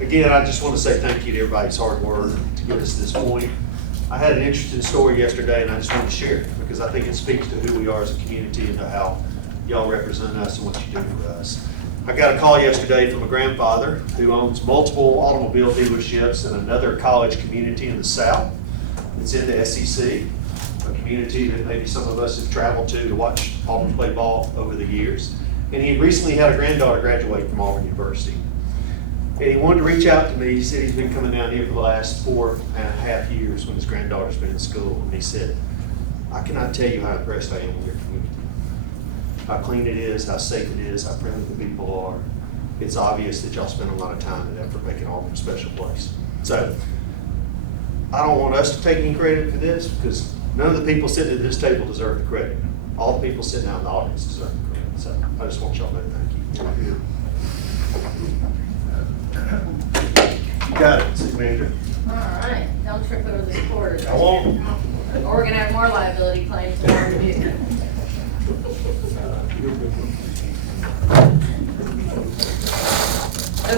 Again, I just want to say thank you to everybody's hard work to get us to this point. I had an interesting story yesterday, and I just wanted to share it because I think it speaks to who we are as a community and to how y'all represent us and what you do for us. I got a call yesterday from a grandfather who owns multiple automobile dealerships in another college community in the South. It's in the SEC, a community that maybe some of us have traveled to watch Auburn play ball over the years. And he recently had a granddaughter graduate from Auburn University. And he wanted to reach out to me. He said he's been coming down here for the last 4.5 years when his granddaughter's been in school. And he said, I cannot tell you how impressed I am with your community. How clean it is, how safe it is, how friendly the people are. It's obvious that y'all spend a lot of time and effort making Auburn a special place. So I don't want us to take any credit for this because none of the people sitting at this table deserve the credit. All the people sitting out in the audience deserve the credit. So I just want y'all to know thank you. You got it, City Manager. All right, don't trip over this cord. I won't. Or we're gonna have more liability claims tomorrow to do.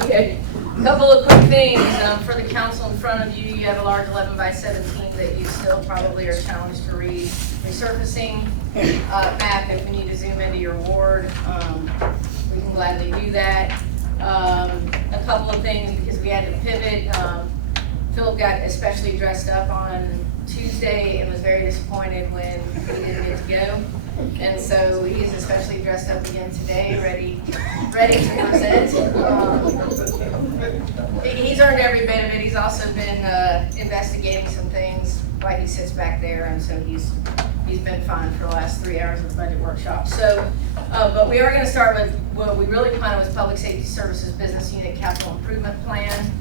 Okay, a couple of quick things. For the council in front of you, you have a large 11x17 that you still probably are challenged to read. Resurfacing map, if we need to zoom into your ward, we can gladly do that. A couple of things, because we had to pivot. Philip got especially dressed up on Tuesday and was very disappointed when he didn't get to go. And so he's especially dressed up again today, ready to present. He's earned every bit of it. He's also been investigating some things while he sits back there, and so he's been fine for the last 3 hours of the budget workshop. So, but we are going to start with what we really planned was Public Safety Services Business Unit Capital Improvement Plan.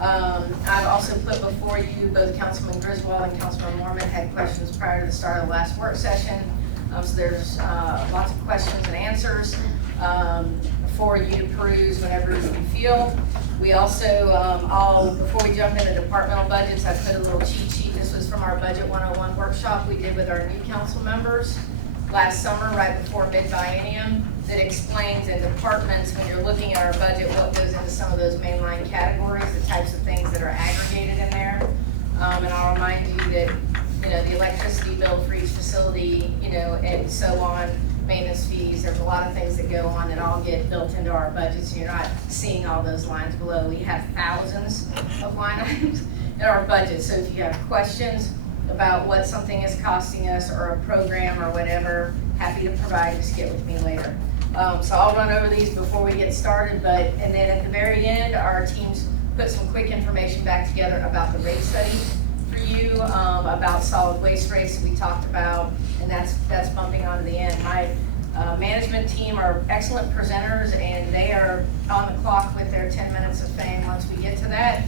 I've also put before you, both Councilman Griswold and Councilman Mormon had questions prior to the start of the last work session. So there's lots of questions and answers for you to peruse whenever you feel. We also, before we jump into departmental budgets, I put a little cheat sheet. This was from our Budget 101 workshop we did with our new council members last summer, right before mid-biennium, that explains in departments, when you're looking at our budget, what goes into some of those mainline categories, the types of things that are aggregated in there. And I'll remind you that, the electricity bill for each facility, and so on, maintenance fees, there's a lot of things that go on that all get built into our budget, so you're not seeing all those lines below. We have thousands of line items in our budget, so if you have questions about what something is costing us or a program or whatever, happy to provide, just get with me later. So I'll run over these before we get started, and then at the very end, our teams put some quick information back together about the rate study for you, about solid waste rates that we talked about, and that's bumping onto the end. My management team are excellent presenters, and they are on the clock with their 10 minutes of fame once we get to that.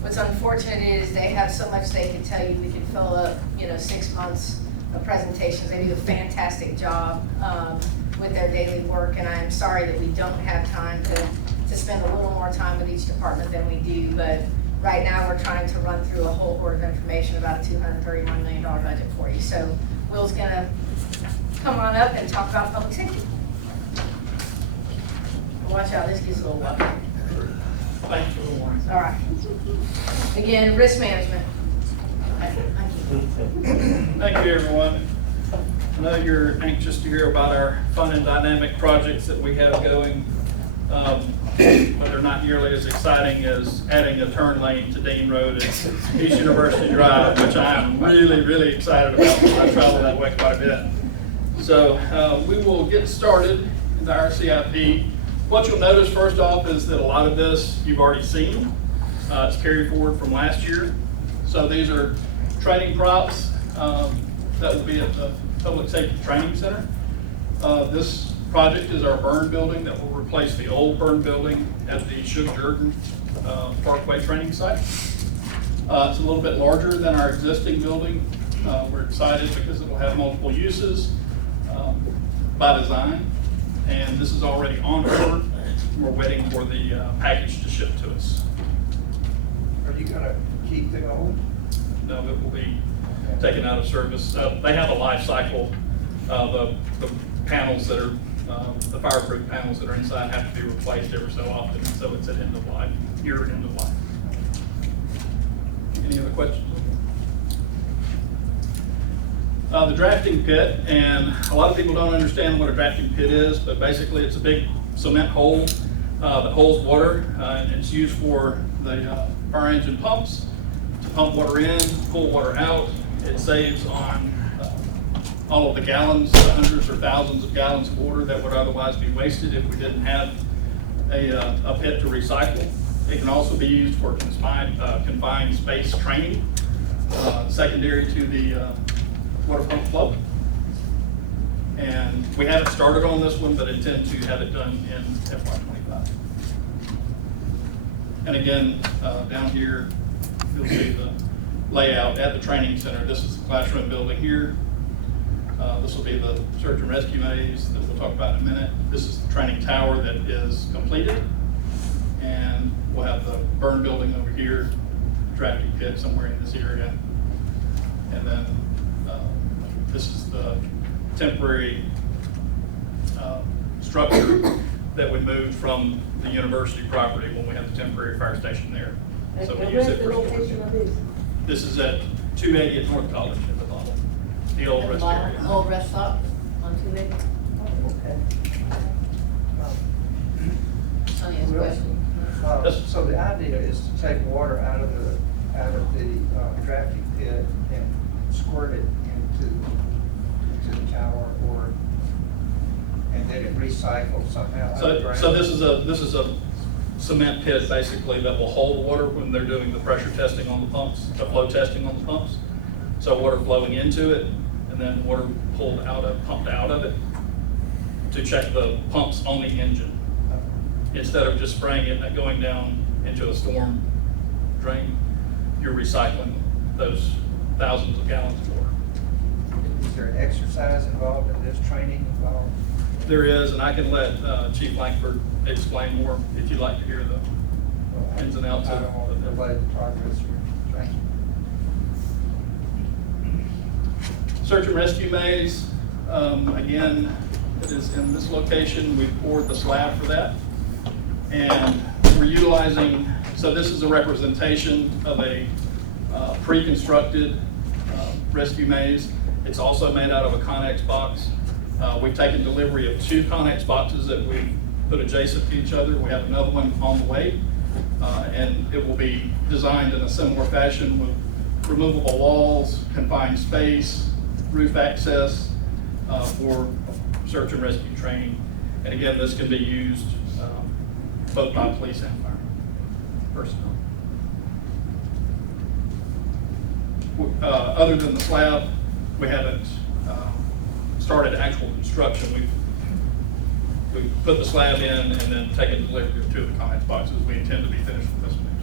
What's unfortunate is they have so much they can tell you. We could fill up, 6 months of presentations. They do a fantastic job with their daily work, and I'm sorry that we don't have time to spend a little more time with each department than we do, but right now we're trying to run through a whole board of information about a $231 million budget for you. So Will's gonna come on up and talk about public safety. Watch out, this gets a little wild. Thanks for the warning. All right. Again, risk management. Okay, thank you. Thank you, everyone. I know you're anxious to hear about our fun and dynamic projects that we have going, but they're not nearly as exciting as adding a turn lane to Dean Road and East University Drive, which I am really, really excited about. I travel that way quite a bit. So we will get started into our CIP. What you'll notice first off is that a lot of this you've already seen. It's carried forward from last year. So these are training props that will be at the Public Safety Training Center. This project is our burn building that will replace the old burn building at the Shug Jordan Parkway training site. It's a little bit larger than our existing building. We're excited because it will have multiple uses by design. And this is already on order. We're waiting for the package to ship to us. Are you gonna keep the old? No, it will be taken out of service. They have a life cycle. The panels that are The fireproof panels that are inside have to be replaced every so often, so it's at end of life, year end of life. Any other questions? The drafting pit, and a lot of people don't understand what a drafting pit is, but basically it's a big cement hole that holds water, and it's used for the fire engine pumps to pump water in, pull water out. It saves on all of the gallons, hundreds or thousands of gallons of water that would otherwise be wasted if we didn't have a pit to recycle. It can also be used for confined space training, secondary to the water pump flow. And we haven't started on this one, but intend to have it done in FY25. And again, down here, you'll see the layout at the training center. This is the classroom building here. This will be the search and rescue maze that we'll talk about in a minute. This is the training tower that is completed. And we'll have the burn building over here, drafting pit somewhere in this area. And then this is the temporary structure that we moved from the university property when we had the temporary fire station there. So we use it for storage. This is at 280 at North College at the bottom, the old rest area. Old rest stop on 280. Okay. Sonny has a question. So the idea is to take water out of the drafting pit and squirt it into the tower, and then it recycles somehow. So this is a cement pit basically that will hold water when they're doing the pressure testing on the pumps, the flow testing on the pumps. So water flowing into it, and then water pumped out of it to check the pumps on the engine. Instead of just spraying it and going down into a storm drain, you're recycling those thousands of gallons of water. Is there an exercise involved in this, training involved? There is, and I can let Chief Langford explain more if you'd like to hear the ins and outs I of don't want to it. delay the progress or training. Search and rescue maze, again, it is in this location. We've poured the slab for that. And we're utilizing, so this is a representation of a pre-constructed rescue maze. It's also made out of a Connex box. We've taken delivery of 2 Connex boxes that we've put adjacent to each other. We have another one on the way. And it will be designed in a similar fashion with removable walls, confined space, roof access for search and rescue training. And again, this can be used both by police and fire personnel. Other than the slab, we haven't started actual construction. We've put the slab in and then taken delivery of 2 of the Connex boxes. We intend to be finished with this one in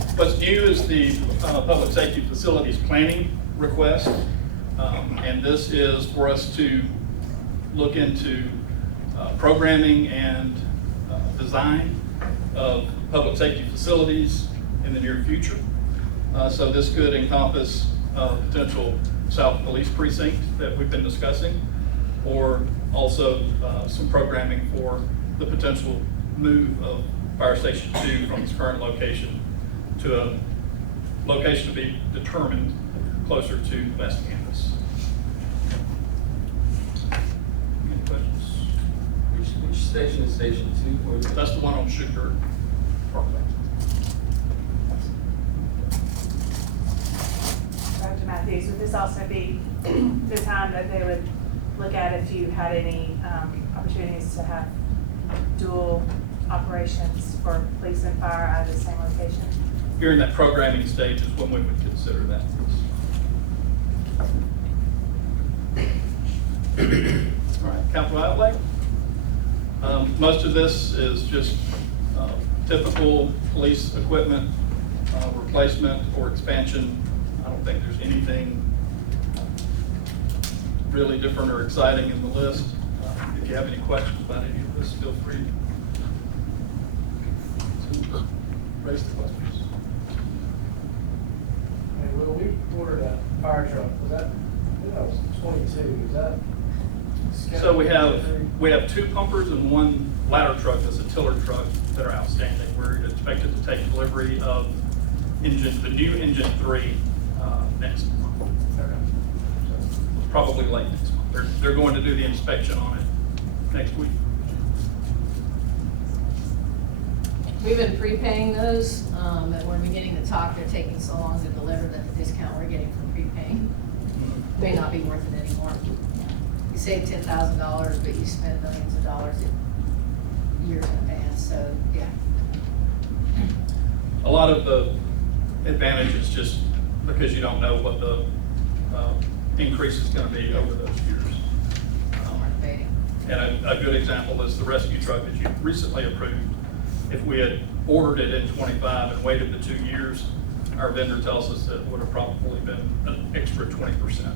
2025. What's new is the public safety facilities planning request. And this is for us to look into programming and design of public safety facilities in the near future. So this could encompass potential South Police Precinct that we've been discussing, or also some programming for the potential move of Fire Station 2 from its current location to a location to be determined closer to the West Campus. Any questions? Which station is Station 2? That's the one on Sugar Parkway. Dr. Matthews, would this also be the time that they would look at if you had any opportunities to have dual operations for police and fire at the same location? During that programming stage is when we would consider that. All right, capital outlay. Most of this is just typical police equipment replacement or expansion. I don't think there's anything really different or exciting in the list. If you have any questions about any of this, feel free to raise the questions. Hey, Will, we ordered a fire truck. Was that That was 22, is that? So we have 2 pumpers and 1 ladder truck, that's a tiller truck, that are outstanding. We're expected to take delivery of the new engine 3 next month. Probably late next month. They're going to do the inspection on it next week. We've been prepaying those, and we're beginning to talk, they're taking so long to deliver that the discount we're getting from prepaying may not be worth it anymore. You save $10,000, but you spend millions of dollars years in advance, so, yeah. A lot of the advantage is just because you don't know what the increase is going to be over those years. We're debating. And a good example is the rescue truck that you recently approved. If we had ordered it in '25 and waited the 2 years, our vendor tells us that it would have probably been an extra 20%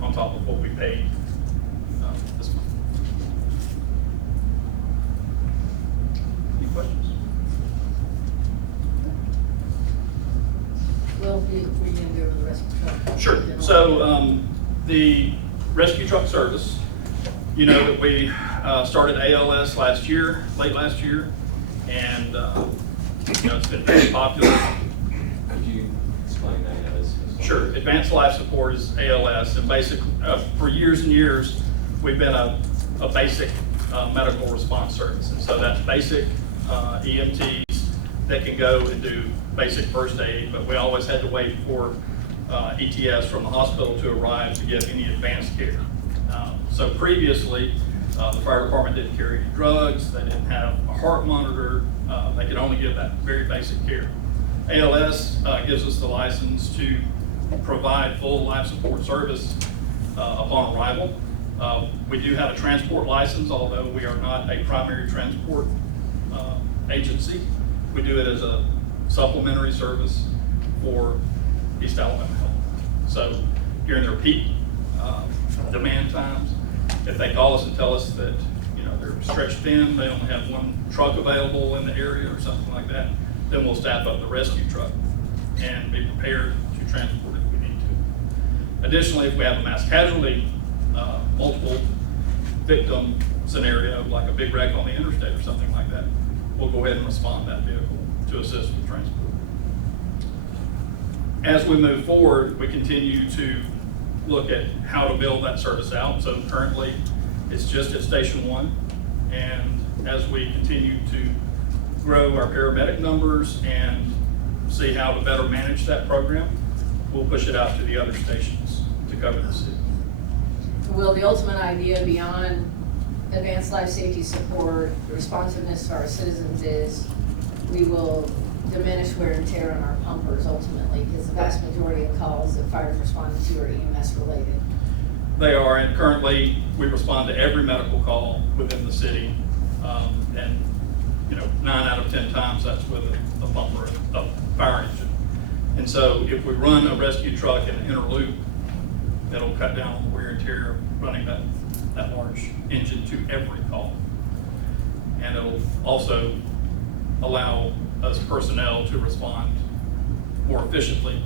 on top of what we paid this month. Any questions? Well, we're gonna go over the rest of the truck. Sure. So the rescue truck service, you know that we started ALS late last year, and you know, it's been very popular. Could you explain that as? Sure. Advanced Life Support is ALS, and basically for years and years we've been a basic medical response service, and so that's basic EMTs that can go and do basic first aid, but we always had to wait for ETS from the hospital to arrive to give any advanced care. So previously, the fire department didn't carry any drugs, they didn't have a heart monitor, they could only give that very basic care. ALS gives us the license to provide full life support service upon arrival. We do have a transport license, although we are not a primary transport agency. We do it as a supplementary service for East Alabama Health. So during their peak demand times, if they call us and tell us that, you know, they're stretched thin, they only have 1 truck available in the area or something like that, then we'll staff up the rescue truck and be prepared to transport if we need to. Additionally, if we have a mass casualty, multiple victim scenario, like a big wreck on the interstate or something like that, we'll go ahead and respond to that vehicle to assist with transport. As we move forward, we continue to look at how to build that service out. So currently, it's just at Station 1, and as we continue to grow our paramedic numbers and see how to better manage that program, we'll push it out to the other stations to cover the city. Will, the ultimate idea beyond advanced life safety support, responsiveness to our citizens is we will diminish wear and tear on our pumpers ultimately, because the vast majority of calls that fires respond to are EMS related. They are, and currently we respond to every medical call within the city, and you know, 9 out of 10 times that's with a pumper, a fire engine. And so if we run a rescue truck in an inner loop, that'll cut down on the wear and tear running that large engine to every call. And it'll also allow us personnel to respond more efficiently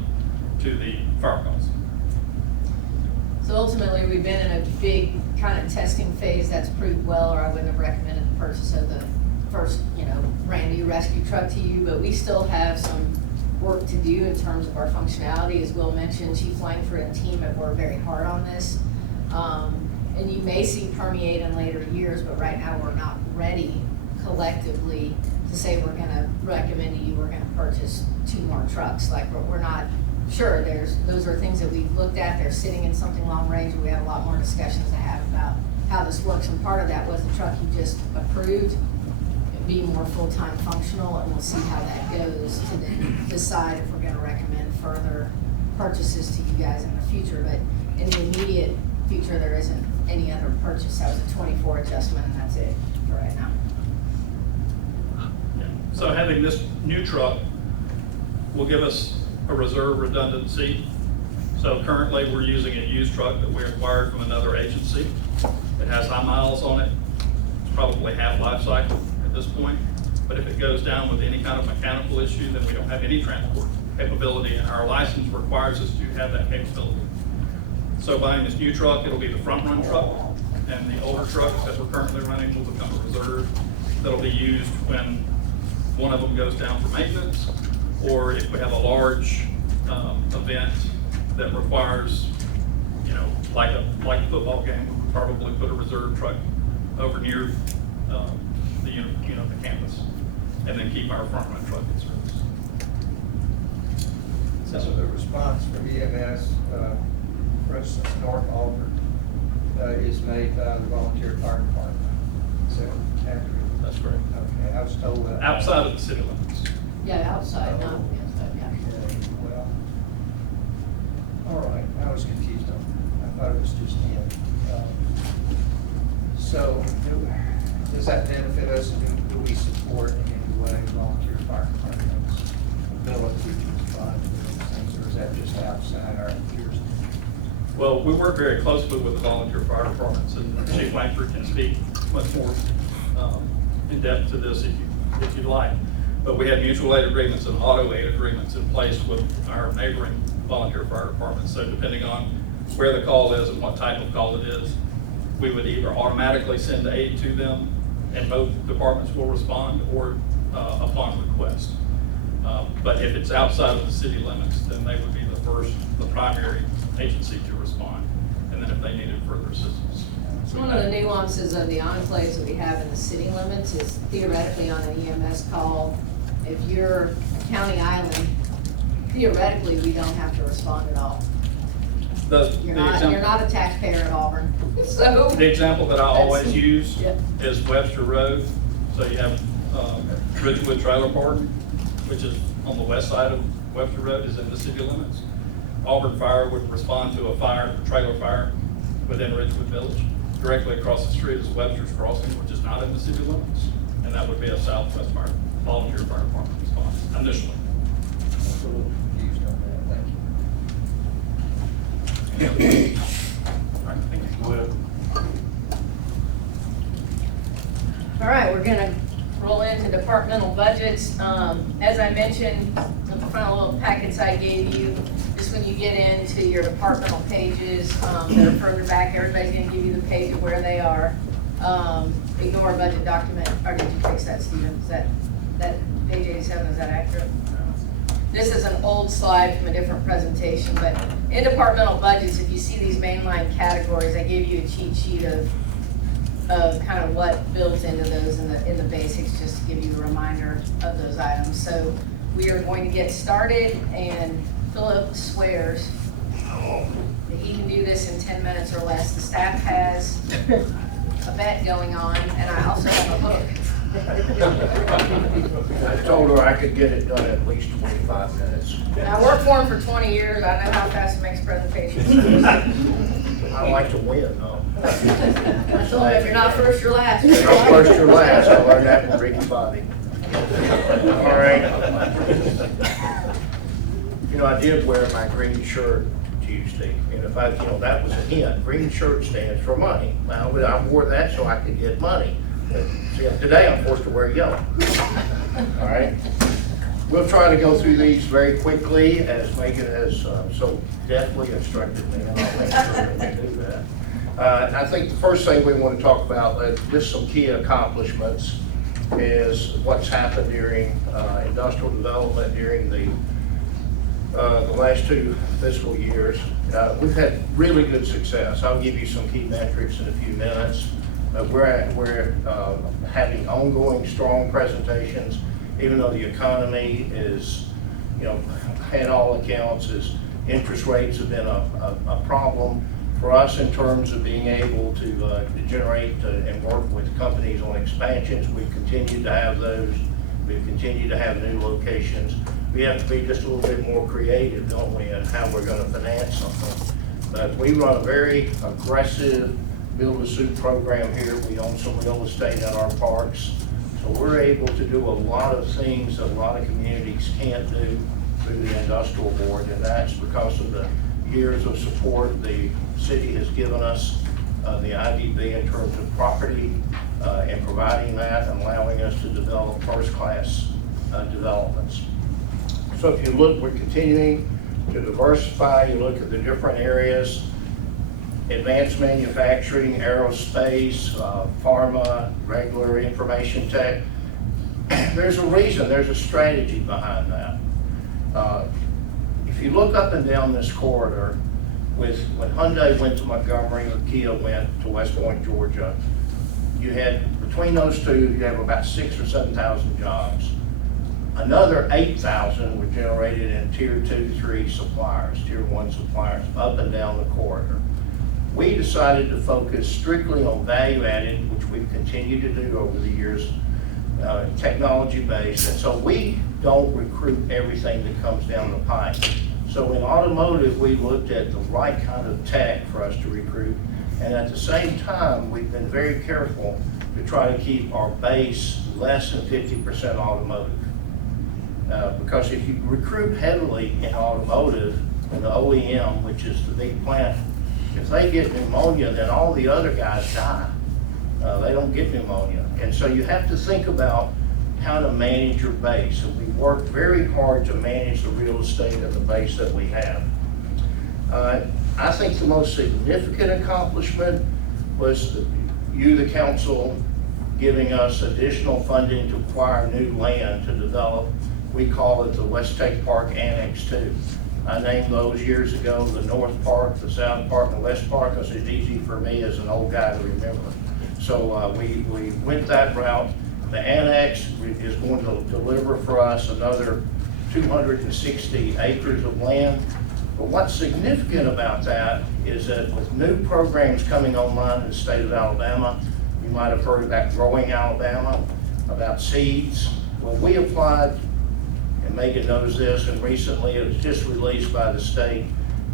to the fire calls. So ultimately, we've been in a big kind of testing phase that's proved well, or I wouldn't have recommended the purchase of the first, you know, brand new rescue truck to you, but we still have some work to do in terms of our functionality. As Will mentioned, Chief Langford and team have worked very hard on this. And you may see permeate in later years, but right now we're not ready collectively to say we're gonna recommend to you, we're gonna purchase 2 more trucks. Like we're not sure. Those are things that we've looked at. They're sitting in something long range, and we have a lot more discussions to have about how this works. And part of that was the truck you just approved be more full-time functional, and we'll see how that goes to then decide if we're gonna recommend further purchases to you guys in the future. But in the immediate future, there isn't any other purchase. That was a 24 adjustment, and that's it for right now. Yeah. So having this new truck will give us a reserve redundancy. So currently we're using a used truck that we acquired from another agency. It has high miles on it. It's probably half life cycle at this point. But if it goes down with any kind of mechanical issue, then we don't have any transport capability, and our license requires us to have that capability. So buying this new truck, it'll be the front run truck, and the older trucks that we're currently running will become a reserve that'll be used when one of them goes down for maintenance, or if we have a large event that requires, you know, like a football game, we'll probably put a reserve truck over near the campus, and then keep our front run truck in service. So the response from EMS, for instance, North Auburn, is made by the volunteer fire department. So accurate? That's correct. Okay, I was told that. Outside of the city limits. Yeah, outside, not inside, yeah. Okay, well, all right, I was confused on that. I thought it was just him. So, does that benefit us? Do we support in any way volunteer fire departments' ability to respond to those things, or is that just outside our jurisdiction? Well, we work very closely with the volunteer fire departments, and Chief Langford can speak much more in depth to this if you'd like. But we have mutual aid agreements and auto aid agreements in place with our neighboring volunteer fire departments. So depending on where the call is and what type of call it is, we would either automatically send aid to them, and both departments will respond, or upon request. But if it's outside of the city limits, then they would be the primary agency to respond, and then if they needed further assistance. One of the nuances of the enclaves that we have in the city limits is theoretically on an EMS call, if you're county island, theoretically, we don't have to respond at all. You're not a taxpayer at Auburn, so. The example that I always That's- use Yep. is Webster Road. So you have Ridgewood Trailer Park, which is on the west side of Webster Road, is in the city limits. Auburn Fire would respond to a trailer fire within Ridgewood Village. Directly across the street is Webster's Crossing, which is not in the city limits. And that would be a Southwest Fire, volunteer fire department response initially. I'm a little confused on that, thank you. All right, we're gonna roll into departmental budgets. As I mentioned, the final little packets I gave you, just when you get into your departmental pages, that are further back, everybody's gonna give you the page of where they are. Ignore budget document, or did you fix that, Stephen? Is that page 87, is that accurate? This is an old slide from a different presentation, but in departmental budgets, if you see these mainline categories, I gave you a cheat sheet of kind of what builds into those in the basics, just to give you a reminder of those items. So we are going to get started, and Philip swears that he can do this in 10 minutes or less. The staff has a bet going on, and I also have a hook. I told her I could get it done in at least 25 minutes. I worked for him for 20 years. I know how fast he makes presentations. I like to win, though. I told him if you're not first, you're last. Not first or last, I learned that with Ricky Bobby. All right. You know, I did wear my green shirt Tuesday, and if I, that was a hint. Green shirt stands for money. Now, I wore that so I could get money. But see, today I'm forced to wear yellow. All right. We'll try to go through these very quickly, as Megan has so deftly instructed me, and I'll make sure that we do that. And I think the first thing we want to talk about, just some key accomplishments, is what's happened during industrial development during the last 2 fiscal years. We've had really good success. I'll give you some key metrics in a few minutes. We're having ongoing strong presentations, even though the economy is, at all accounts, interest rates have been a problem for us in terms of being able to generate and work with companies on expansions. We've continued to have those. We've continued to have new locations. We have to be just a little bit more creative, don't we, in how we're going to finance something. But we run a very aggressive build-to-suit program here. We own some real estate at our parks. So we're able to do a lot of things that a lot of communities can't do through the industrial board, and that's because of the years of support the city has given us, the IDB in terms of property and providing that and allowing us to develop first-class developments. So if you look, we're continuing to diversify. You look at the different areas. advanced manufacturing, aerospace, pharma, regular information tech. There's a reason, there's a strategy behind that. If you look up and down this corridor, when Hyundai went to Montgomery or Kia went to West Point, Georgia, you had, between those two, you have about 6,000 or 7,000 jobs. Another 8,000 were generated in tier 2, 3 suppliers, tier 1 suppliers, up and down the corridor. We decided to focus strictly on value added, which we've continued to do over the years, technology based, and so we don't recruit everything that comes down the pipe. So in automotive, we looked at the right kind of tech for us to recruit, and at the same time, we've been very careful to try to keep our base less than 50% automotive. Because if you recruit heavily in automotive, in the OEM, which is the big plant, if they get pneumonia, then all the other guys die. They don't get pneumonia. And so you have to think about how to manage your base. And we work very hard to manage the real estate and the base that we have. I think the most significant accomplishment was you, the council, giving us additional funding to acquire new land to develop. We call it the West Take Park Annex 2. I named those years ago, the North Park, the South Park, and the West Park, because it's easy for me as an old guy to remember. So we went that route. The annex is going to deliver for us another 260 acres of land. But what's significant about that is that with new programs coming online in the state of Alabama, you might have heard about Growing Alabama, about seeds. Well, we applied, and Megan knows this, and recently it was just released by the state.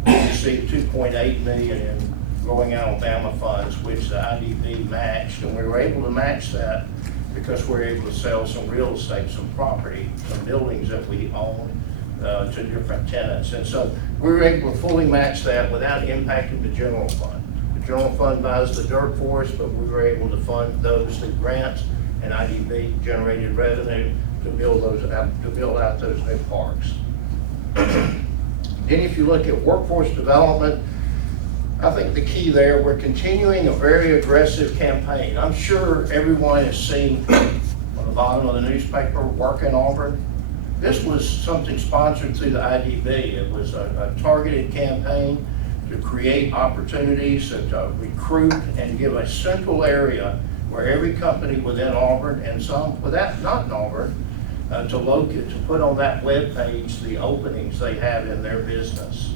We received $2.8 million in Growing Alabama funds, which the IDB matched, and we were able to match that because we're able to sell some real estate, some property, some buildings that we own to different tenants. And so we were able to fully match that without impacting the general fund. The general fund buys the dirt for us, but we were able to fund those through grants and IDB generated revenue to build out those new parks. Then if you look at workforce development, I think the key there, we're continuing a very aggressive campaign. I'm sure everyone has seen on the bottom of the newspaper, Work in Auburn. This was something sponsored through the IDB. It was a targeted campaign to create opportunities to recruit and give a central area where every company within Auburn and some without not in Auburn to put on that web page the openings they have in their business.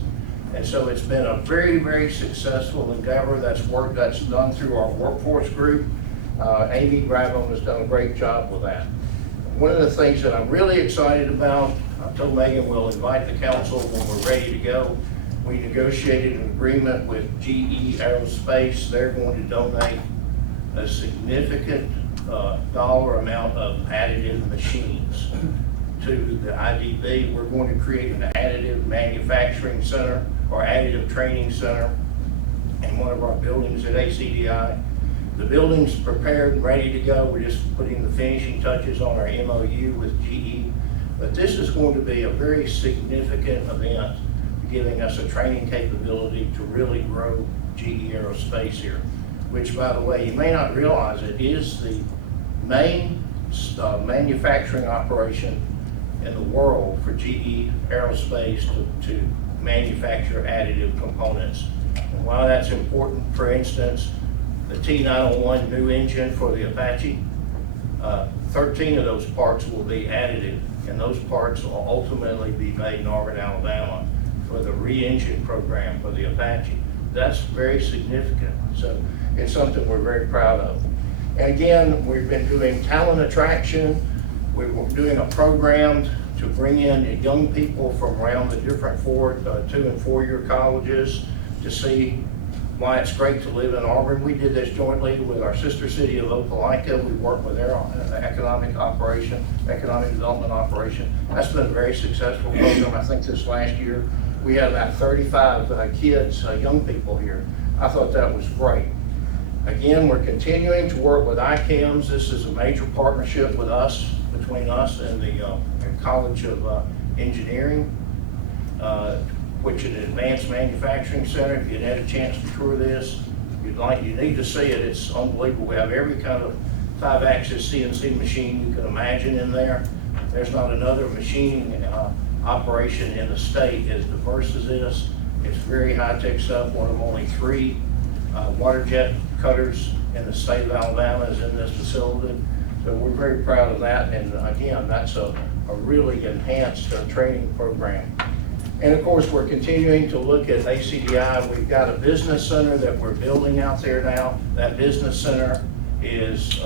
And so it's been a very, very successful endeavor that's done through our workforce group. Amy Grabham has done a great job with that. One of the things that I'm really excited about, I told Megan we'll invite the council when we're ready to go. We negotiated an agreement with GE Aerospace. They're going to donate a significant dollar amount of additive machines to the IDB. We're going to create an additive manufacturing center or additive training center in one of our buildings at ACDI. The building's prepared and ready to go. We're just putting the finishing touches on our MOU with GE. But this is going to be a very significant event, giving us a training capability to really grow GE Aerospace here, which, by the way, you may not realize it is the main manufacturing operation in the world for GE Aerospace to manufacture additive components. And while that's important, for instance, the T901 new engine for the Apache, 13 of those parts will be additive, and those parts will ultimately be made in Auburn, Alabama for the re-engine program for the Apache. That's very significant. So it's something we're very proud of. And again, we've been doing talent attraction. We're doing a program to bring in young people from around the different 2 and 4 year colleges to see why it's great to live in Auburn. We did this jointly with our sister city of Opelika. We worked with their economic development operation. That's been a very successful program. I think this last year we had about 35 kids, young people here. I thought that was great. Again, we're continuing to work with ICAMS. This is a major partnership with us, between us and the College of Engineering, which is an advanced manufacturing center. If you'd had a chance to tour this, you need to see it. It's unbelievable. We have every kind of 5-axis CNC machine you can imagine in there. There's not another machining operation in the state as diverse as this. It's very high-tech stuff. One of only 3 water jet cutters in the state of Alabama is in this facility. So we're very proud of that. And again, that's a really enhanced training program. And of course, we're continuing to look at ACDI. We've got a business center that we're building out there now. That business center is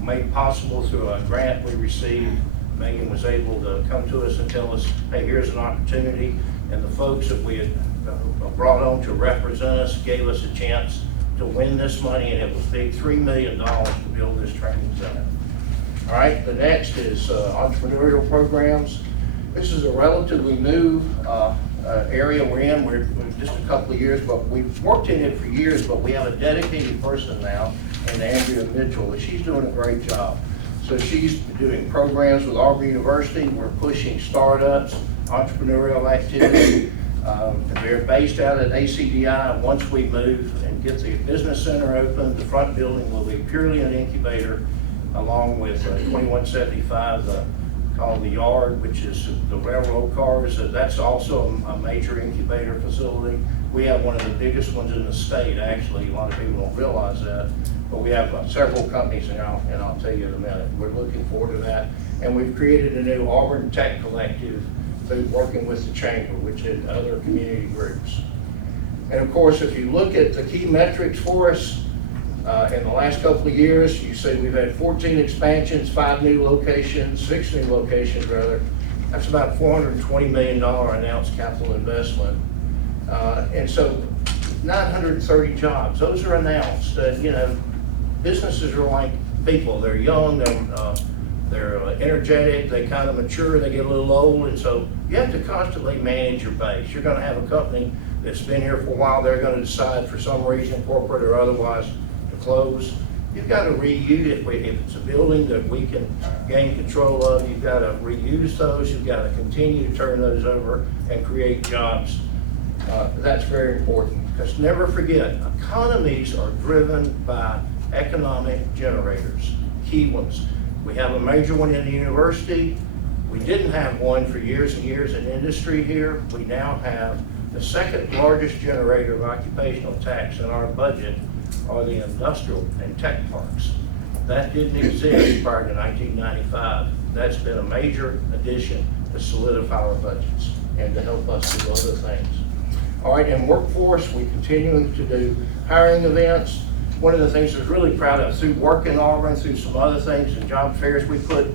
made possible through a grant we received. Megan was able to come to us and tell us, hey, here's an opportunity. And the folks that we had brought on to represent us gave us a chance to win this money, and it was big, $3 million to build this training center. All right, the next is entrepreneurial programs. This is a relatively new area we're in. We're just a couple of years, but we've worked in it for years, but we have a dedicated person now, and Andrea Mitchell, and she's doing a great job. So she's doing programs with Auburn University. We're pushing startups, entrepreneurial activity. They're based out at ACDI, and once we move and get the business center open, the front building will be purely an incubator, along with 2175, called the Yard, which is the railroad cars. That's also a major incubator facility. We have one of the biggest ones in the state, actually. A lot of people don't realize that, but we have several companies now, and I'll tell you in a minute. We're looking forward to that. And we've created a new Auburn Tech Collective through working with the Chamber, which is other community groups. And of course, if you look at the key metrics for us, in the last couple of years, you see we've had 14 expansions, 5 new locations, 6 new locations rather. That's about $420 million announced capital investment. And so 930 jobs, those are announced. You know, businesses are like people. They're young, they're energetic, they kind of mature, they get a little old, and so you have to constantly manage your base. You're gonna have a company that's been here for a while, they're gonna decide for some reason, corporate or otherwise, to close. You've got to reuse it. If it's a building that we can gain control of, you've got to reuse those, you've got to continue to turn those over and create jobs. That's very important, because never forget, economies are driven by economic generators, key ones. We have a major one in the university. We didn't have one for years and years in industry here. We now have the second largest generator of occupational tax in our budget are the industrial and tech parks. That didn't exist prior to 1995. That's been a major addition to solidify our budgets and to help us do other things. All right, in workforce, we're continuing to do hiring events. One of the things I was really proud of, through work in Auburn, through some other things and job fairs, we put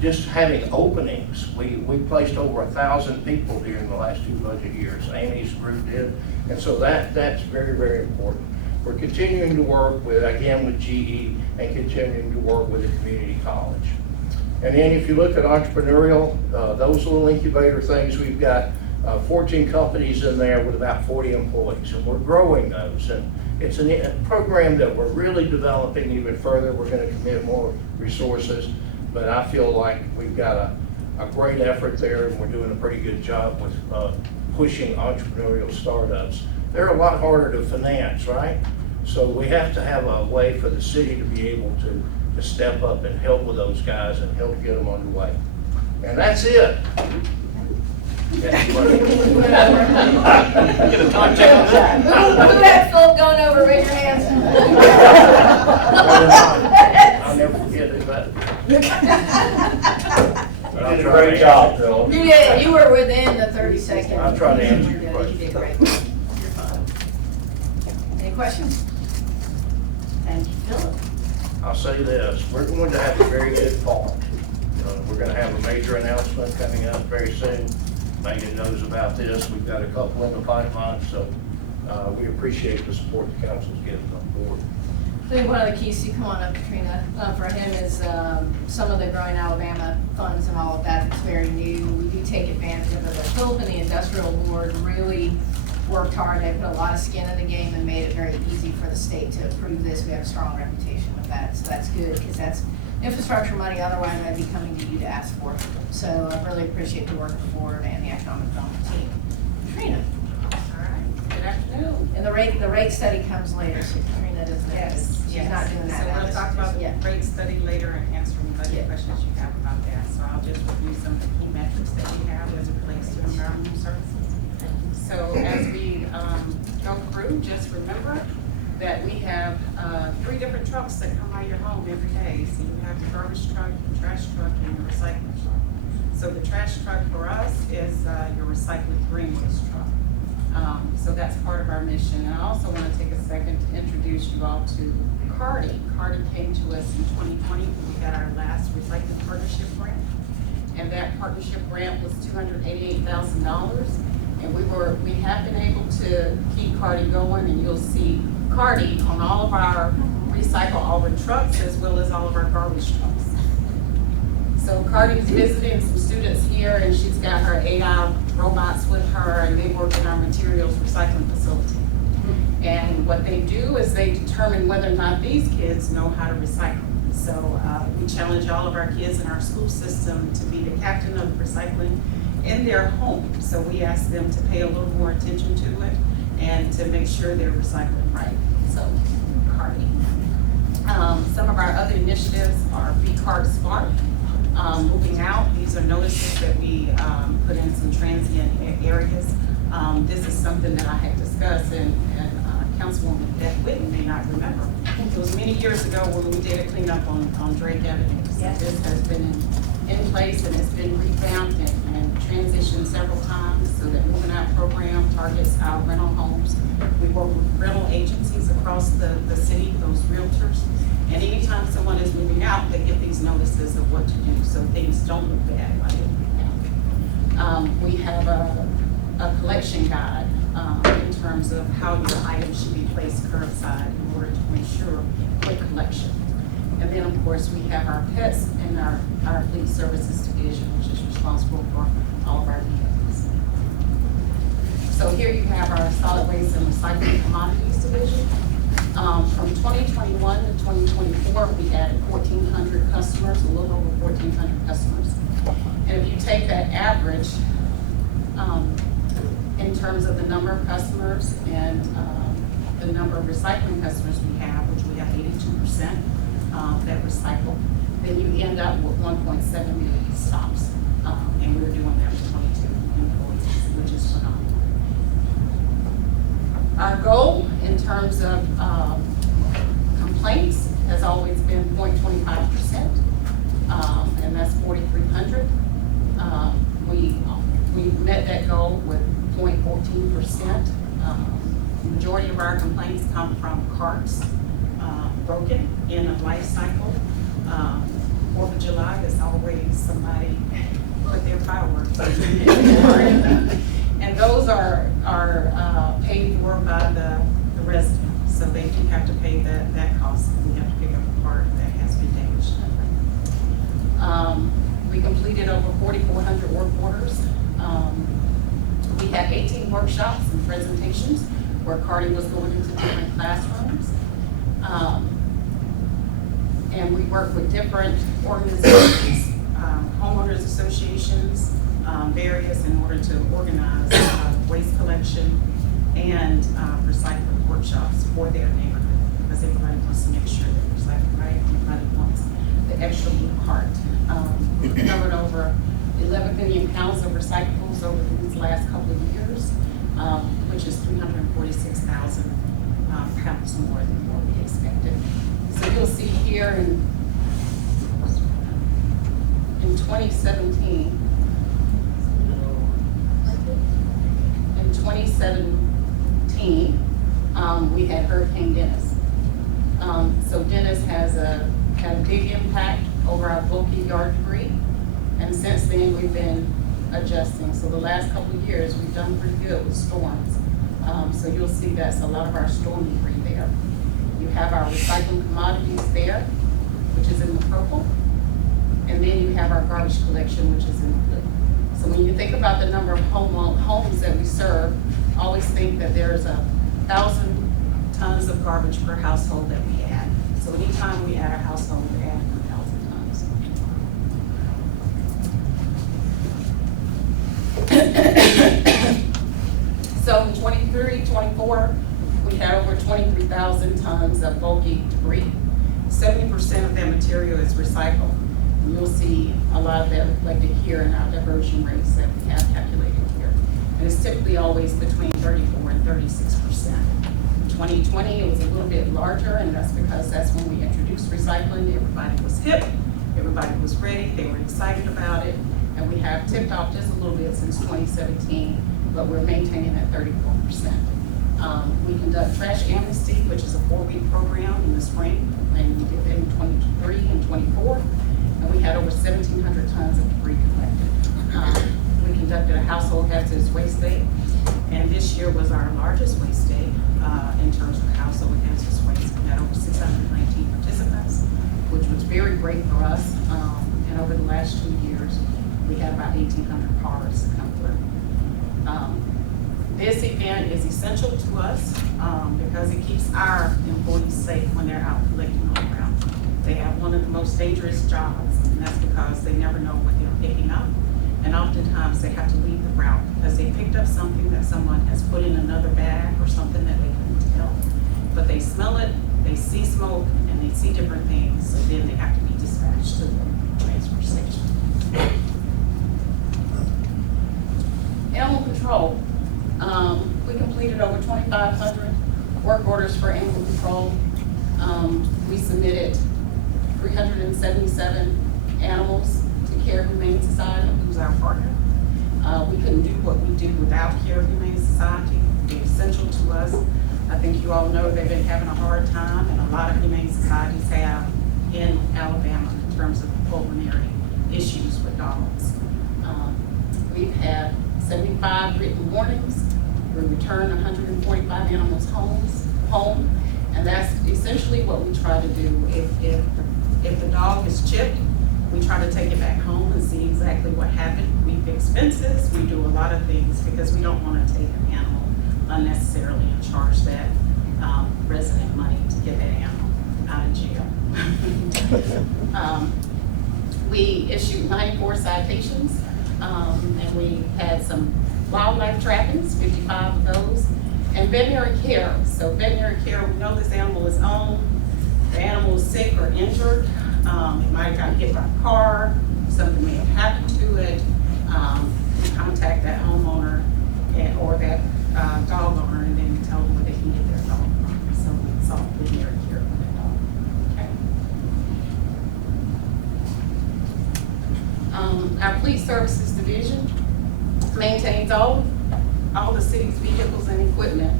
just having openings. We placed over 1,000 people during the last 2 budget years. Amy's group did. And so that's very, very important. We're continuing to work with, again, with GE and continuing to work with the community college. And then if you look at entrepreneurial, those little incubator things, we've got 14 companies in there with about 40 employees, and we're growing those. And it's a program that we're really developing even further. We're going to commit more resources, but I feel like we've got a great effort there, and we're doing a pretty good job with pushing entrepreneurial startups. They're a lot harder to finance, right? So we have to have a way for the city to be able to step up and help with those guys and help get them underway. And that's it. Who had Philip going over? Raise your hands. I'll never forget it, but. You did a great job, Phil. You did. You were within the 30 seconds. I'll try to answer your You question. did great. You're fine. Any questions? Thank you, Philip. I'll say this, we're going to have a very good fall. We're going to have a major announcement coming up very soon. Megan knows about this. We've got a couple in the pipeline, so we appreciate the support the council's given on board. I think one of the keys to come on up, Katrina, for him is some of the Growing Alabama funds and all of that. It's very new. We do take advantage of it. But Philip and the Industrial Board really worked hard, they put a lot of skin in the game and made it very easy for the state to approve this. We have a strong reputation with that, so that's good, because that's infrastructure money, otherwise I'd be coming to you to ask for it. So I really appreciate the work of the board and the economic development team. Trina, All right, good afternoon. and the rate study comes later, so Trina doesn't, Yes, she's yes. not doing that. So now. we'll talk about Yeah. the rate study later and answer any Yeah. budget questions you have about that. So I'll just review some of the key metrics that we have as it relates to environmental services. So as we go through, just remember that we have 3 different trucks that come by your home every day. So you have the garbage truck, the trash truck, and the recycling truck. So the trash truck for us is your recycling green waste truck. So that's part of our mission. And I also want to take a second to introduce you all to Cardi. Cardi came to us in 2020 when we got our last recycling partnership grant. And that partnership grant was $288,000. And we have been able to keep Cardi going, and you'll see Cardi on all of our Recycle Auburn trucks as well as all of our garbage trucks. So Cardi is visiting some students here, and she's got her AI robots with her, and they work in our materials recycling facility. And what they do is they determine whether or not these kids know how to recycle. So we challenge all of our kids in our school system to be the captain of recycling in their home. So we ask them to pay a little more attention to it and to make sure they're recycling right. So, Cardi. Some of our other initiatives are V-Card Smart. Moving out, these are notices that we put in some transient areas. This is something that I had discussed, and Councilwoman Beth Whitten may not remember. It was many years ago when we did a cleanup on Drake Avenue. So Yes. this has been in place, and it's been revamped and transitioned several times, so that moving out program targets our rental homes. We work with rental agencies across the city, those realtors. And anytime someone is moving out, they get these notices of what to do, so things don't look bad while they're moving out. We have a collection guide in terms of how your items should be placed curbside in order to ensure quick collection. And then, of course, we have our pets and our fleet services division, which is responsible for all of our vehicles. So here you have our solid waste and recycling commodities division. From 2021 to 2024, we added 1,400 customers, a little over 1,400 customers. And if you take that average in terms of the number of customers and the number of recycling customers we have, which we have 82% that recycle, then you end up with 1.7 million stops. And we're doing that with 22 employees, which is phenomenal. Our goal in terms of complaints has always been 0.25%, and that's 4,300. We met that goal with 0.14%. Majority of our complaints come from carts broken in a life cycle. 4th of July is always somebody put their fireworks in the party. And those are paid for by the resident, so they do have to pay that cost. We have to pick up a part that has been damaged. We completed over 4,400 work orders. We had 18 workshops and presentations where Cardi was going into different classrooms. And we work with different organizations, homeowners associations, various, in order to organize waste collection and recycling workshops for their neighborhood, because everybody wants to make sure they're recycling right. Everybody wants the extra little cart. We've covered over 11 million pounds of recyclables over these last couple of years, which is 346,000 pounds more than what we expected. So you'll see here in 2017, we had Hurricane Dennis. So Dennis had a big impact over our bulky yard debris, and since then we've been adjusting. So the last couple of years we've done pretty good with storms. So you'll see that's a lot of our storm debris there. You have our recycling commodities there, which is in the purple, and then you have our garbage collection, which is in the blue. So when you think about the number of homes that we serve, always think that there's 1,000 tons of garbage per household that we add. So anytime we add a household, we add 1,000 tons. So in 23, 24, we had over 23,000 tons of bulky debris. 70% of that material is recycled. And you'll see a lot of that reflected here in our diversion rates that we have calculated here. And it's typically always between 34 and 36%. In 2020, it was a little bit larger, and that's because that's when we introduced recycling. Everybody was hip, everybody was ready, they were excited about it, and we have tipped off just a little bit since 2017, but we're maintaining at 34%. We conduct trash amnesty, which is a 4-week program in the spring, and we did that in 23 and 24, and we had over 1,700 tons of debris collected. We conducted a household hazardous waste day, and this year was our largest waste day in terms of household hazardous waste. We had over 619 participants, which was very great for us. And over the last 2 years, we had about 1,800 cars come through. This event is essential to us because it keeps our employees safe when they're out collecting on the ground. They have one of the most dangerous jobs, and that's because they never know what they're picking up. And oftentimes they have to leave the route because they picked up something that someone has put in another bag or something that they couldn't tell. But they smell it, they see smoke, and they see different things, so then they have to be dispatched to the transfer station. Animal control. We completed over 2,500 work orders for animal control. We submitted 377 animals to Care Humane Society, who's our partner. We couldn't do what we do without Care Humane Society. They're essential to us. I think you all know they've been having a hard time, and a lot of humane societies have in Alabama in terms of pulmonary issues with dogs. We've had 75 written warnings. We returned 145 animals home, and that's essentially what we try to do. If the dog is chipped, we try to take it back home and see exactly what happened. We fix fences, we do a lot of things because we don't want to take an animal unnecessarily and charge that resident money to get that animal out of jail. We issued 94 citations, and we had some wildlife trappings, 55 of those, and veterinary care. So veterinary care, we know this animal is owned, the animal is sick or injured, it might have gotten hit by a car, something may have happened to it. We contact that homeowner or that dog owner, and then we tell them where they can get their dog from. So it's all veterinary care for that dog. Okay. Our Fleet Services Division maintains all the city's vehicles and equipment.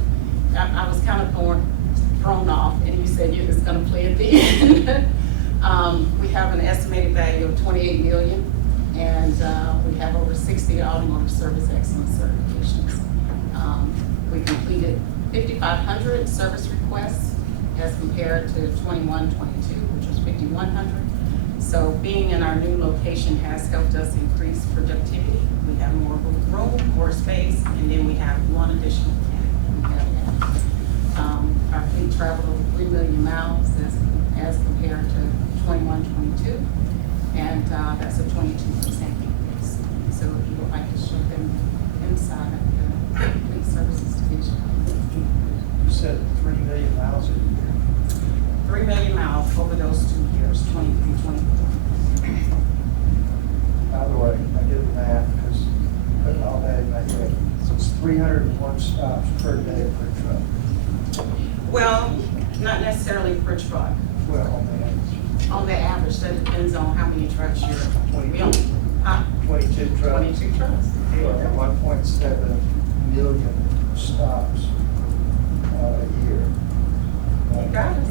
I was kind of thrown off, and you said you was going to play at the end. We have an estimated value of $28 million, and we have over 60 automotive service excellence certifications. We completed 5,500 service requests as compared to 21, 22, which was 5,100. So being in our new location has helped us increase productivity. We have more room, more space, and then we have one additional mechanic. Our fleet traveled over 3 million miles as compared to 21, 22, and that's a 22% increase. So if you would like to show them inside of the Fleet Services Division. You said 3 million miles a year? 3 million miles over those 2 years, 23, 24. By the way, I did the math because putting all that in my head. So it's 301 stops per day per truck. Well, not necessarily per truck. Well, on the average. On the average, that depends on how many trucks you're, we own. 22 trucks. 22 trucks. At 1.7 million stops a year. You got it.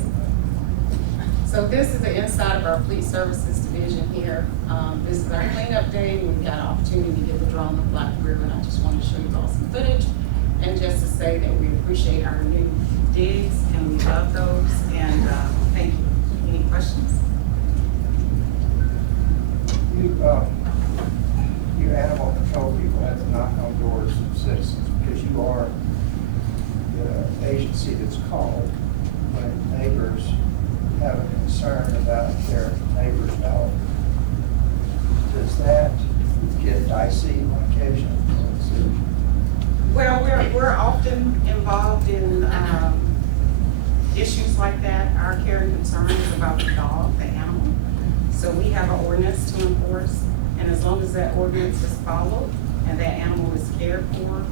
So this is the inside of our Fleet Services Division here. This is our cleanup day. We've got an opportunity to get the drone to fly through, and I just want to show you all some footage. And just to say that we appreciate our new digs, and we love those, and thank you. Any questions? You animal control people have to knock on doors of citizens because you are that get dicey on occasion? Well, we're often involved in issues like that. Our care and concern is about the dog, the animal. So we have an ordinance to enforce, and as long as that ordinance is followed and that animal is cared for,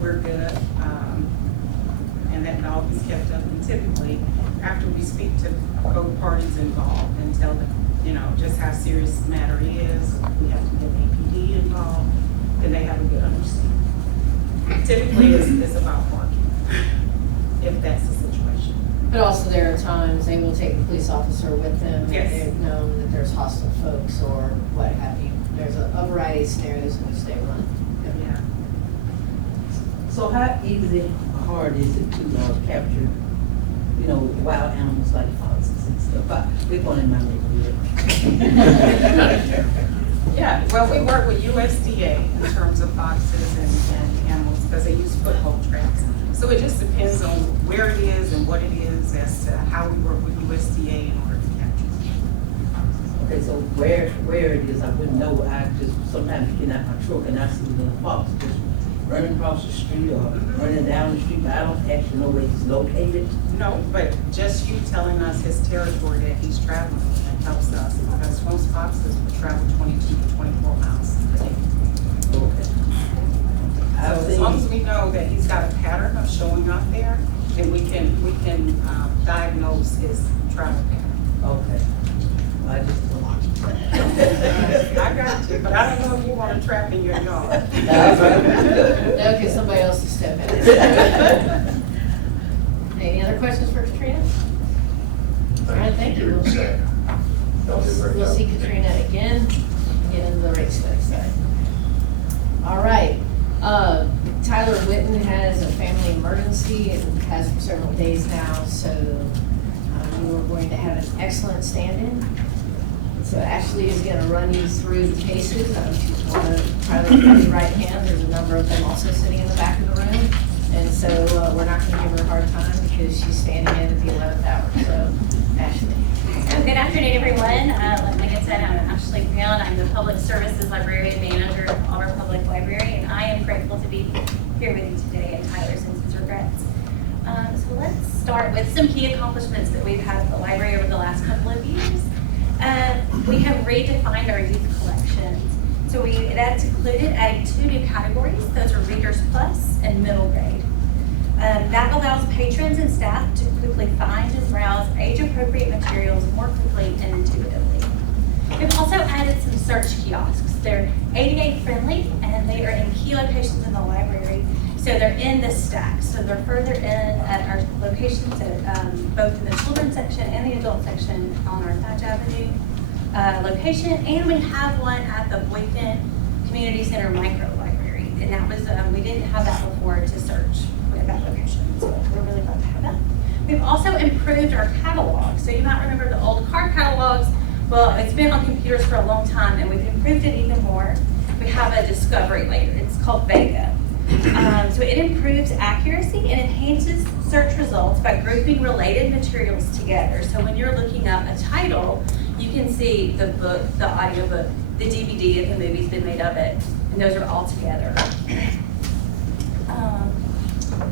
we're good. And that dog is kept up. And typically, after we speak to both parties involved and tell them, just how serious the matter is, we have to get APD involved, then they have a good understanding. Typically, it's about barking, if that's the situation. But also there are times they will take a police officer with them if Yes. they've known that there's hostile folks or what have you. There's a variety of scenarios in which they run. Yeah. So how easy or hard is it to capture, wild animals like foxes and stuff? We're going in my neighborhood. Yeah, well, we work with USDA in terms of foxes and animals, because they use foothold traps. So it just depends on where it is and what it is as to how we work with USDA in order to capture it. Okay, so where it is, I wouldn't know. I just sometimes get out my truck and I see a little fox just running across the street or running down the street, but I don't actually know where he's located. No, but just you telling us his territory that he's traveling and helps us, because most foxes will travel 22 to 24 miles a day. Okay. So as long as we know that he's got a pattern of showing up there, then we can diagnose his travel pattern. Okay. I just I got you, but I don't know if you want to trap in your yard. No, because somebody else is stepping in. Any other questions for Katrina? All right, thank you. We'll see Katrina again and get into the rate study side. All right. Tyler Witten has a family emergency and has for several days now, so we were going to have an excellent stand-in. So Ashley is going to run you through the cases. She's one of Tyler's right hand. There's a number of them also sitting in the back of the room. And so we're not going to give her a hard time because she's standing in at the 11th hour. So, Ashley. Good afternoon, everyone. Like Megan said, I'm Ashley Brown. I'm the Public Services Librarian Manager of Auburn Public Library, and I am grateful to be here with you today, and Tyler sends his regrets. So let's start with some key accomplishments that we've had at the library over the last couple of years. We have redefined our youth collections. So that's included adding 2 new categories. Those are Readers Plus and Middle Grade. That allows patrons and staff to quickly find and browse age-appropriate materials more quickly and intuitively. We've also added some search kiosks. They're ADA friendly and they are in key locations in the library. So they're in the stack. So they're further in at our locations at both in the children's section and the adult section on our Thatch Avenue location. And we have one at the Boykin Community Center micro library. And that was, we didn't have that before to search at that location. So we're really glad to have that. We've also improved our catalog. So you might remember the old card catalogs. Well, it's been on computers for a long time and we've improved it even more. We have a discovery layer. It's called Vega. So it improves accuracy and enhances search results by grouping related materials together. So when you're looking up a title, you can see the book, the audiobook, the DVD if the movie's been made of it, and those are all together. Let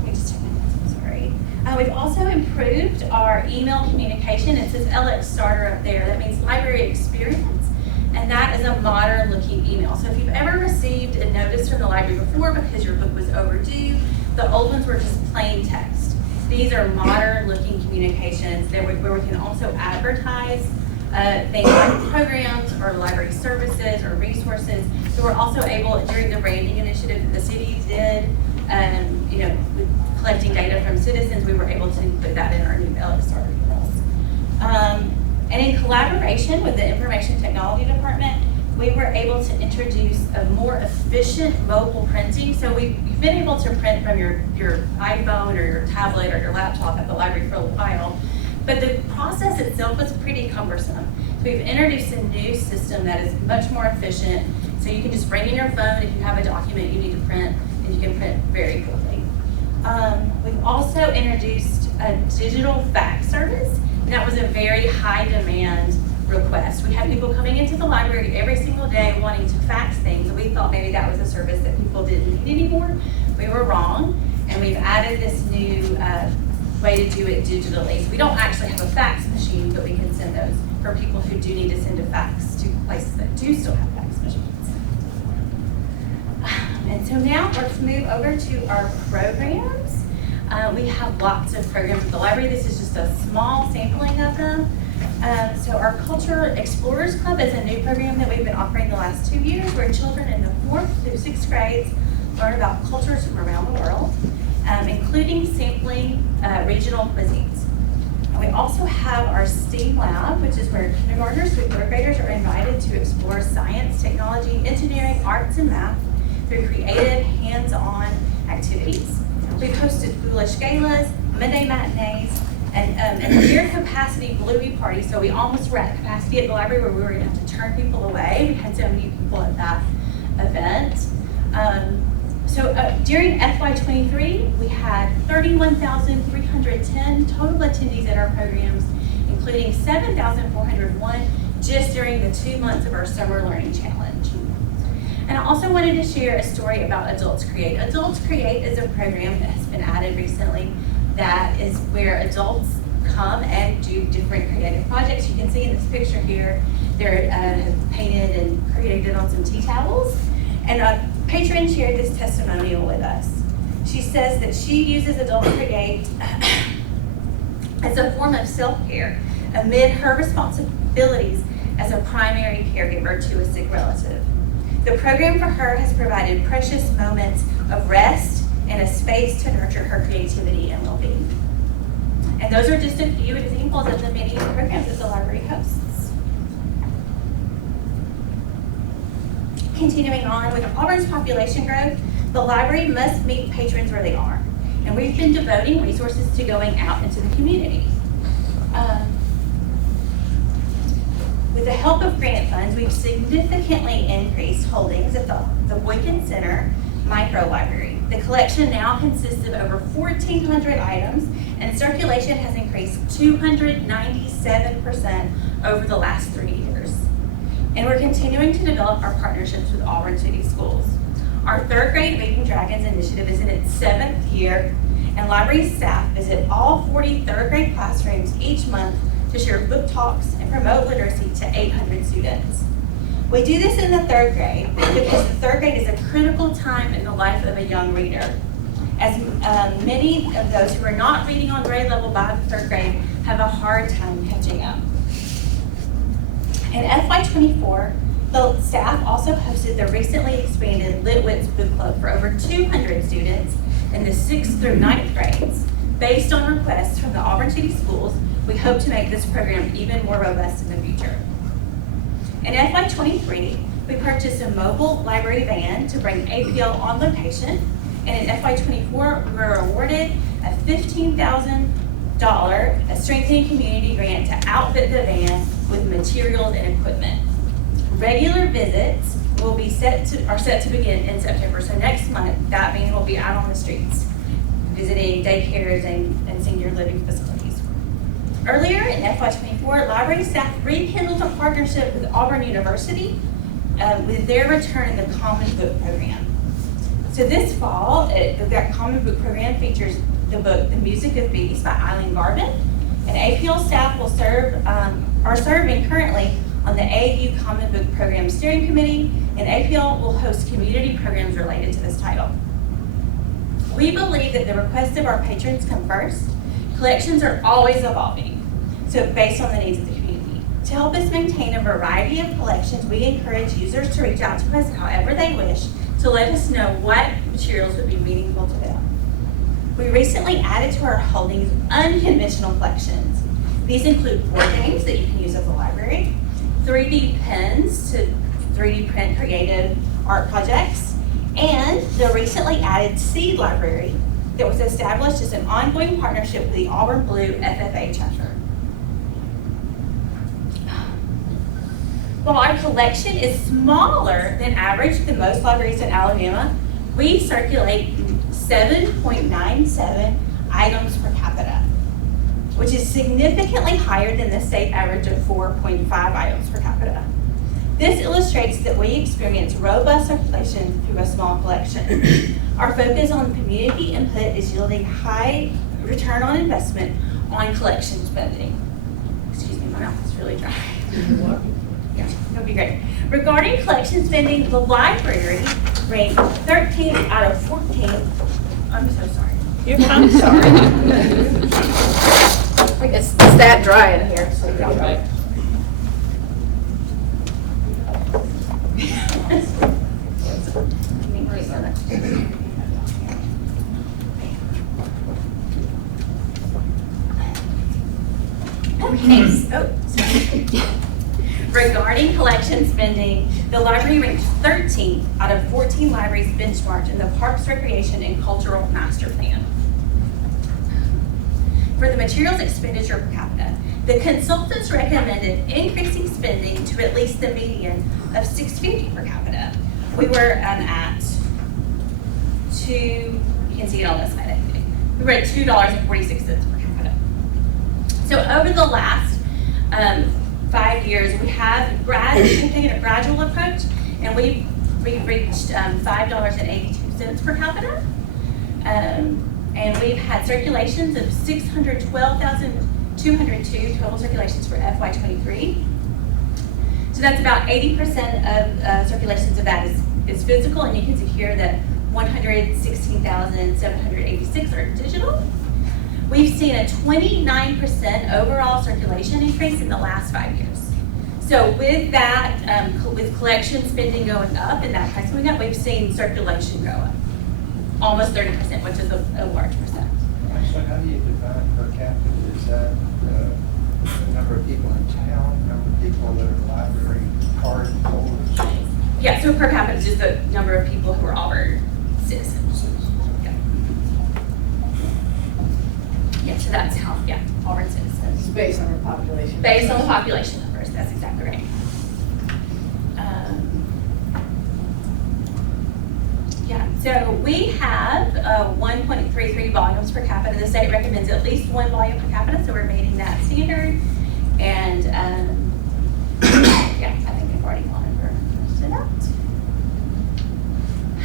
me just check my notes, I'm sorry. We've also improved our email communication. It says LX Starter up there. That means library experience. And that is a modern looking email. So if you've ever received a notice from the library before because your book was overdue, the old ones were just plain text. These are modern looking communications where we can also advertise things like programs or library services or resources. So we're also able, during the branding initiative that the city did, with collecting data from citizens, we were able to put that in our new LX Starter emails. And in collaboration with the Information Technology Department, we were able to introduce a more efficient mobile printing. So we've been able to print from your iPhone or your tablet or your laptop at the library for a while, but the process itself was pretty cumbersome. So we've introduced a new system that is much more efficient. So you can just bring in your phone if you have a document you need to print, and you can print very quickly. We've also introduced a digital fax service. And that was a very high demand requests. We had people coming into the library every single day wanting to fax things, and we thought maybe that was a service that people didn't need anymore. We were wrong, and we've added this new way to do it digitally. So we don't actually have a fax machine, but we can send those for people who do need to send a fax to places that do still have fax machines. And so now let's move over to our programs. We have lots of programs at the library. This is just a small sampling of them. So our Culture Explorers Club is a new program that we've been offering the last 2 years, where children in the 4th through 6th grades learn about cultures from around the world, including sampling regional cuisines. And we also have our STEAM Lab, which is where kindergartners through 3rd graders are invited to explore science, technology, engineering, arts, and math through creative, hands-on activities. We've hosted foolish galas, Monday matinees, and a near capacity Bluey party. So we almost were at capacity at the library where we were going to have to turn people away. We had so many people at that event. During FY23, we had 31,310 total attendees at our programs, including 7,401 just during the 2 months of our Summer Learning Challenge. And I also wanted to share a story about Adults Create. Adults Create is a program that has been added recently that is where adults come and do different creative projects. You can see in this picture here, they're painted and created on some tea towels. And a patron shared this testimonial with us. She says that she uses Adults Create as a form of self-care amid her responsibilities as a primary caregiver to a sick relative. The program for her has provided precious moments of rest and a space to nurture her creativity and well-being. And those are just a few examples of the many programs that the library hosts. Continuing on, with Auburn's population growth, the library must meet patrons where they are. And we've been devoting resources to going out into the community. With the help of grant funds, we've significantly increased holdings at the Boykin Center Micro Library. The collection now consists of over 1,400 items, and circulation has increased 297% over the last 3 years. And we're continuing to develop our partnerships with Auburn City Schools. Our 3rd grade Reading Dragons initiative is in its 7th year, and library staff visit all 40 3rd grade classrooms each month to share book talks and promote literacy to 800 students. We do this in the 3rd grade because the 3rd grade is a critical time in the life of a young reader, as many of those who are not reading on grade level by the 3rd grade have a hard time catching up. In FY24, the staff also hosted the recently expanded Litwitz Book Club for over 200 students in the 6th through 9th grades. Based on requests from the Auburn City Schools, we hope to make this program even more robust in the future. In FY23, we purchased a mobile library van to bring APL on location, and in FY24, we were awarded a $15,000 Strengthening Community grant to outfit the van with materials and equipment. Regular visits are set to begin in September, so next month, that van will be out on the streets, visiting daycares and senior living facilities. Earlier in FY24, library staff rekindled a partnership with Auburn University with their return in the Common Book Program. So this fall, that Common Book Program features the book The Music of Bees by Eileen Garvin, and APL staff are serving currently on the AAU Common Book Program Steering Committee, and APL will host community programs related to this title. We believe that the requests of our patrons come first. Collections are always evolving, so based on the needs of the community. To help us maintain a variety of collections, we encourage users to reach out to us however they wish to let us know what materials would be meaningful to them. We recently added to our holdings unconventional collections. These include board games that you can use at the library, 3D pens to 3D print creative art projects, and the recently added Seed Library that was established as an ongoing partnership with the Auburn Blue FFA chapter. While our collection is smaller than average than most libraries in Alabama, we circulate 7.97 items per capita. which is significantly higher than the state average of 4.5 items per capita. This illustrates that we experience robust circulation through a small collection. Our focus on community input is yielding high return on investment on collection spending. Excuse me, my mouth is really dry. Yeah, that'd be great. Regarding collection spending, the library ranked 13th out of 14. I'm so sorry. I'm sorry. I guess it's that dry in here, so y'all right. Okay, regarding collection spending, the library ranked 13th out of 14 libraries benchmarked in the Parks, Recreation, and Cultural Master Plan. For the materials expenditure per capita, the consultants recommended increasing spending to at least the median of $6.50 per capita. We were at you can see it on this slide, I think. We were at $2.46 per capita. So over the last 5 years, we have taken a gradual approach, and we've reached $5.82 per capita. And we've had circulations of 612,202 total circulations for FY23. So that's about 80% of circulations of that is physical, and you can see here that 116,786 are digital. We've seen a 29% overall circulation increase in the last 5 years. So with that, with collection spending going up and that price going up, we've seen circulation go up. Almost 30%, which is a large percent. So how do you define per capita? Is that the number of people in town, number of people that are library card holders? Yeah, so per capita is just the number of people who are Auburn citizens. Yeah. Yeah, so that's how, yeah, Auburn citizens. It's based on our population. Based on the population numbers, that's exactly right. Yeah, so we have 1.33 volumes per capita. The state recommends at least 1 volume per capita, so we're meeting that standard. And yeah, I think I've already gone over most of that.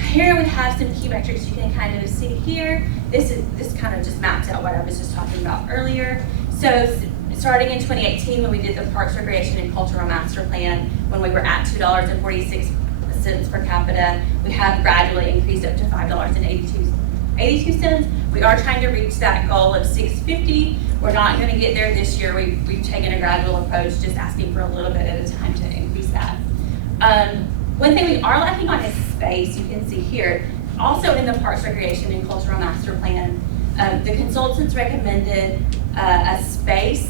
Here we have some key metrics you can kind of see here. This kind of just maps out what I was just talking about earlier. So starting in 2018, when we did the Parks, Recreation, and Cultural Master Plan, when we were at $2.46 per capita, we have gradually increased up to $5.82. We are trying to reach that goal of $6.50. We're not going to get there this year. We've taken a gradual approach, just asking for a little bit at a time to increase that. One thing we are lacking on is space. You can see here, also in the Parks, Recreation, and Cultural Master Plan, the consultants recommended a space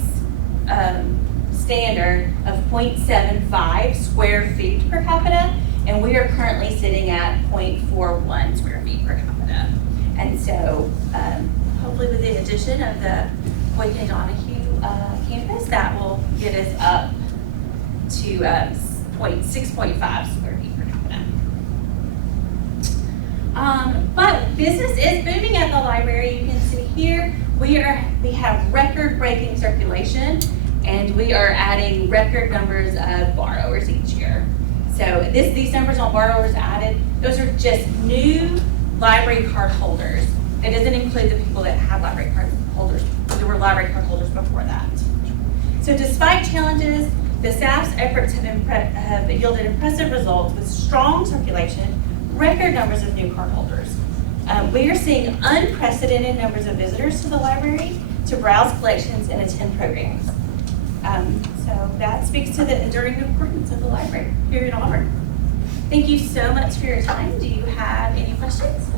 standard of 0.75 square feet per capita. And we are currently sitting at 0.41 square feet per capita. And so hopefully with the addition of the Boykin Donahue campus, that will get us up to 6.5 square feet per capita. But business is booming at the library. You can see here, we have record-breaking circulation, and we are adding record numbers of borrowers each year. So these numbers on borrowers added, those are just new library card holders. It doesn't include the people that had library card holders, there were library card holders before that. So despite challenges, the staff's efforts have yielded impressive results with strong circulation, record numbers of new card holders. We are seeing unprecedented numbers of visitors to the library to browse collections and attend programs. So that speaks to the enduring importance of the library here in Auburn. Thank you so much for your time. Do you have any questions?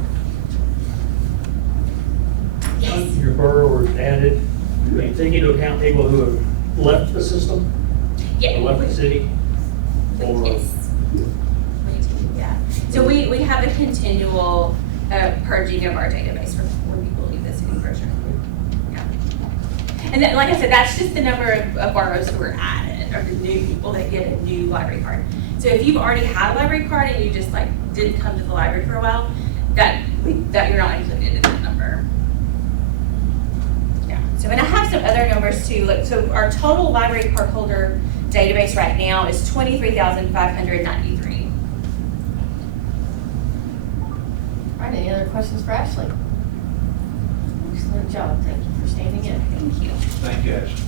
Yes. Your borrowers added, do you take into account people who have left the system? Yeah. Or left the city? Or Yes. Yeah. So we have a continual purging of our database for when people leave the city for sure. And then, like I said, that's just the number of borrowers who are added, or the new people that get a new library card. So if you've already had a library card and you just didn't come to the library for a while, that you're not included in that number. Yeah. So, and I have some other numbers too, like, so our total library card holder database right now is 23,593. All right, any other questions for Ashley? Excellent job, thank you for standing in. Thank you. Thank you, Ashley.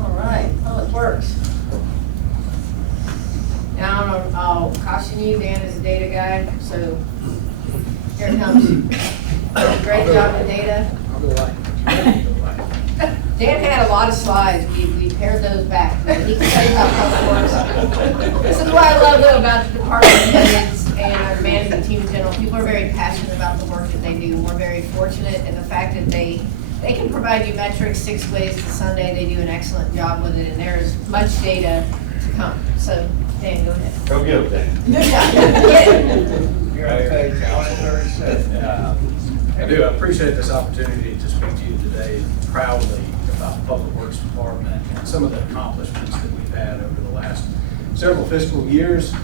All right, Public Works. Now, I'll caution you, Dan is a data guy, so here it comes. Great job with data. I'll go light. Dan had a lot of slides, we pared those back. He can tell you about Public Works. This is what I love though about the department heads and our management team in general. People are very passionate about the work that they do. We're very fortunate in the fact that they can provide you metrics 6 ways to Sunday. They do an excellent job with it, and there is much data to come. So, Dan, go ahead. Go get it, Dan. Good job. You're on page 137. I do, I appreciate this opportunity to speak to you today proudly about the Public Works Department and some of the accomplishments that we've had over the last several fiscal years.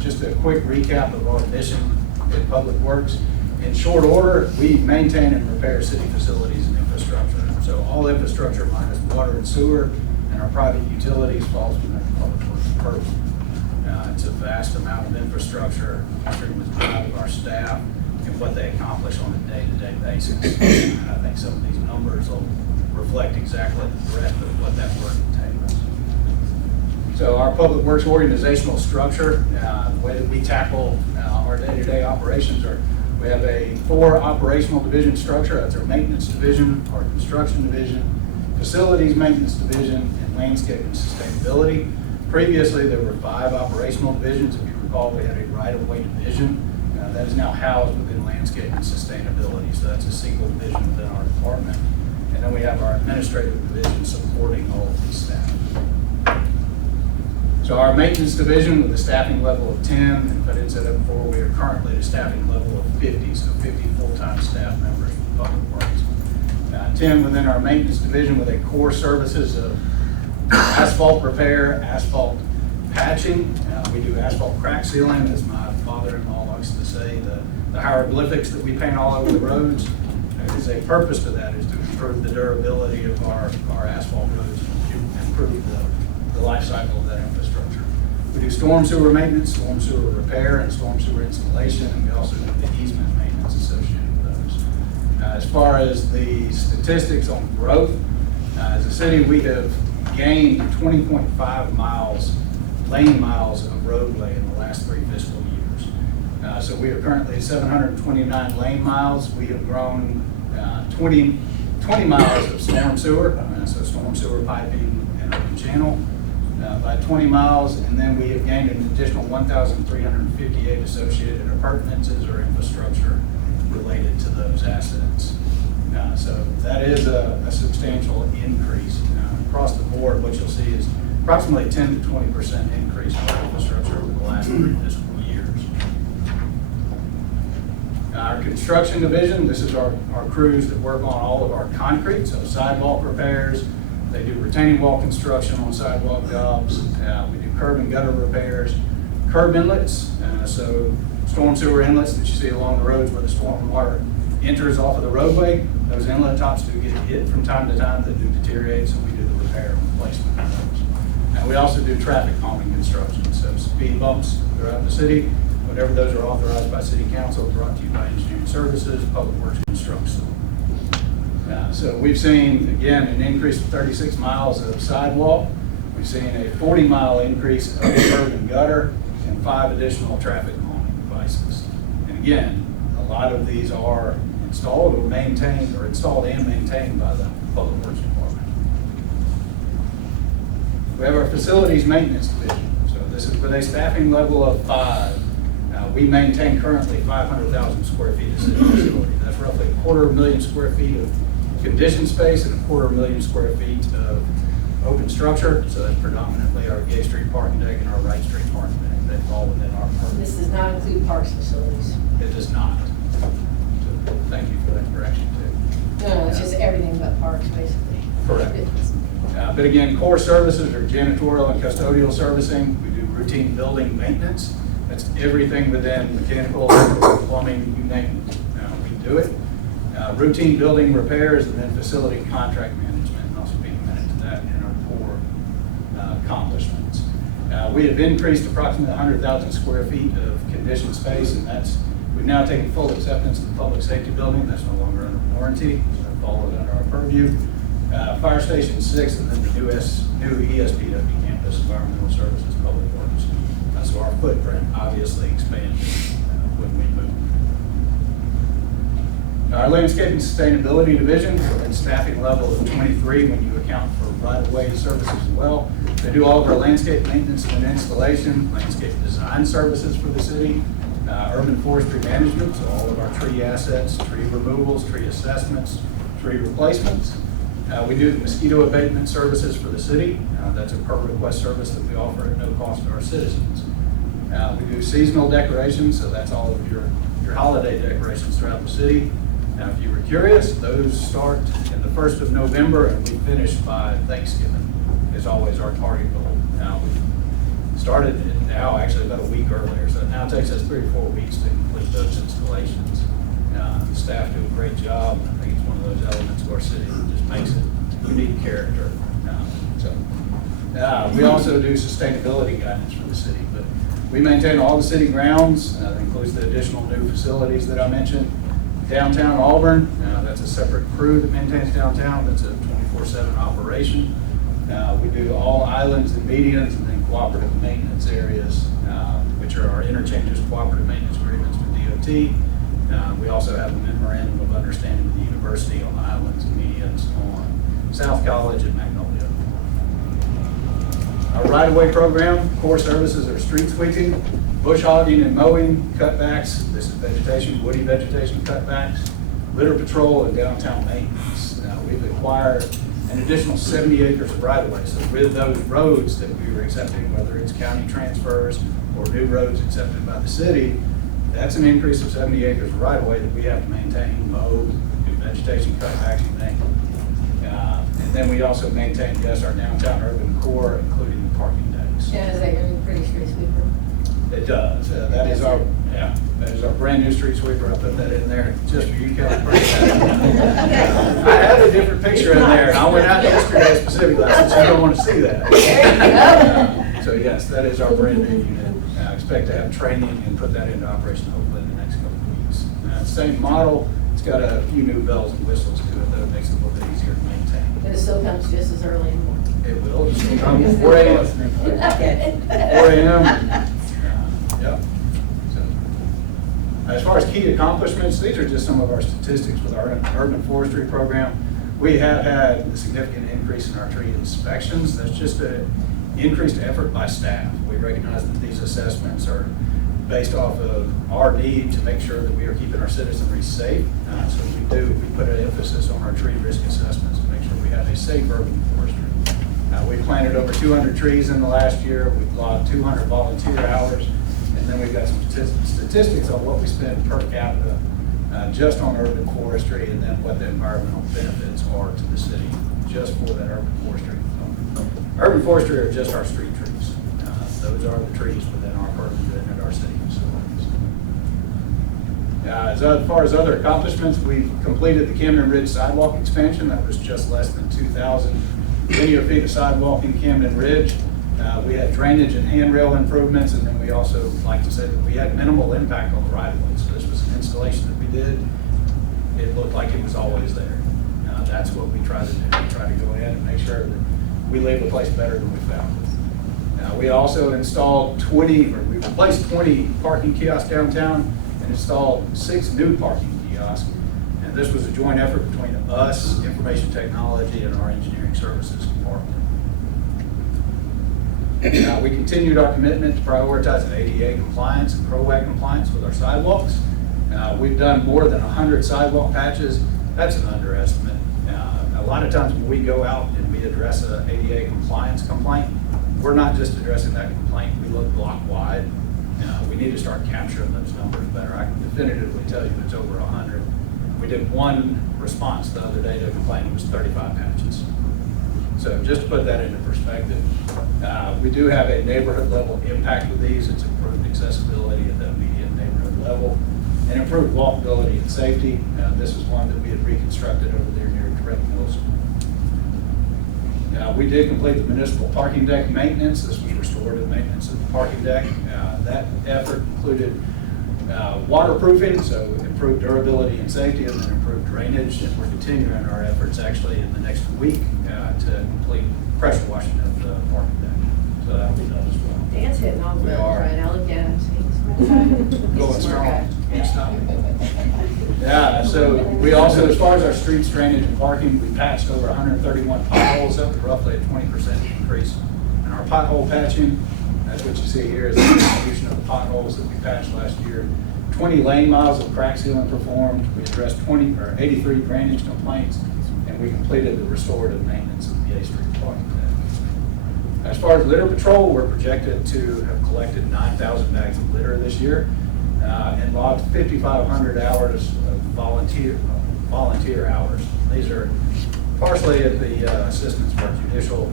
Just a quick recap of our mission in Public Works. In short order, we maintain and repair city facilities and infrastructure. So all infrastructure minus water and sewer and our private utilities falls within the Public Works purview. It's a vast amount of infrastructure, extremely proud of our staff and what they accomplish on a day-to-day basis. And I think some of these numbers will reflect exactly the breadth of what that work entails. So our Public Works organizational structure, the way that we tackle our day-to-day operations are, we have a 4 operational division structure. That's our maintenance division, our construction division, facilities maintenance division, and landscape and sustainability. Previously, there were 5 operational divisions. If you recall, we had a right-of-way division. That is now housed within landscape and sustainability. So that's a single division within our department. And then we have our administrative division supporting all of these staff. So our maintenance division with a staffing level of 10, and if I didn't say that before, we are currently at a staffing level of 50, so 50 full-time staff members for Public Works. 10 within our maintenance division with a core services of asphalt repair, asphalt patching. We do asphalt crack sealing, as my father-in-law likes to say, the hieroglyphics that we paint all over the roads. There's a purpose to that, is to improve the durability of our asphalt roads, and improve the life cycle of that infrastructure. We do storm sewer maintenance, storm sewer repair, and storm sewer installation, and we also do the easement maintenance associated with those. As far as the statistics on growth, as a city, we have gained 20.5 lane miles of roadway in the last 3 fiscal years. So we are currently at 729 lane miles. We have grown 20 miles of storm sewer, so storm sewer piping and open channel by 20 miles, and then we have gained an additional 1,358 associated appurtenances or infrastructure related to those assets. So that is a substantial increase. Across the board, what you'll see is approximately 10 to 20% increase in our infrastructure over the last 3 fiscal years. Our construction division, this is our crews that work on all of our concrete, so sidewalk repairs. They do retaining wall construction on sidewalk jobs. We do curb and gutter repairs, curb inlets, so storm sewer inlets that you see along the roads where the storm water enters off of the roadway. Those inlet tops do get hit from time to time. They do deteriorate, so we do the repair and replacement of those. And we also do traffic calming construction, so speed bumps throughout the city. Whenever those are authorized by City Council, brought to you by Engineering Services, Public Works constructs them. So we've seen, again, an increase of 36 miles of sidewalk. We've seen a 40-mile increase of curb and gutter, and 5 additional traffic calming devices. And again, a lot of these are installed or maintained, or installed and maintained by the Public Works Department. We have our facilities maintenance division. So this is with a staffing level of 5. We maintain currently 500,000 square feet of city facility. That's roughly 250,000 square feet of conditioned space and 250,000 square feet of open structure. So that's predominantly our Gay Street parking deck and our Wright Street parking deck. They fall within our purview. This does not include parks facilities. It does not. So thank you for that correction too. No, it's just everything but parks, basically. Correct. But again, core services are janitorial and custodial servicing. We do routine building maintenance. That's everything within mechanical, plumbing, you name it. We do it. Routine building repairs and then facility contract management, and I'll speak a minute to that in our core accomplishments. We have increased approximately 100,000 square feet of conditioned space, and we've now taken full acceptance of the public safety building. That's no longer under warranty, so it falls under our purview. Fire Station 6, and then the new ESPW campus, Environmental Services, Public Works. So our footprint obviously expanded when we moved. Our landscape and sustainability division, we're in staffing level of 23 when you account for right-of-way services as well. They do all of our landscape maintenance and installation, landscape design services for the city, urban forestry management, so all of our tree assets, tree removals, tree assessments, tree replacements. We do the mosquito abatement services for the city. That's a per request service that we offer at no cost to our citizens. We do seasonal decorations, so that's all of your holiday decorations throughout the city. Now, if you were curious, those start in the 1st of November and we finish by Thanksgiving is always our target goal. Now, we started it now actually about a week earlier, so it now takes us 3 or 4 weeks to complete those installations. The staff do a great job. I think it's one of those elements of our city that just makes it unique character. We also do sustainability guidance for the city, but we maintain all the city grounds. That includes the additional new facilities that I mentioned. Downtown Auburn, that's a separate crew that maintains downtown. That's a 24/7 operation. We do all islands and medians and then cooperative maintenance areas, which are our interchanges, cooperative maintenance agreements with DOT. We also have a memorandum of understanding with the university on the islands and medians on South College and Magnolia. Our right-of-way program, core services are street sweeping, bush hogging and mowing, cutbacks, this is vegetation, woody vegetation cutbacks, litter patrol, and downtown maintenance. We've acquired an additional 70 acres of right-of-way, so with those roads that we were accepting, whether it's county transfers or new roads accepted by the city, that's an increase of 70 acres of right-of-way that we have to maintain, mow, do vegetation cutbacks, you name it. And then we also maintain, yes, our downtown urban core, including the parking decks. Yeah, is that your new pretty street sweeper? It does. That is our brand new street sweeper. I put that in there just for you, Kelly. I had a different picture in there, and I went out yesterday specifically. I said, you don't want to see that. There you go. So yes, that is our brand new unit. I expect to have training and put that into operation hopefully in the next couple of weeks. Same model. It's got a few new bells and whistles to it that makes it a little bit easier to maintain. But it still comes just as early in the morning. It will. It's still come 4 a.m. 4 a.m. Yep. So, as far as key accomplishments, these are just some of our statistics with our urban forestry program. We have had a significant increase in our tree inspections. That's just an increased effort by staff. We recognize that these assessments are based off of our need to make sure that we are keeping our citizenry safe. So we put an emphasis on our tree risk assessments to make sure we have a safe urban forestry. We planted over 200 trees in the last year. We've logged 200 volunteer hours. And then we've got some statistics on what we spend per capita just on urban forestry, and then what the environmental benefits are to the city just for that urban forestry. So, urban forestry are just our street trees. Those are the trees within our purview and at our city facilities. As far as other accomplishments, we've completed the Camden Ridge sidewalk expansion. That was just less than 2,000 linear feet of sidewalk in Camden Ridge. We had drainage and handrail improvements, and then we also like to say that we had minimal impact on the right-of-way. So this was an installation that we did. It looked like it was always there. That's what we try to do. We try to go in and make sure that we leave the place better than we found it. We also installed we replaced 20 parking kiosks downtown and installed 6 new parking kiosks. And this was a joint effort between us, information technology, and our engineering services department. We continued our commitment to prioritizing ADA compliance and PROAC compliance with our sidewalks. We've done more than 100 sidewalk patches. That's an underestimate. A lot of times when we go out and we address an ADA compliance complaint, we're not just addressing that complaint, we look block wide. We need to start capturing those numbers better. I can definitively tell you it's over 100. We did one response the other day to a complaint, it was 35 patches. So just to put that into perspective, we do have a neighborhood level impact with these. It's improved accessibility at the immediate neighborhood level and improved walkability and safety. This is one that we had reconstructed over there near Direct Middle School. We did complete the municipal parking deck maintenance. This was restorative maintenance of the parking deck. That effort included waterproofing, so improved durability and safety, and then improved drainage. And we're continuing our efforts actually in the next week to complete pressure washing of the parking deck. So that'll be done as well. Dan's hitting all the We buttons are. right now, look at him. He's Going a smart guy. strong. Can't stop. Yeah, so we also, as far as our streets, drainage, and parking, we patched over 131 potholes. That was roughly a 20% increase in our pothole patching. That's what you see here is the distribution of the potholes that we patched last year. 20 lane miles of crack sealing performed. We addressed 83 drainage complaints, and we completed the restorative maintenance of the A Street parking deck. As far as litter patrol, we're projected to have collected 9,000 bags of litter this year and logged 5,500 hours of volunteer hours. These are partially at the assistance of our judicial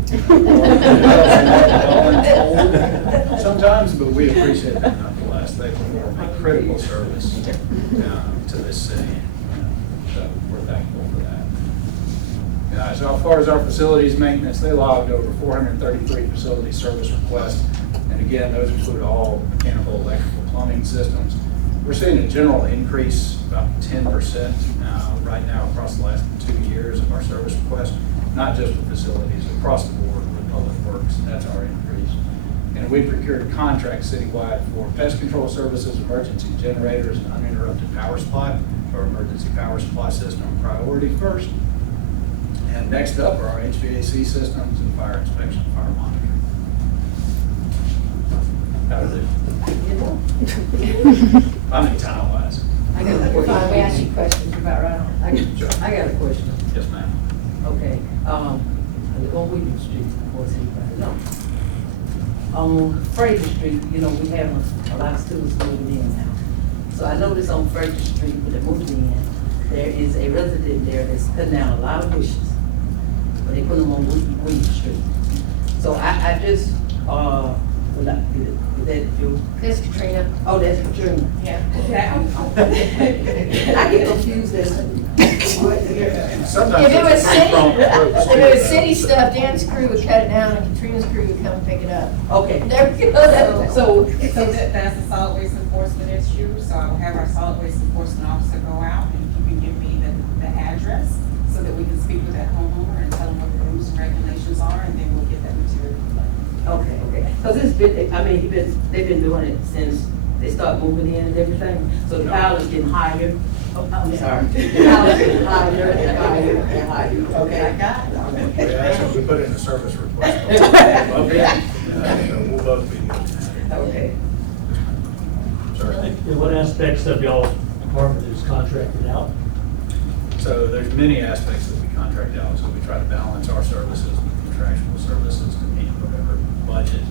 sometimes, but we appreciate them nonetheless. They perform a critical service to this city, so we're thankful for that. So as far as our facilities maintenance, they logged over 433 facility service requests, and again, those include all mechanical, electrical, plumbing systems. We're seeing a general increase, about 10% right now across the last 2 years of our service requests, not just for facilities, across the board with public works. That's our increase. And we procured contracts citywide for pest control services, emergency generators, and uninterrupted power supply. Our emergency power supply system priority first. And next up are our HVAC systems and fire inspection, fire monitoring. How to do? How many time-wise? I got a Fine, question. we ask you questions about right on. I got a question. Yes, ma'am. Okay, I live on William Street, of course, everybody knows. On Fraser Street, you know, we have a lot of students moving in now. So I noticed on Fraser Street, when they moved in, there is a resident there that's cutting down a lot of bushes. But they put them on William Street. So I just, is that you? This is Katrina. Oh, that's Katrina. Yeah. I get confused as Sometimes If it was it's city, from groups, if it was city stuff, Dan's crew would cut it down and Katrina's crew would come pick it up. Okay. There we go. So That's a solid waste enforcement issue, so I'll have our solid waste enforcement officer go out, and if you can give me the address, so that we can speak with that homeowner and tell them what the rules and regulations are, and then we'll get that material collected. okay. Because it's been, I mean, they've been doing it since they start moving in and everything. So the pile is getting higher. Oh, I'm sorry. The pile is getting higher and higher and higher. Okay, I got it. We actually put in a service request. Okay. So we'll both be looking at Okay. it. Sir. And what aspects of y'all's department is contracted out? So there's many aspects that we contract out, so we try to balance our services with contractual services to meet whatever budget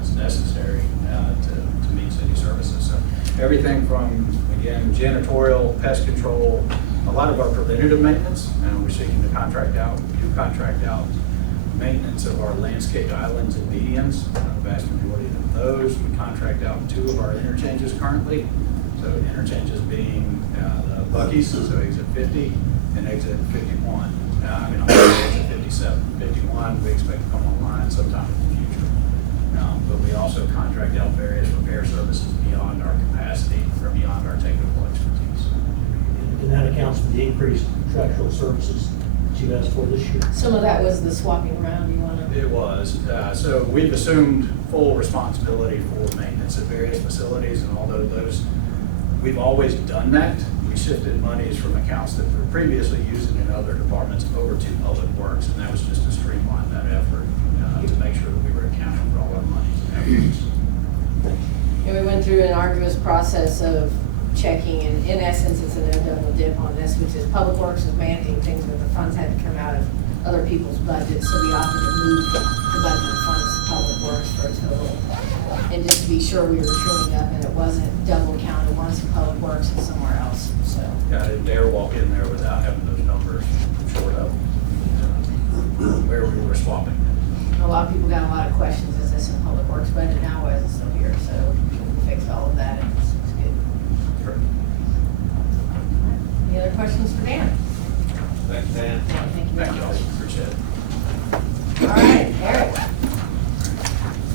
is necessary to meet city services. So everything from, again, janitorial, pest control, a lot of our preventative maintenance, we're seeking to contract out. We do contract out maintenance of our landscaped islands and medians, the vast majority of those. We contract out 2 of our interchanges currently. So interchanges being the Buc-ee's, so exit 50 and exit 51. Exit 57. 51, we expect to come online sometime in the future. But we also contract out various repair services beyond our capacity or beyond our technical expertise. And that accounts for the increased contractual services that you asked for this year. Some of that was the swapping around, you wanna? It was. So we've assumed full responsibility for maintenance at various facilities, and although we've always done that, we shifted monies from accounts that were previously used in other departments over to public works, and that was just to streamline that effort to make sure that we were accounting for all our monies and efforts. And we went through an arduous process of checking, and in essence, it's a no double dip on this, which is Public Works is managing things, but the funds had to come out of other people's budgets, so we offered to move the budget funds to Public Works for a total. And just to be sure we were trimming up and it wasn't double counted, once in Public Works and somewhere else, so. Yeah, I didn't dare walk in there without having those numbers shored up. Where we were swapping. A lot of people got a lot of questions, is this in public works budget now, why is it still here? So we fixed all of that, and it's good. Any other questions for Dan? Thanks, Dan. Thank you very Thank you all, much. appreciate it. All right, Eric.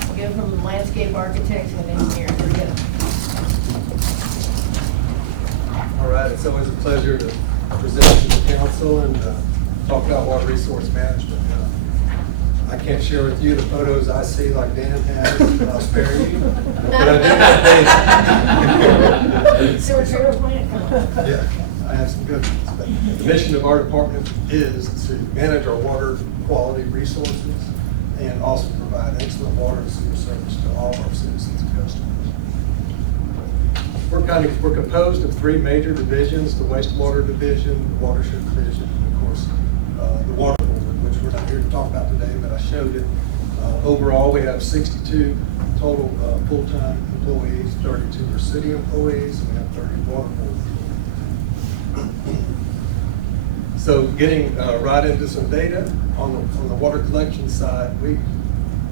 We'll go from landscape architect and engineer. Here we go. All right, it's always a pleasure to present to the council and talk about water resource management. I can't share with you the photos I see like Dan has, and I'll spare you. But I do have Sewer treatment plant, come on. yeah, I have some good ones. But the mission of our department is to manage our water quality resources and also provide excellent water and sewer service to all of our citizens and customers. We're composed of three major divisions: the wastewater division, the watershed division, and of course, the water board, which we're not here to talk about today, but I showed it. Overall, we have 62 total full-time employees, 32 are city employees, and we have 30 water board employees. So getting right into some data on the water collection side, we're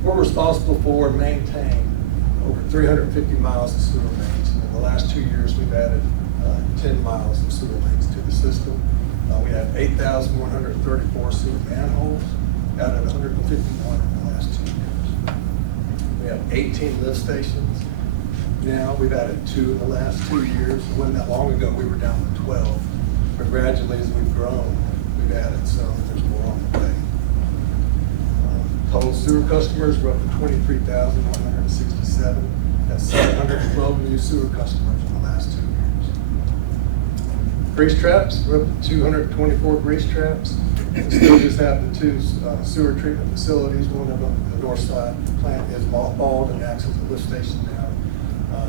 responsible for and maintain over 350 miles of sewer mains. In the last 2 years, we've added 10 miles of sewer mains to the system. We have 8,134 sewer manholes, added 151 in the last 2 years. We have 18 lift stations. Now, we've added 2 in the last 2 years. It wasn't that long ago, we were down to 12. But gradually, as we've grown, we've added some, there's more on the way. Total sewer customers were up to 23,167. That's 712 new sewer customers in the last 2 years. Grease traps, we're up to 224 grease traps. We still just have the 2 sewer treatment facilities. One of them, the north side plant, is mothballed and acts as a lift station now.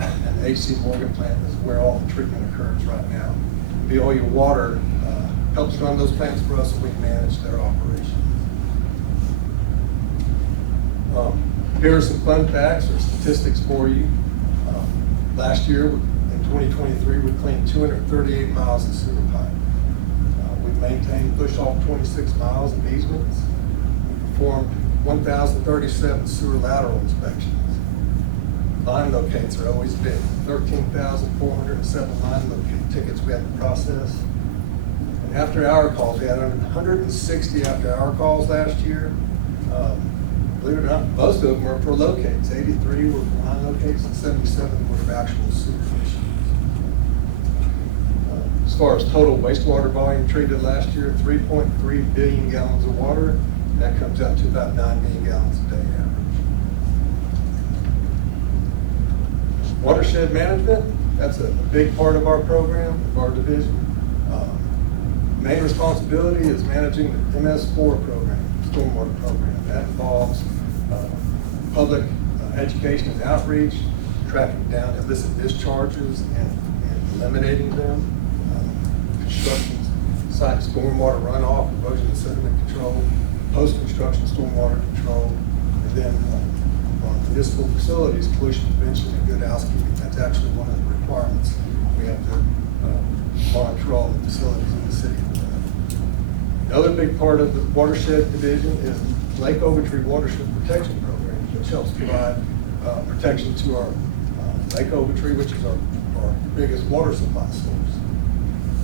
And the H.C. Morgan plant is where all the treatment occurs right now. Veolia Water helps run those plants for us, and we manage their operations. Here are some fun facts or statistics for you. Last year, in 2023, we cleaned 238 miles of sewer pipe. We've maintained push-off 26 miles of easements. We performed 1,037 sewer lateral inspections. Line locates are always big. 13,407 line locate tickets we had to process. And after-hour calls, we had 160 after-hour calls last year. Believe it or not, most of them were for locates. 83 were for line locates and 77 were for actual sewer issues. As far as total wastewater volume treated last year, 3.3 billion gallons of water. That comes out to about 9 million gallons a day average. Watershed management, that's a big part of our program, of our division. Main responsibility is managing the MS4 program, stormwater program. That involves public education and outreach, tracking down illicit discharges and eliminating them, construction site stormwater runoff, erosion and sediment control, post-construction stormwater control, and then on municipal facilities, pollution prevention and good housekeeping. That's actually one of the requirements. We have to monitor all the facilities in the city. The other big part of the watershed division is Lake Ogletree Watershed Protection Program, which helps provide protection to our Lake Ogletree, which is our biggest water supply source.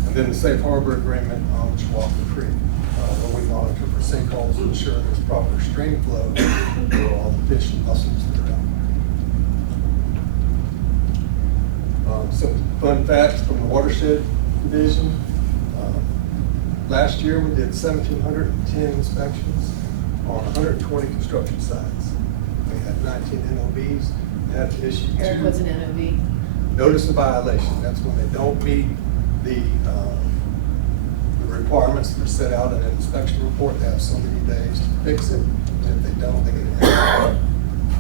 And then the Safe Harbor Agreement on Chihuahua Creek, where we monitor for sinkholes to ensure there's proper stream flow for all the fish and mussels that are out there. Some fun facts from the watershed division. Last year, we did 1,710 inspections on 120 construction sites. We had 19 NOVs. Had to issue Eric, what's an NOV? notice of violation. That's when they don't meet the requirements that are set out in an inspection report. They have so many days to fix it. And if they don't, they get an NOV.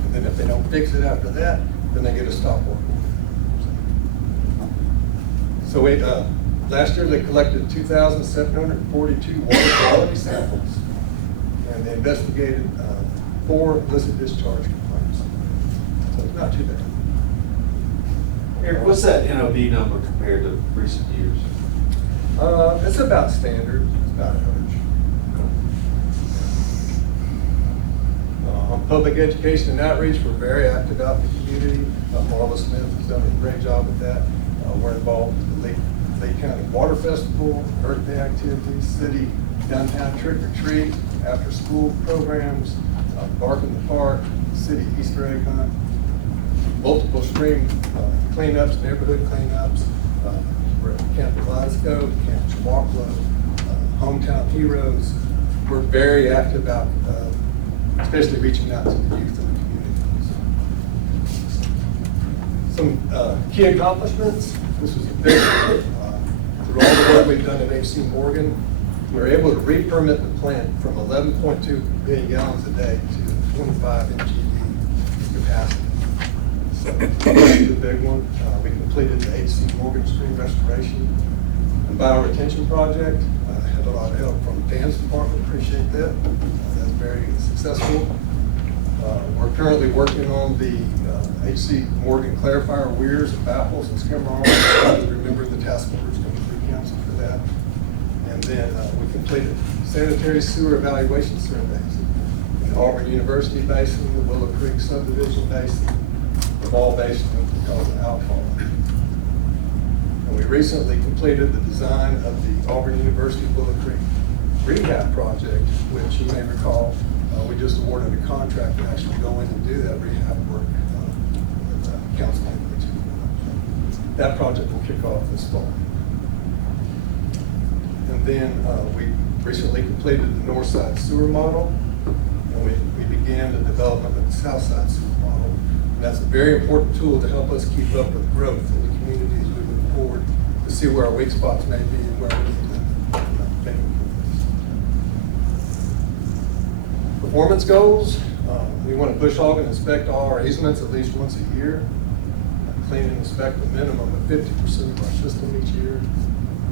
And then if they don't fix it after that, then they get a stop work order. So we, last year they collected 2,742 water quality samples, and they investigated 4 illicit discharge complaints. So it's not too bad. Eric, what's that NOV number compared to recent years? It's about standard. It's about average. Public education and outreach, we're very active out in the community. Marla Smith has done a great job with that. We're involved with the Lake County Water Festival, Earth Day activities, city downtown trick or treat, after school programs, Bark in the Park, city Easter egg hunt, multiple stream cleanups, neighborhood cleanups. We're at Camp Kaleidoscope, Camp Chewakla, Hometown Heroes. We're very active out, especially reaching out to the youth in the community. Some key accomplishments. This was a big one. Through all the work we've done at AC Morgan, we were able to re-permit the plant from 11.2 billion gallons a day to 25 MGD capacity. So that's a big one. We completed the AC Morgan Stream restoration and bioretention project. Had a lot of help from the Dan's department, appreciate that. That's very successful. We're currently working on the HC Morgan clarifier weirs and baffles and skimmer arms. Remember the task force coming through council for that. And then we completed sanitary sewer evaluation surveys in the Auburn University Basin, the Willow Creek subdivision basin, the Ball Basin, and we call it outfall. And we recently completed the design of the Auburn University Willow Creek rehab project, which you may recall, we just awarded a contract to actually go in and do that rehab work with council. That project will kick off this fall. And then we recently completed the north side sewer model, and we began the development of the south side sewer model. And that's a very important tool to help us keep up with growth in the community as we move forward, to see where our weak spots may be and where we need to make improvements. Performance goals, we want to bush hog and inspect all our easements at least once a year. Clean and inspect a minimum of 50% of our system each year.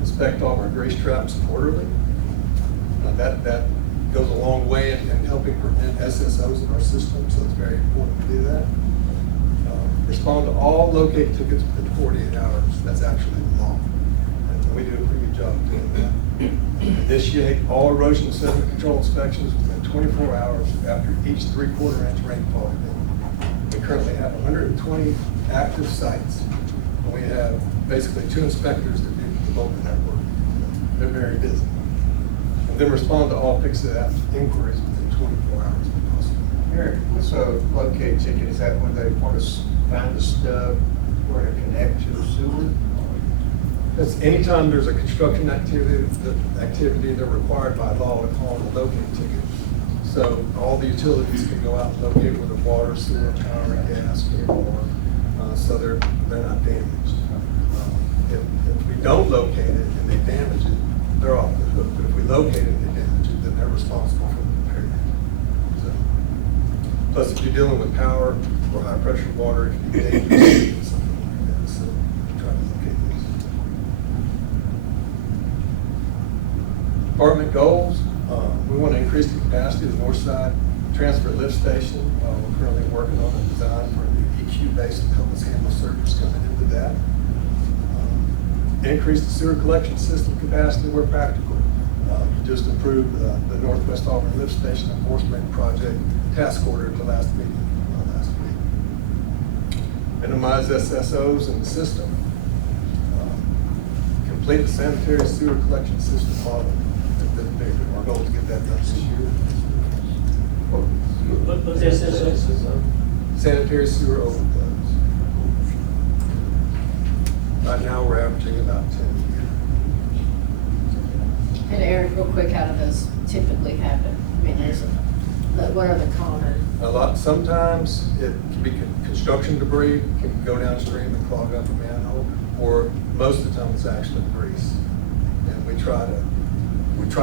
Inspect all of our grease traps quarterly. That goes a long way in helping prevent SSOs in our system, so it's very important to do that. Respond to all locate tickets within 48 hours. That's actually the law. And we do a pretty good job of doing that. Initiate all erosion and sediment control inspections within 24 hours after each 3/4 inch rainfall event. We currently have 120 active sites. And we have basically 2 inspectors that do the bulk of that work. They're very busy. And then respond to all fix-it inquiries within 24 hours if possible. Eric, what's a locate ticket? Is that when they want to find the stub where to connect to the sewer? That's anytime there's a construction activity they're required by law to call it a locate ticket. So all the utilities can go out and locate where the water, sewer, power, and gas, cable are, so they're not damaged. If we don't locate it and they damage it, they're off the hook. But if we locate it and they damage it, then they're responsible for the repair. So, plus, if you're dealing with power or high pressure water, it can be dangerous, something like that. So try to locate these. Department goals. We want to increase the capacity of the north side transfer lift station. We're currently working on a design for a new EQ basin to help us handle surges coming into that. Increase the sewer collection system capacity where practical. We just approved the Northwest Auburn Lift Station Enforcement Project task order at the last meeting last week. Minimize SSOs in the system. Complete the sanitary sewer collection system model. Our goal is to get that done this year. What's SSO? Sanitary sewer overflows. Right now, we're averaging about 10 a year. And Eric, real quick, how do those typically happen? I mean, what are the common? Sometimes it can be construction debris, can go downstream and clog up a manhole, or most of the time it's actually grease. And we try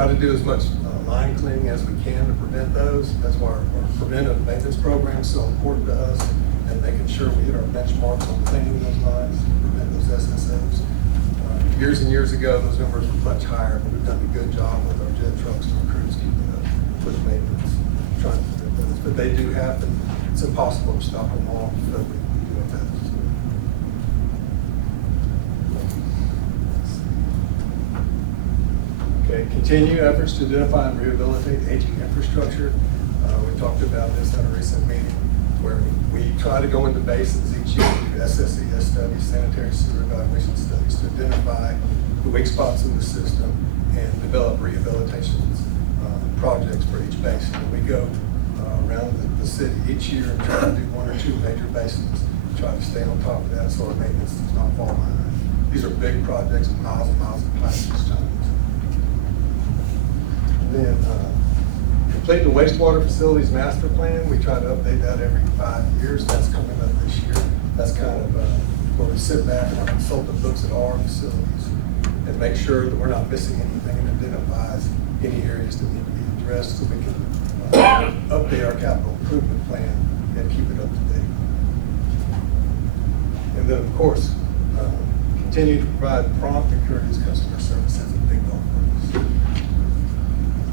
to do as much line cleaning as we can to prevent those. That's why our preventive maintenance program is so important to us, and making sure we hit our benchmarks on cleaning those lines, prevent those SSOs. Years and years ago, those numbers were much higher, but we've done a good job with our jet trucks and our crews keeping up with maintenance, trying to prevent those. But they do happen. It's impossible to stop them all, so we do our best. Okay, continue efforts to identify and rehabilitate aging infrastructure. We talked about this at a recent meeting where we try to go into basins each year, do SSES studies, sanitary sewer evaluation studies to identify the weak spots in the system and develop rehabilitation projects for each basin. And we go around the city each year and try to do one or two major basins, try to stay on top of that so our maintenance does not fall behind. These are big projects, miles and miles of pipe each time. And then complete the wastewater facilities master plan. We try to update that every 5 years. That's coming up this year. That's kind of where we sit back and our consultant looks at all our facilities and make sure that we're not missing anything and identifies any areas that need to be addressed so we can update our capital improvement plan and keep it up to date. And then, of course, continue to provide prompt and courteous customer service as a big goal for us.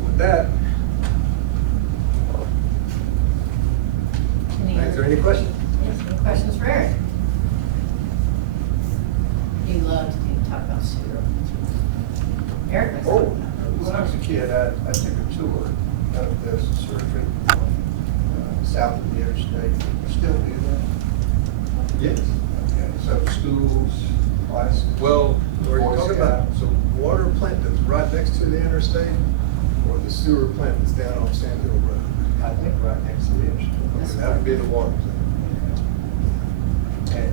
With that, is there any questions? Yes, any questions for Eric? You love to talk about sewer. Eric? what's Oh, up? when I was a kid, I took a tour of this surgery south of the interstate. You still do that? Yes. Okay, so schools, classes? Well, we're Boy talking about Scouts. the water plant that's right next to the interstate or the sewer plant that's down on Sand Hill Road. I think right next to the interstate. Okay, that would be the water plant. And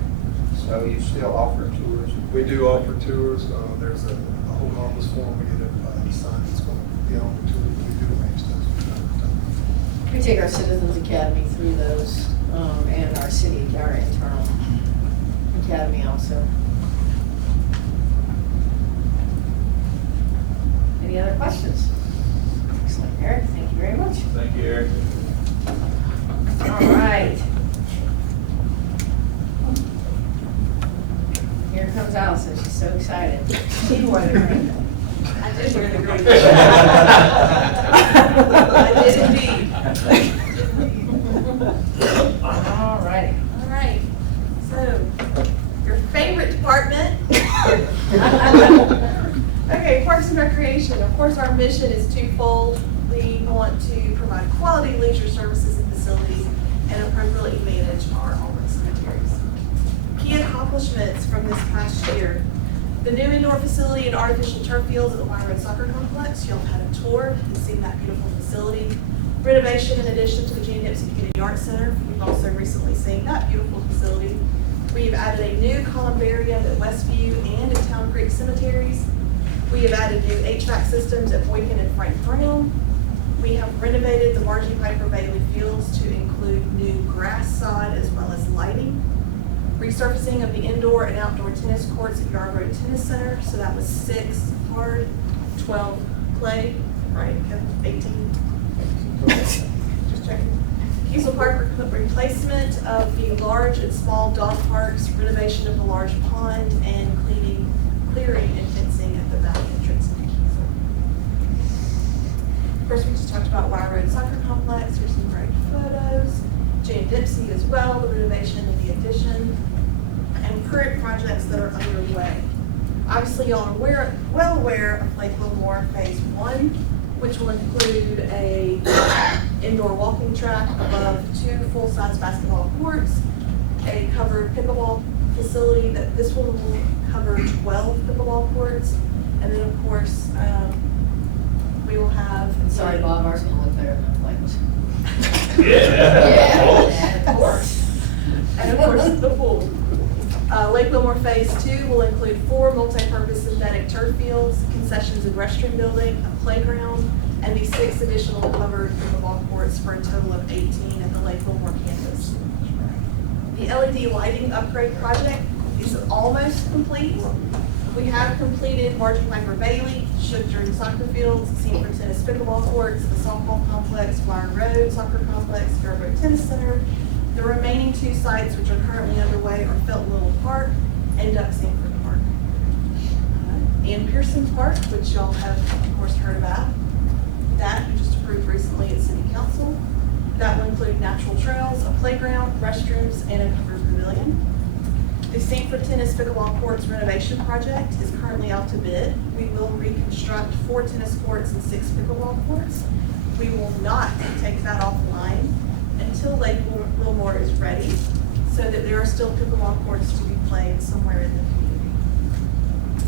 so you still offer tours? We do offer tours. There's a whole harmless form we get everybody to sign. It's going to be on the tour. We do arrange those from time to time. We take our Citizens Academy through those, and our internal academy also. Any other questions? Excellent, Eric, thank you very much. Thank you, Eric. All right. Here comes Allison, she's so excited. She wore the green. I did wear the green. I did indeed. All righty. All right, so, your favorite department. Okay, Parks and Recreation. Of course, our mission is twofold. We want to provide quality leisure services and facilities and appropriately manage our Auburn cemeteries. Key accomplishments from this past year. The new indoor facility and artificial turf fields at the Y Road Soccer Complex. Y'all had a tour and seen that beautiful facility. Renovation in addition to the Gene Dempsey Community Arts Center. You've also recently seen that beautiful facility. We've added a new columbarium at Westview and at Town Creek Cemeteries. We have added new HVAC systems at Boykin and Frank Brown. We have renovated the Margie Piper Bailey fields to include new grass sod as well as lighting. Resurfacing of the indoor and outdoor tennis courts at Yard Road Tennis Center. So that was 6 hard, 12 clay, right? 18. Just checking. Kiesel Park replacement of the large and small dog parks, renovation of the large pond, and clearing and fencing at the back entrance to Kiesel. Of course, we just talked about Y Road Soccer Complex. Here's some great photos. Jane Dempsey as well, the renovation of the addition, and current projects that are underway. Obviously, y'all are well aware of Lake Wilmore Phase 1, which will include a indoor walking track above 2 full-size basketball courts, a covered pickleball facility that this one will cover 12 pickleball courts, and then of course, we will have. Sorry, Bob, ours gonna look better than the Lakers. Yeah. Of course. And of course, the pool. Lake Wilmore Phase 2 will include 4 multi-purpose synthetic turf fields, concessions and restroom building, a playground, and the 6 additional covered pickleball courts for a total of 18 at the Lake Wilmore campus. The LED lighting upgrade project is almost complete. We have completed Margie Piper Bailey, Shook Soccer Fields, Sanford Tennis Pickleball Courts, the softball complex, Wire Road Soccer Complex, Fair Road Tennis Center. The remaining 2 sites which are currently underway are Felton Little Park and Duck Sanford Park. And Pearson Park, which y'all have of course heard about. That we just approved recently at City Council. That will include natural trails, a playground, restrooms, and a covered pavilion. The Sanford Tennis Pickleball Courts renovation project is currently out to bid. We will reconstruct 4 tennis courts and 6 pickleball courts. We will not take that offline floor is ready, so that there are still pickleball courts to be played somewhere in the community.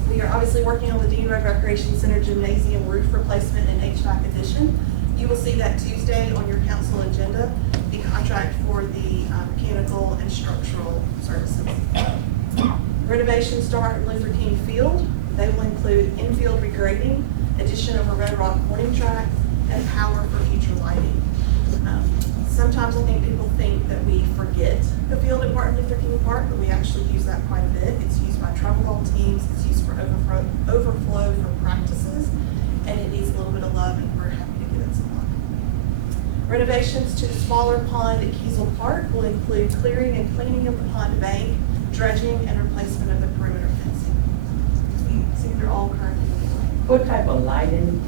We are obviously working on the Dean Road Recreation Center gymnasium roof replacement and HVAC addition. You will see that Tuesday on your council agenda, the contract for the mechanical and structural services. Renovations start at Luther King Field. They will include infield regrading, addition of a red rock warning track, and power for future lighting. Sometimes I think people think that we forget the field at Martin Luther King Park, but we actually use that quite a bit. It's used by travel ball teams, it's used for overflow from practices, and it needs a little bit of love, and we're happy to give it some love. Renovations to the smaller pond at Kiesel Park will include clearing and cleaning of the pond bank, dredging, and replacement of the perimeter fencing. So they're all currently underway. What type of lighting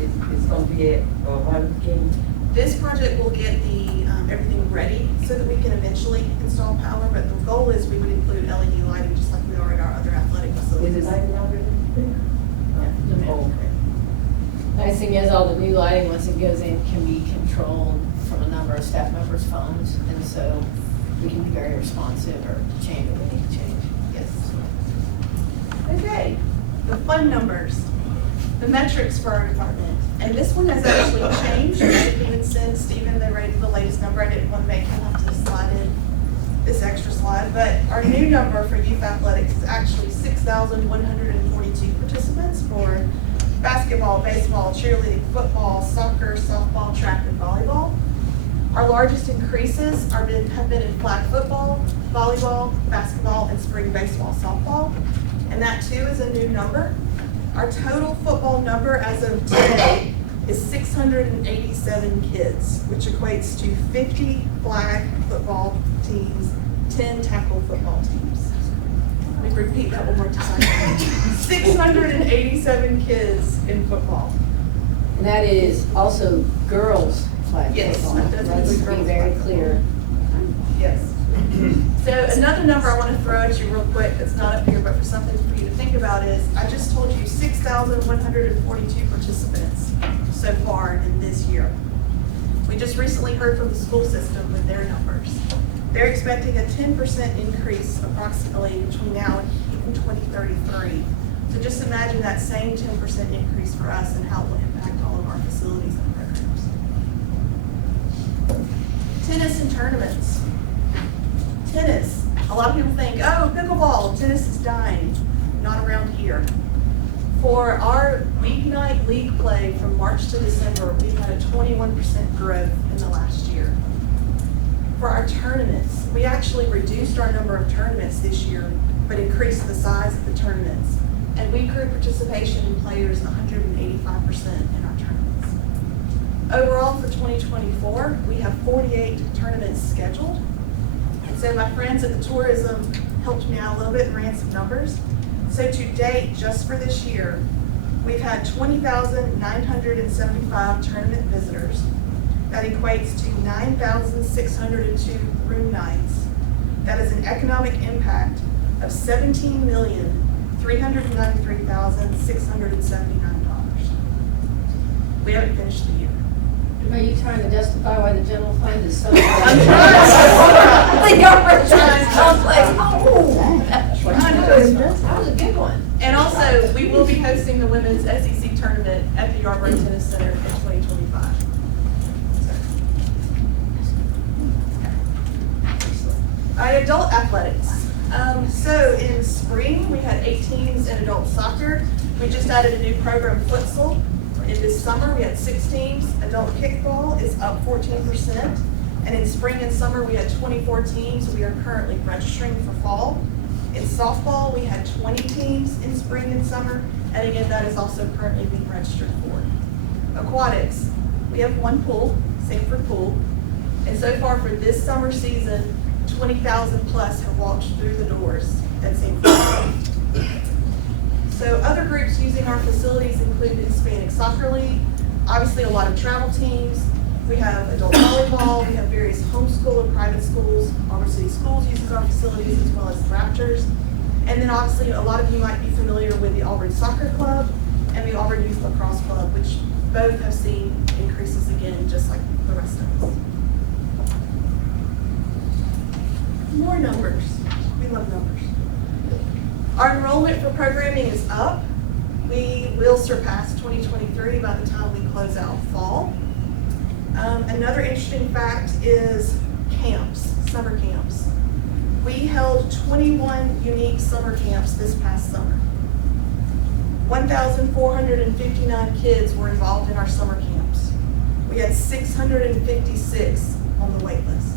is gonna be at, Martin King? This project will get the, everything ready so that we can eventually install power, but the goal is we would include LED lighting just like we are at our other athletic Is facilities. it lighting already there? Yeah. Okay. Nice thing is, all the new lighting, once it goes in, can be controlled from a number of staff members' phones, and so we can be very responsive or change what we need to change. Yes. Okay, the fund numbers, the metrics for our department. And this one has actually changed. I didn't even send Stephen the latest number. I didn't want to make him have to slide in this extra slide. But our new number for youth athletics is actually 6,142 participants for basketball, baseball, cheerleading, football, soccer, softball, track, and volleyball. Our largest increases have been in flag football, volleyball, basketball, and spring baseball, softball. And that too is a new number. Our total football number as of today is 687 kids, which equates to 50 flag football teams, 10 tackle football teams. Let me repeat that one more time. 687 kids in football. And that is also girls flag Yes, football. that does Let's include be girls very flag clear. Yes. So another number I want to throw at you real quick that's not up here, but for something for you to think about is, I just told you 6,142 participants so far in this year. We just recently heard from the school system with their numbers. They're expecting a 10% increase approximately between now and even 2033. So just imagine that same 10% increase for us and how it will impact all of our facilities and programs. Tennis and tournaments. Tennis. A lot of people think, oh, pickleball, tennis is dying. Not around here. For our weeknight league play from March to December, we've had a 21% growth in the last year. For our tournaments, we actually reduced our number of tournaments this year, but increased the size of the tournaments. And we grew participation in players 185% in our tournaments. Overall, for 2024, we have 48 tournaments scheduled. So my friends at the tourism helped me out a little bit and ran some numbers. So to date, just for this year, we've had 20,975 tournament visitors. That equates to 9,602 room nights. That is an economic impact of $17,393,679. We haven't finished the year. Are you trying to justify why the general fund is so? I'm trying. The government sounds like, oh. That was a good one. And also, we will be hosting the women's SEC tournament at the Auburn Tennis Center in 2025. All right, adult athletics. So in spring, we had 8 teams in adult soccer. We just added a new program, futsal. In this summer, we had 6 teams. Adult kickball is up 14%. And in spring and summer, we had 24 teams. We are currently registering for fall. In softball, we had 20 teams in spring and summer. And again, that is also currently being registered for. Aquatics, we have 1 pool, Sanford Pool. And so far for this summer season, 20,000 plus have walked through the doors at Sanford Pool. So other groups using our facilities include Hispanic Soccer League, obviously a lot of travel teams. We have adult volleyball, we have various homeschool and private schools. Auburn City Schools uses our facilities as well as the Raptors. And then obviously a lot of you might be familiar with the Auburn Soccer Club and the Auburn Youth Lacrosse Club, which both have seen increases again, just like the rest of us. More numbers. We love numbers. Our enrollment for programming is up. We will surpass 2023 by the time we close out fall. Another interesting fact is camps, summer camps. We held 21 unique summer camps this past summer. 1,459 kids were involved in our summer camps. We had 656 on the wait list.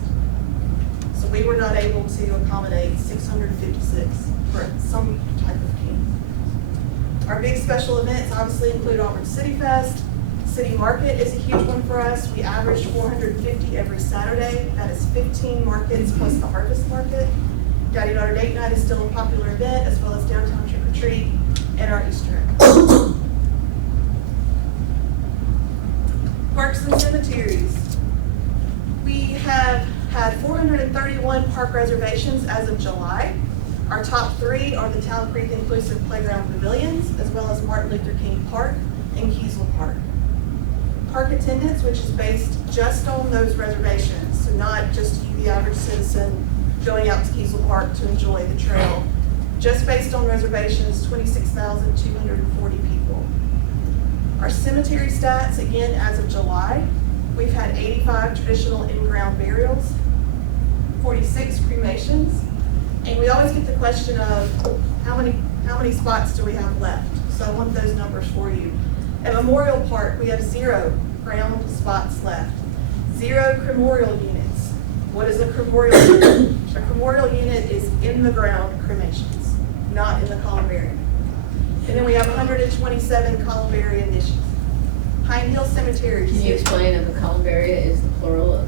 So we were not able to accommodate 656 for some type of camp. Our big special events obviously include Auburn City Fest. City Market is a huge one for us. We average 450 every Saturday. That is 15 markets plus the Harvest Market. Daddy Daughter Date Night is still a popular event, as well as Downtown Trick or Treat and our Easter egg. Parks and cemeteries. We have had 431 park reservations as of July. Our top three are the Town Creek Inclusive Playground Pavilions, as well as Martin Luther King Park and Kiesel Park. Park attendance, which is based just on those reservations, so not just you, the average citizen, going out to Kiesel Park to enjoy the trail. Just based on reservations, 26,240 people. Our cemetery stats, again, as of July, we've had 85 traditional in-ground burials, 46 cremations, and we always get the question of how many spots do we have left? So I want those numbers for you. At Memorial Park, we have 0 ground spots left, 0 cremorial units. What is a cremorial unit? A cremorial unit is in the ground cremations, not in the columbarium. And then we have 127 columbarium niches. Pine Hill Cemetery. Can you explain if the columbaria is the plural of?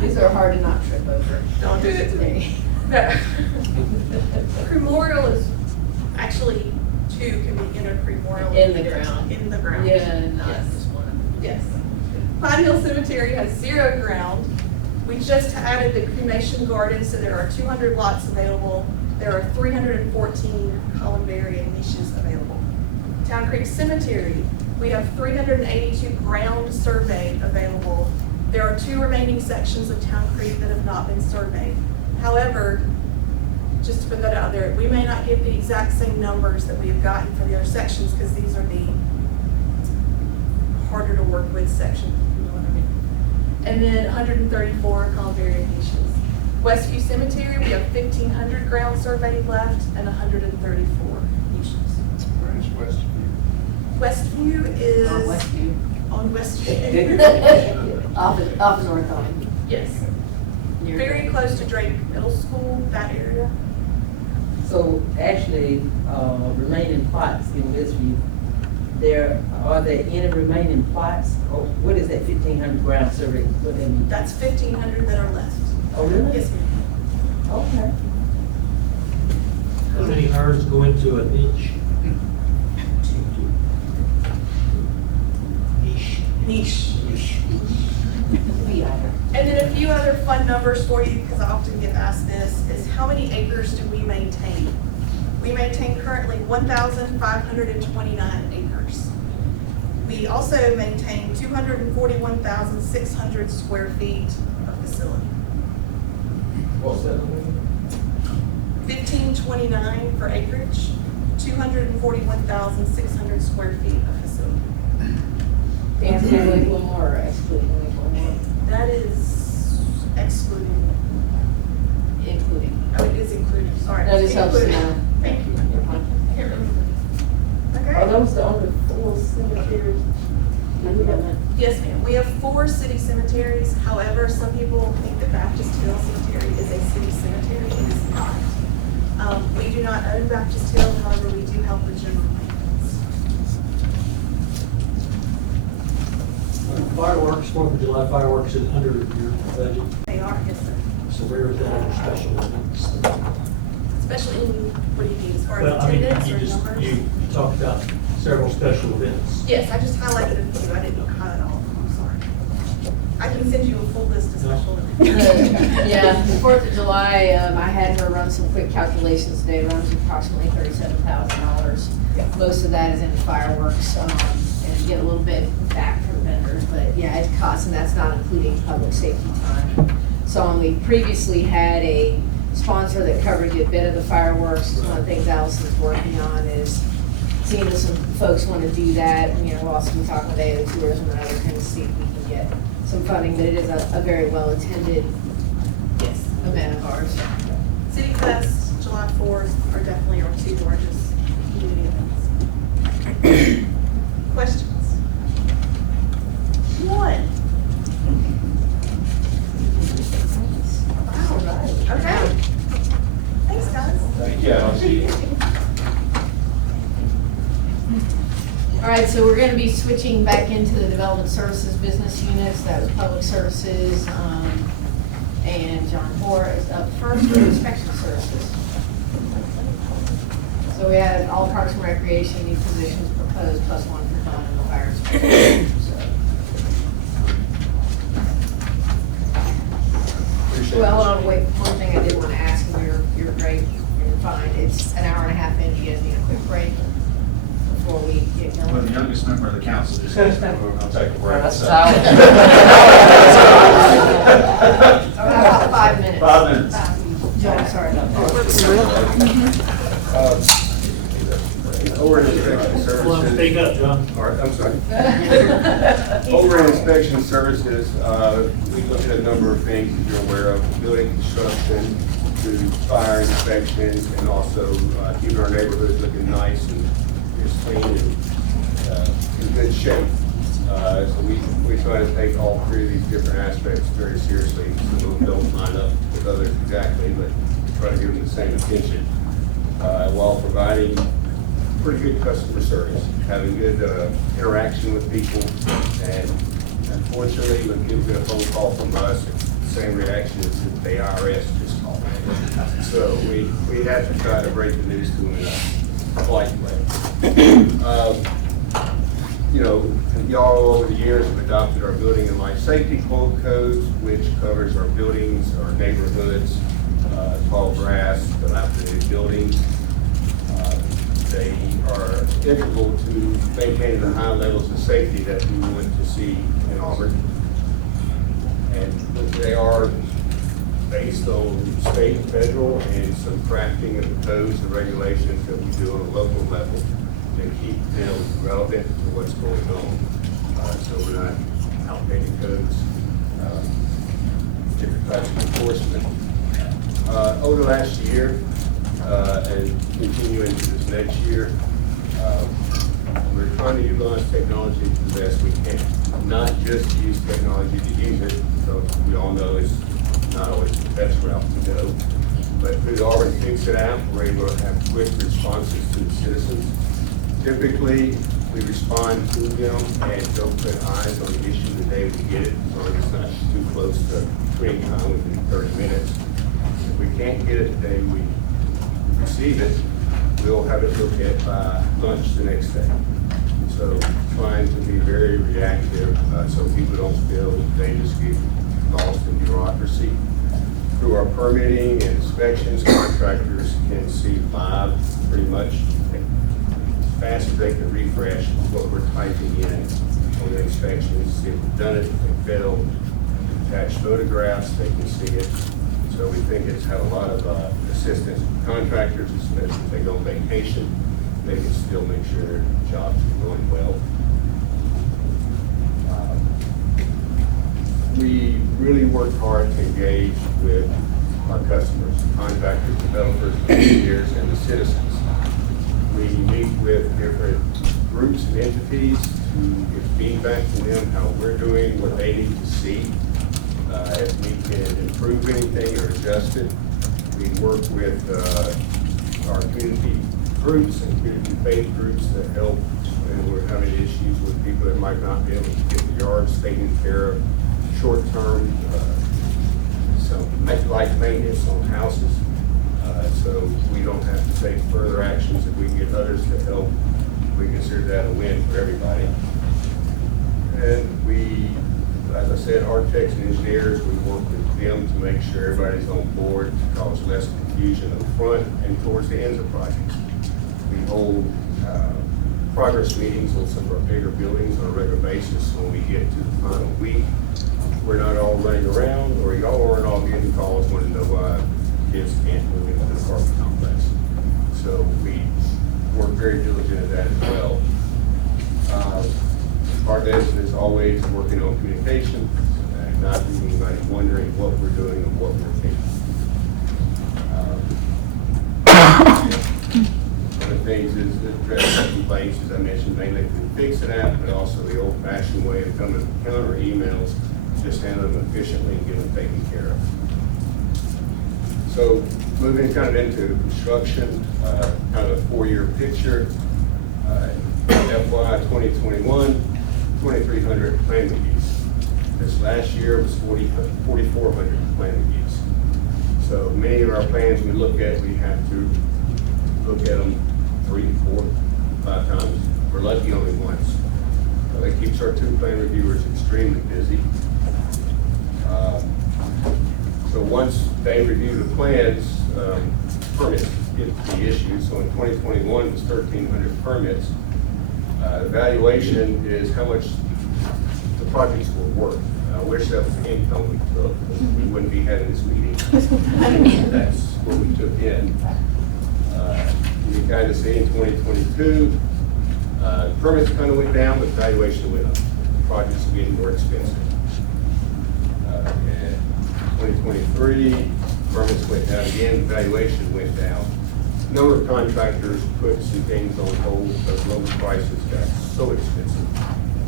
These are hard to not trip over. Don't do it to me. Cremorial is actually 2 can be in a cremorial. In the unit. ground. In the ground. Yeah, not Yes. just one. Yes. Pine Hill Cemetery has 0 ground. We just added the cremation garden, so there are 200 lots available. There are 314 columbarium niches available. Town Creek Cemetery, we have 382 ground surveyed available. There are 2 remaining sections of Town Creek that have not been surveyed. However, just to put that out there, we may not get the exact same numbers that we have gotten for the other sections because these are the harder to work with sections, you know what I mean? And then 134 columbarium niches. Westview Cemetery, we have 1,500 ground surveyed left and 134 niches. Where's Westview? Westview is On Westview. on Westview. Off North Line. Yes. Near Very close to Drake Middle School, that area. So actually, remaining plots in Westview, are there any remaining plots? Or what is that 1,500 ground survey? What that mean? That's 1,500 that are left. Oh, really? Yes, ma'am. Okay. How many hours go into a niche? Niche. And then a few other fun numbers for you, because I often get asked this, is how many acres do we maintain? We maintain currently 1,529 acres. We also maintain 241,600 square feet of facility. What's that? 1,529 for acreage, 241,600 square feet of facility. Including one more or excluding one more? That is excluding, Including. oh, it is included, sorry. That just helps to Included. know. Thank you. Can't remember. Are Okay. those the only 4 cemeteries? Yes, ma'am. We have 4 city cemeteries. However, some people think that Baptist Hill Cemetery is a city cemetery. It is not. We do not own Baptist Hill, however, we do help with general maintenance. Fireworks, 4th of July fireworks is under your budget, They are, yes, sir. so where is that under special events? Especially in, what do you mean, as far Well, as I mean, attendance you or just, numbers? you talked about several special events. Yes, I just highlighted a few. I didn't highlight all of them. I'm sorry. I can send you a full list of special events. Yeah, the 4th of July, I had her run some quick calculations today, runs approximately $37,000. Most of that is in fireworks, and get a little bit back from vendors, but yeah, it costs costs, and that's not including public safety time. So we previously had a sponsor that covered a bit of the fireworks. One of the things Allison's working on is seeing if some folks want to do that. You know, we'll also be talking with AO Tourism and other things to see if we can get some funding, but it is a very well-attended event of ours. City Fest, July 4th are definitely our two largest community events. Questions? One. Wow. Okay. Thanks, guys. Thank you, Allison. All right, so we're going to be switching back into the development services business units. That was public services, and John Hoare is up first for inspection services. So we had all parks and recreation, new positions proposed, plus one for John in the fire inspection. Well, wait, one thing I did want to ask, and you're great, you're fine. It's an hour and a half in, you guys need a quick break before we get going. Well, the youngest member of the council just said, I'll take a break. That's so. About 5 minutes. 5 minutes. Joe, sorry. Over in inspection services. Speak up, John. All right, I'm sorry. Over in inspection services, we look at a number of things that you're aware of, building construction, to fire inspections, and also keeping our neighborhoods looking nice and just clean and in good shape. So we try to take all three of these different aspects very seriously. Some of them don't line up with others exactly, but try to give them the same attention while providing pretty good customer service, having good interaction with people, and unfortunately, when people get a phone call from us, it's the same reaction as if the IRS just called. So we have to try to break the news to them in a polite way. You know, y'all over the years have adopted our building and life safety codes, which covers our buildings, our neighborhoods, tall grass, dilapidated buildings. They are integral to maintaining the high levels of safety that we want to see in Auburn. And they are based on state and federal and some crafting of the codes and regulations that we do on a local level to keep them relevant to what's going on. So we're not outdating codes, different types of enforcement. Over the last year, and continue into this next year, we're trying to utilize technology the best we can. Not just use technology to use it, so we all know it's not always the best route to go. But through the Auburn Fix It app, we're able to have quick responses to the citizens. Typically, we respond to them and don't put eyes on the issue the day we get it, so it's not too close to screen time within 30 minutes. If we can't get it the day we receive it, we'll have it looked at by lunch the next day. So trying to be very reactive so people don't feel they just get lost in bureaucracy. Through our permitting and inspections, contractors can see live pretty much as fast as they can refresh what we're typing in on the inspections, see if we've done it, if they failed, attach photographs, they can see it. So we think it's had a lot of assistance with contractors, especially if they go on vacation, they can still make sure their jobs are going well. We really work hard to engage with our customers, contractors, developers, engineers, and the citizens. We meet with different groups and entities to get feedback from them, how we're doing, what they need to see. If we can improve anything or adjust it, we work with our community groups and community faith groups that help when we're having issues with people that might not be able to get the yards taken care of short-term, some light maintenance on houses. So we don't have to take further actions. If we can get others to help, we consider that a win for everybody. And we, as I said, architects and engineers, we work with them to make sure everybody's on board to cause less confusion up front and towards the ends of projects. We hold progress meetings on some of our bigger buildings on a regular basis. When we get to the final week, we're not all running around, or y'all aren't all getting calls wanting to know why kids can't move into the apartment complex. So we work very diligent at that as well. Part of this is always working on communication, not leaving anybody wondering what we're doing and what we're thinking. One of the things is addressing complaints, as I mentioned, mainly through fixing that, but also the old-fashioned way of coming to the counter emails, just handle them efficiently and get them taken care of. So moving kind of into construction, kind of a 4-year picture. FY 2021, 2,300 plan reviews. This last year was 4,400 plan reviews. So many of our plans we look at, we have to look at them 3, 4, 5 times. We're lucky only once. That keeps our 2 plan reviewers extremely busy. So once they review the plans, permits get to be issued. So in 2021, it was 1,300 permits. The valuation is how much the projects were worth. I wish that was the income we took, we wouldn't be having this meeting. That's what we took in. You can kind of see in 2022, permits kind of went down, but valuation went up. Projects are getting more expensive. And 2023, permits went down again, valuation went down. A number of contractors put some things on hold because lumber prices got so expensive.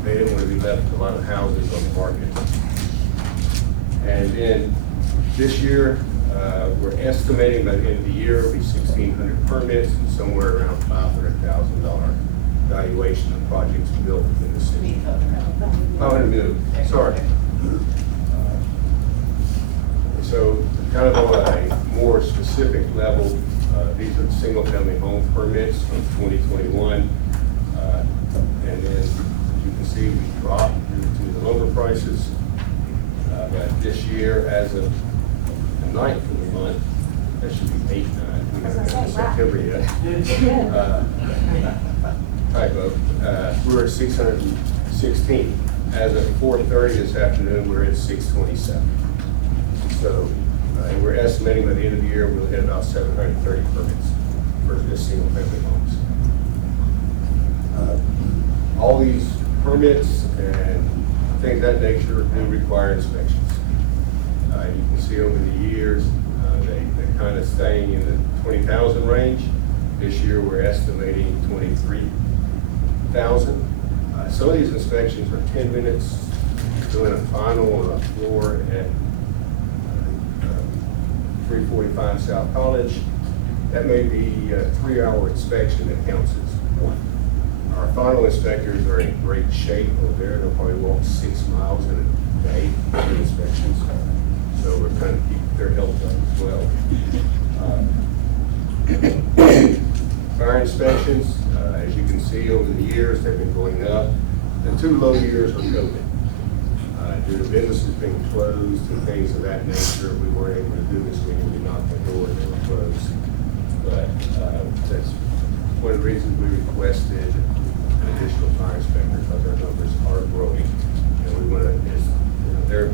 They didn't want to be left with a lot of houses on the market. And then this year, we're estimating by the end of the year, it'll be 1,600 permits and somewhere around $500,000 valuation of projects built in the city. 500 million, sorry. So kind of on a more specific level, these are the single-family home permits from 2021. And then, as you can see, we dropped due to the lumber prices. But this year, as of the 9th of the month, that should be 8, 9, we haven't got to September yet. Typo. We're at 616. As of 4:30 this afternoon, we're at 627. So we're estimating by the end of the year, we'll hit about 730 permits for just single-family homes. All these permits and things of that nature do require inspections. You can see over the years, they kind of staying in the 20,000 range. This year, we're estimating 23,000. Some of these inspections are 10 minutes, doing a final on a floor at 345 South College. That may be a 3-hour inspection that counts as one. Our final inspectors are in great shape over there. They'll probably walk 6 miles in a day for inspections. So we're trying to keep their health up as well. Fire inspections, as you can see over the years, they've been going up. The 2 low years were COVID. Due to businesses being closed and things of that nature, we weren't able to do this meeting. We knocked the door and they were closed. But that's one of the reasons we requested an additional fire inspector, because our numbers are growing. And we want to, they're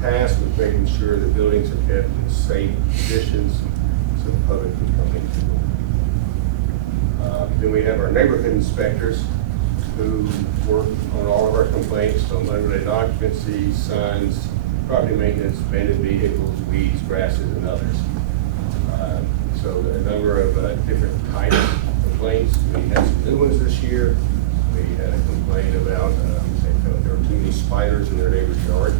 tasked with making sure the buildings are kept in safe conditions so the public can come into them. Then we have our neighborhood inspectors who work on all of our complaints from unrelated occupancy, signs, property maintenance, abandoned vehicles, weeds, grasses, and others. So a number of different types of complaints. We had some new ones this year. We had a complaint about they felt there were too many spiders in their neighbor's yard.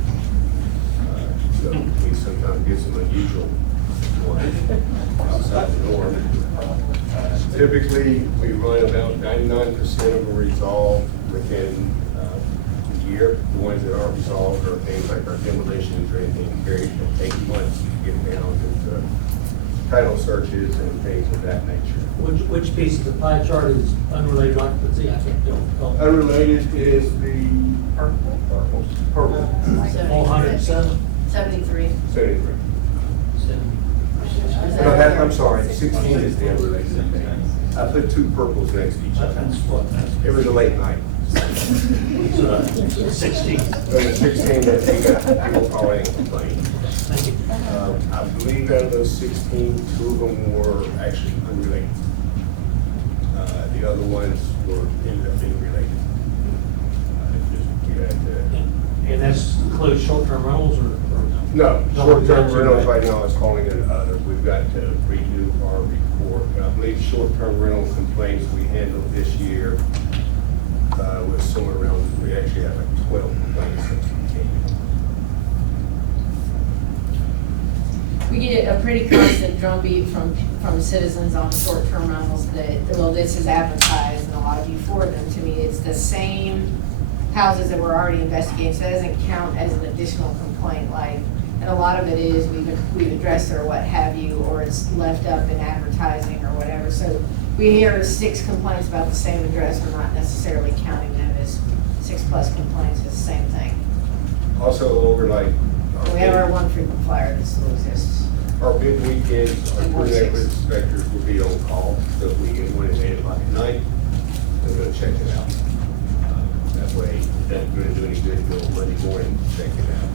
So we sometimes get some unusual ones outside the norm. Typically, we run about 99% of them resolved within a year. The ones that aren't resolved are things like our demolitions or anything carried that take months to get down into title searches and things of that nature. Which piece of the pie chart is unrelated occupancy? I can't tell. Unrelated is the purple. 407? 73. 73. No, I'm sorry, 16 is the unrelated thing. I put two purples next to each other. That's what, It was a late night. it's 16. There was 16 that we got people calling and complaining. I believe out of those 16, 2 of them were actually unrelated. The other ones ended up being related. We had to, And that's includes short-term rentals or? no, short-term rentals right now is falling into others. We've got to redo our report. I believe short-term rental complaints we handled this year was somewhere around, we actually have like 12 complaints that came. We get a pretty constant drumbeat from citizens on short-term rentals that, well, this is advertised and a lot of you forward them to me. It's the same houses that we're already investigating, so it doesn't count as an additional complaint, like, and a lot of it is we've addressed it or what have you, or it's left up in advertising or whatever. So we hear 6 complaints about the same address, we're not necessarily counting them as 6+ complaints, it's the same thing. Also over like. We have our one frequent flyer that still exists. Our big weekends, our And crew 1/6. neighborhood inspectors will be on call, so if we get one at 8 o'clock at night, they'll go check it out. That way, it doesn't really do any good to go Monday morning, check it out,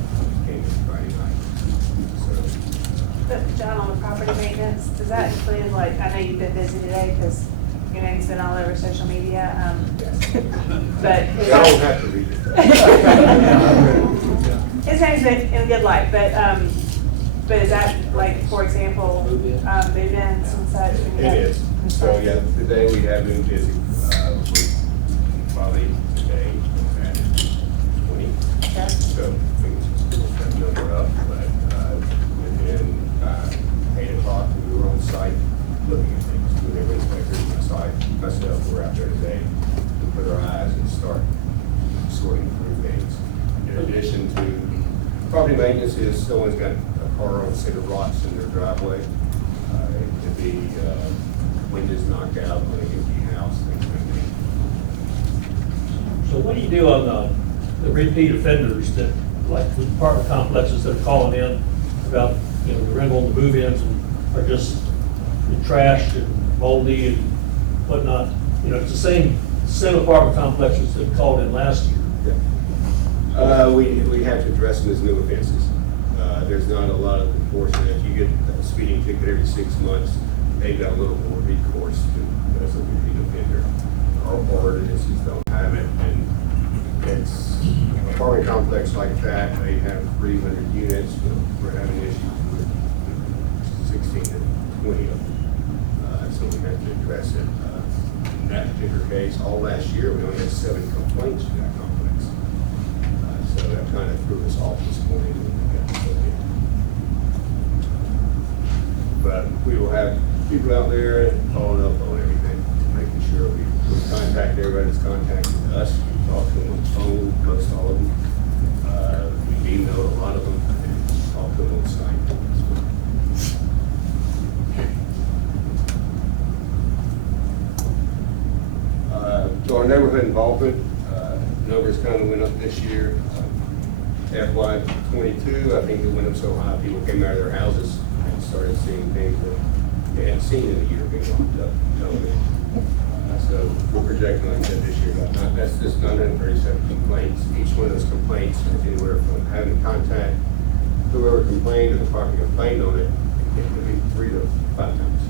came in Friday night. But John, on the property maintenance, does that include, like, I know you've been busy today because your name's been all over social media, but is Y'all don't that? have to read it. His name's been in good light, but is that, like, for example, move-ins and such? It is. So, yeah, today we have been busy. We probably today had 20. Okay. So things that number up, but within 8 o'clock, we were on site looking at things. We were inspectors on site, myself, we're out there today to put our eyes and start sorting through things. In addition to property maintenance, is someone's got a car on center rots in their driveway. It could be windows knocked out on an empty house, things like that. So what do you do on the repeat offenders that, like the apartment complexes that are calling in about, the rental and the move-ins and are just trashed and moldy and whatnot? It's the same apartment complexes that called in last year. We have to address them as new offenses. There's not a lot of enforcement. If you get a speeding ticket every 6 months, they've got a little more recourse to as a repeat offender. Our ordinances don't have it, and it's an apartment complex like that. They have 300 units, but we're having issues with 16 to 20 of them. So we have to address it. In that particular case, all last year, we only had 7 complaints in that complex. So that kind of threw us off this morning. But we will have people out there following up on everything, making sure we contact everybody that's contacted us, talk to them on the phone, most all of them. We emailed a lot of them, and talk to them on site. So our neighborhood involvement, numbers kind of went up this year. FY '22, I think it went up so high, people came out of their houses and started seeing things that they hadn't seen in a year being locked up. So we're projecting like that this year. That's just 937 complaints. Each one of those complaints is anywhere from having contact, whoever complained or the property complained on it, it could be 3 to 5 times.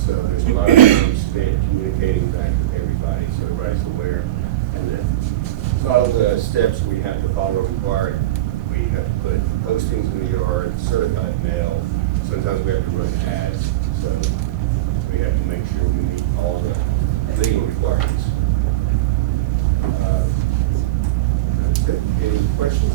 So there's a lot of time spent communicating back with everybody, so everybody's aware. And then a lot of the steps we have to follow required. We have to put postings in the yard, certified mail. Sometimes we have to run ads. So we have to make sure we meet all the legal requirements. That's it. Any questions?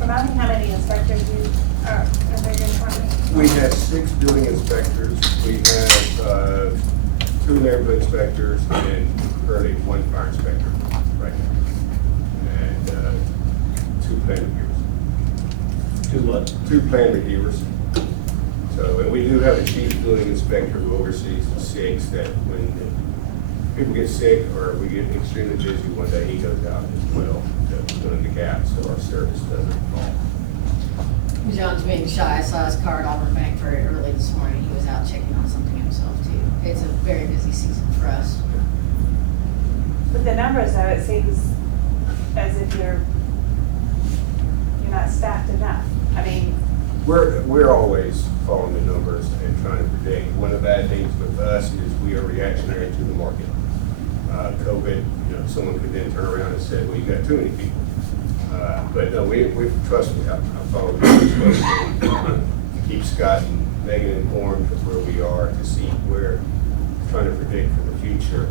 Remind me how many inspectors you are in your department? We have 6 building inspectors. We have 2 neighborhood inspectors and currently 1 fire inspector right now. And 2 plan reviewers. 2 what? 2 plan reviewers. So, and we do have a chief building inspector who oversees the 6 that when people get sick or we get extremely busy one day, he goes out as well to fill in the gaps so our service doesn't fall. John's being shy. I saw his car at Auburn Bank very early this morning. He was out checking on something himself too. It's a very busy season for us. With the numbers though, it seems as if you're not staffed enough. I mean, We're always following the numbers and trying to predict. One of the bad things with us is we are reactionary to the market. COVID, someone could then turn around and say, well, you got too many people. But no, we trust me, I follow this closely, to keep Scott and Megan informed of where we are, to see where, trying to predict for the future.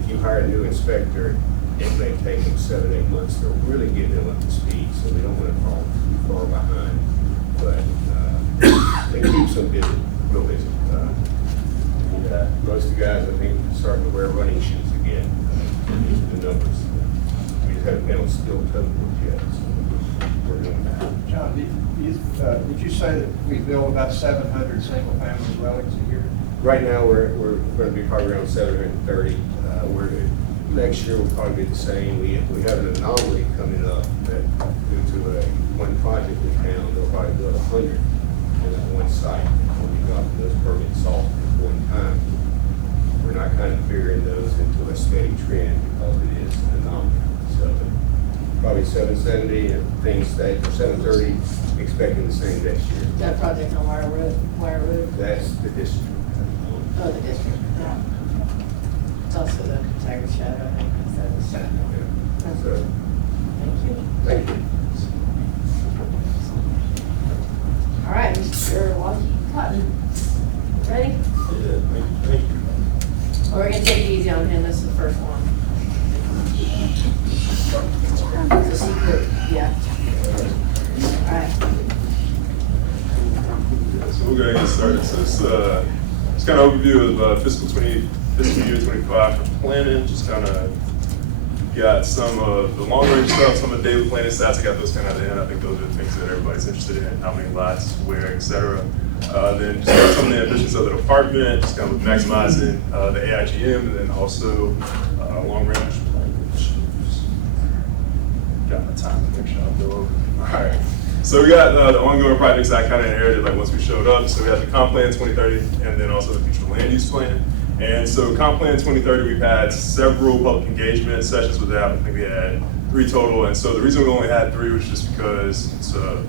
If you hire a new inspector, it may take them 7-8 months to really get them up to speed, so we don't want to fall too far behind. But it keeps them busy, real busy. Most of the guys, I think, are starting to wear running shoes again, due to the numbers. We just haven't been able to still toe yet, so we're doing that. John, did you say that we build about 700 single-family dwellings a year? Right now, we're going to be probably around 730. Next year will probably be the same. We have an anomaly coming up that due to one project we found, they'll probably build 100 in that one site. When we got those permits off at one time, we're not kind of figuring those into a steady trend because it is an anomaly. So probably 770 and things stay for 730, expecting the same next year. That project on Wire Road? That's the district. Oh, the district. Yeah. It's also the Tiger Shadow, I think. So, Thank you. thank you. All right, Mr. Walkie Cotton. Ready? Thank you. Well, we're gonna take it easy on him. This is the first one. It's a secret, yeah. All right. So we're going to get started. So it's kind of overview of fiscal year 25 for planning. Just kind of got some of the long range stuff, some of the daily planning stats. I got those kind of at the end. I think those are the things that everybody's interested in, how many lots, where, et cetera. Then just got some of the ambitions of the department, just kind of maximizing the AIGM, and then also long range planning. Got my time to make sure I go over. All right. So we got the ongoing projects I kind of inherited like once we showed up. So we had the comp plan 2030 and then also the future land use plan. And so comp plan 2030, we've had several public engagement sessions with that. I think we had 3 total. And so the reason we only had 3 was just because it's a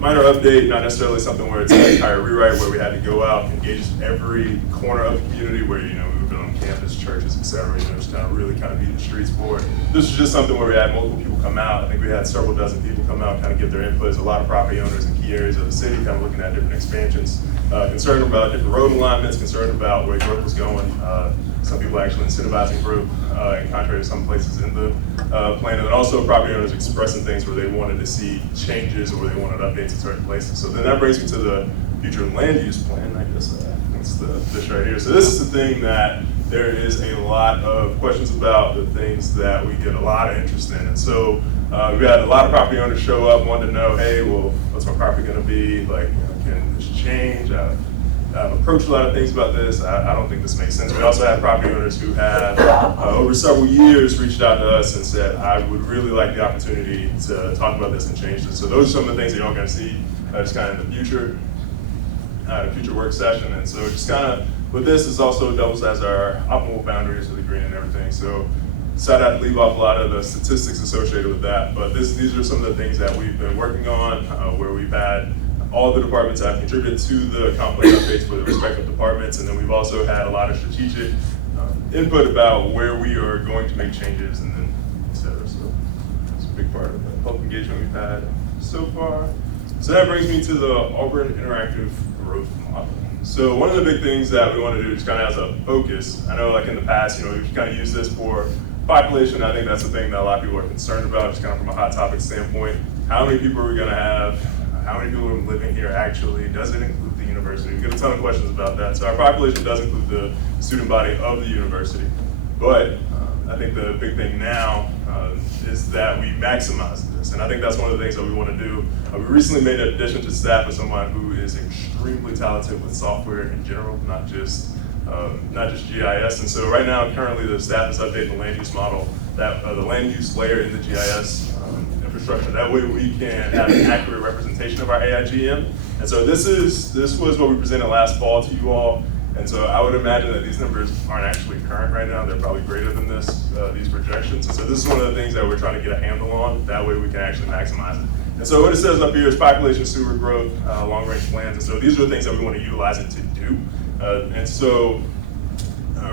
minor update, not necessarily something where it's an entire rewrite where we had to go out and engage every corner of the community where, we've been on campus, churches, et cetera, just kind of really kind of beat the streets for it. This was just something where we had multiple people come out. I think we had several dozen people come out, kind of give their inputs, a lot of property owners in key areas of the city, kind of looking at different expansions, concerned about different road alignments, concerned about where growth was going. Some people actually incentivizing growth, in contrary to some places in the plan, and then also property owners expressing things where they wanted to see changes or where they wanted updates in certain places. So then that brings me to the future land use plan. I guess that's this right here. So this is the thing that there is a lot of questions about, the things that we get a lot of interest in. And so we had a lot of property owners show up, wanted to know, hey, well, what's my property gonna be? Like, can this change? I've approached a lot of things about this. I don't think this makes sense. We also have property owners who have, over several years, reached out to us and said, I would really like the opportunity to talk about this and change this. So those are some of the things that y'all gonna see just kind of in the future work session. And so just kind of, with this, is also doubles as our optimal boundaries for the green and everything. So decided I'd leave off a lot of the statistics associated with that. But these are some of the things that we've been working on, where we've had all the departments have contributed to the complex updates for the respective departments, and then we've also had a lot of strategic input about where we are going to make changes, and then et cetera. So that's a big part of the public engagement we've had so far. So that brings me to the Auburn Interactive Growth Model. So one of the big things that we want to do is kind of as a focus. I know like in the past, we've kind of used this for population. I think that's the thing that a lot of people are concerned about, just kind of from a hot topic standpoint. How many people are we going to have? How many people are living here actually? Does it include the university? We get a ton of questions about that. So our population does include the student body of the university. But I think the big thing now is that we maximize this. And I think that's one of the things that we want to do. We recently made an addition to staff with someone who is extremely talented with software in general, not just GIS. And so right now, currently the staff is updating the land use model, that the land use layer in the GIS infrastructure. That way we can have an accurate representation of our AIGM. And so this was what we presented last fall to you all. And so I would imagine that these numbers aren't actually current right now. They're probably greater than this, these projections. And so this is one of the things that we're trying to get a handle on. That way we can actually maximize it. And so what it says up here is population, sewer growth, long-range plans. And so these are the things that we want to utilize it to do. And so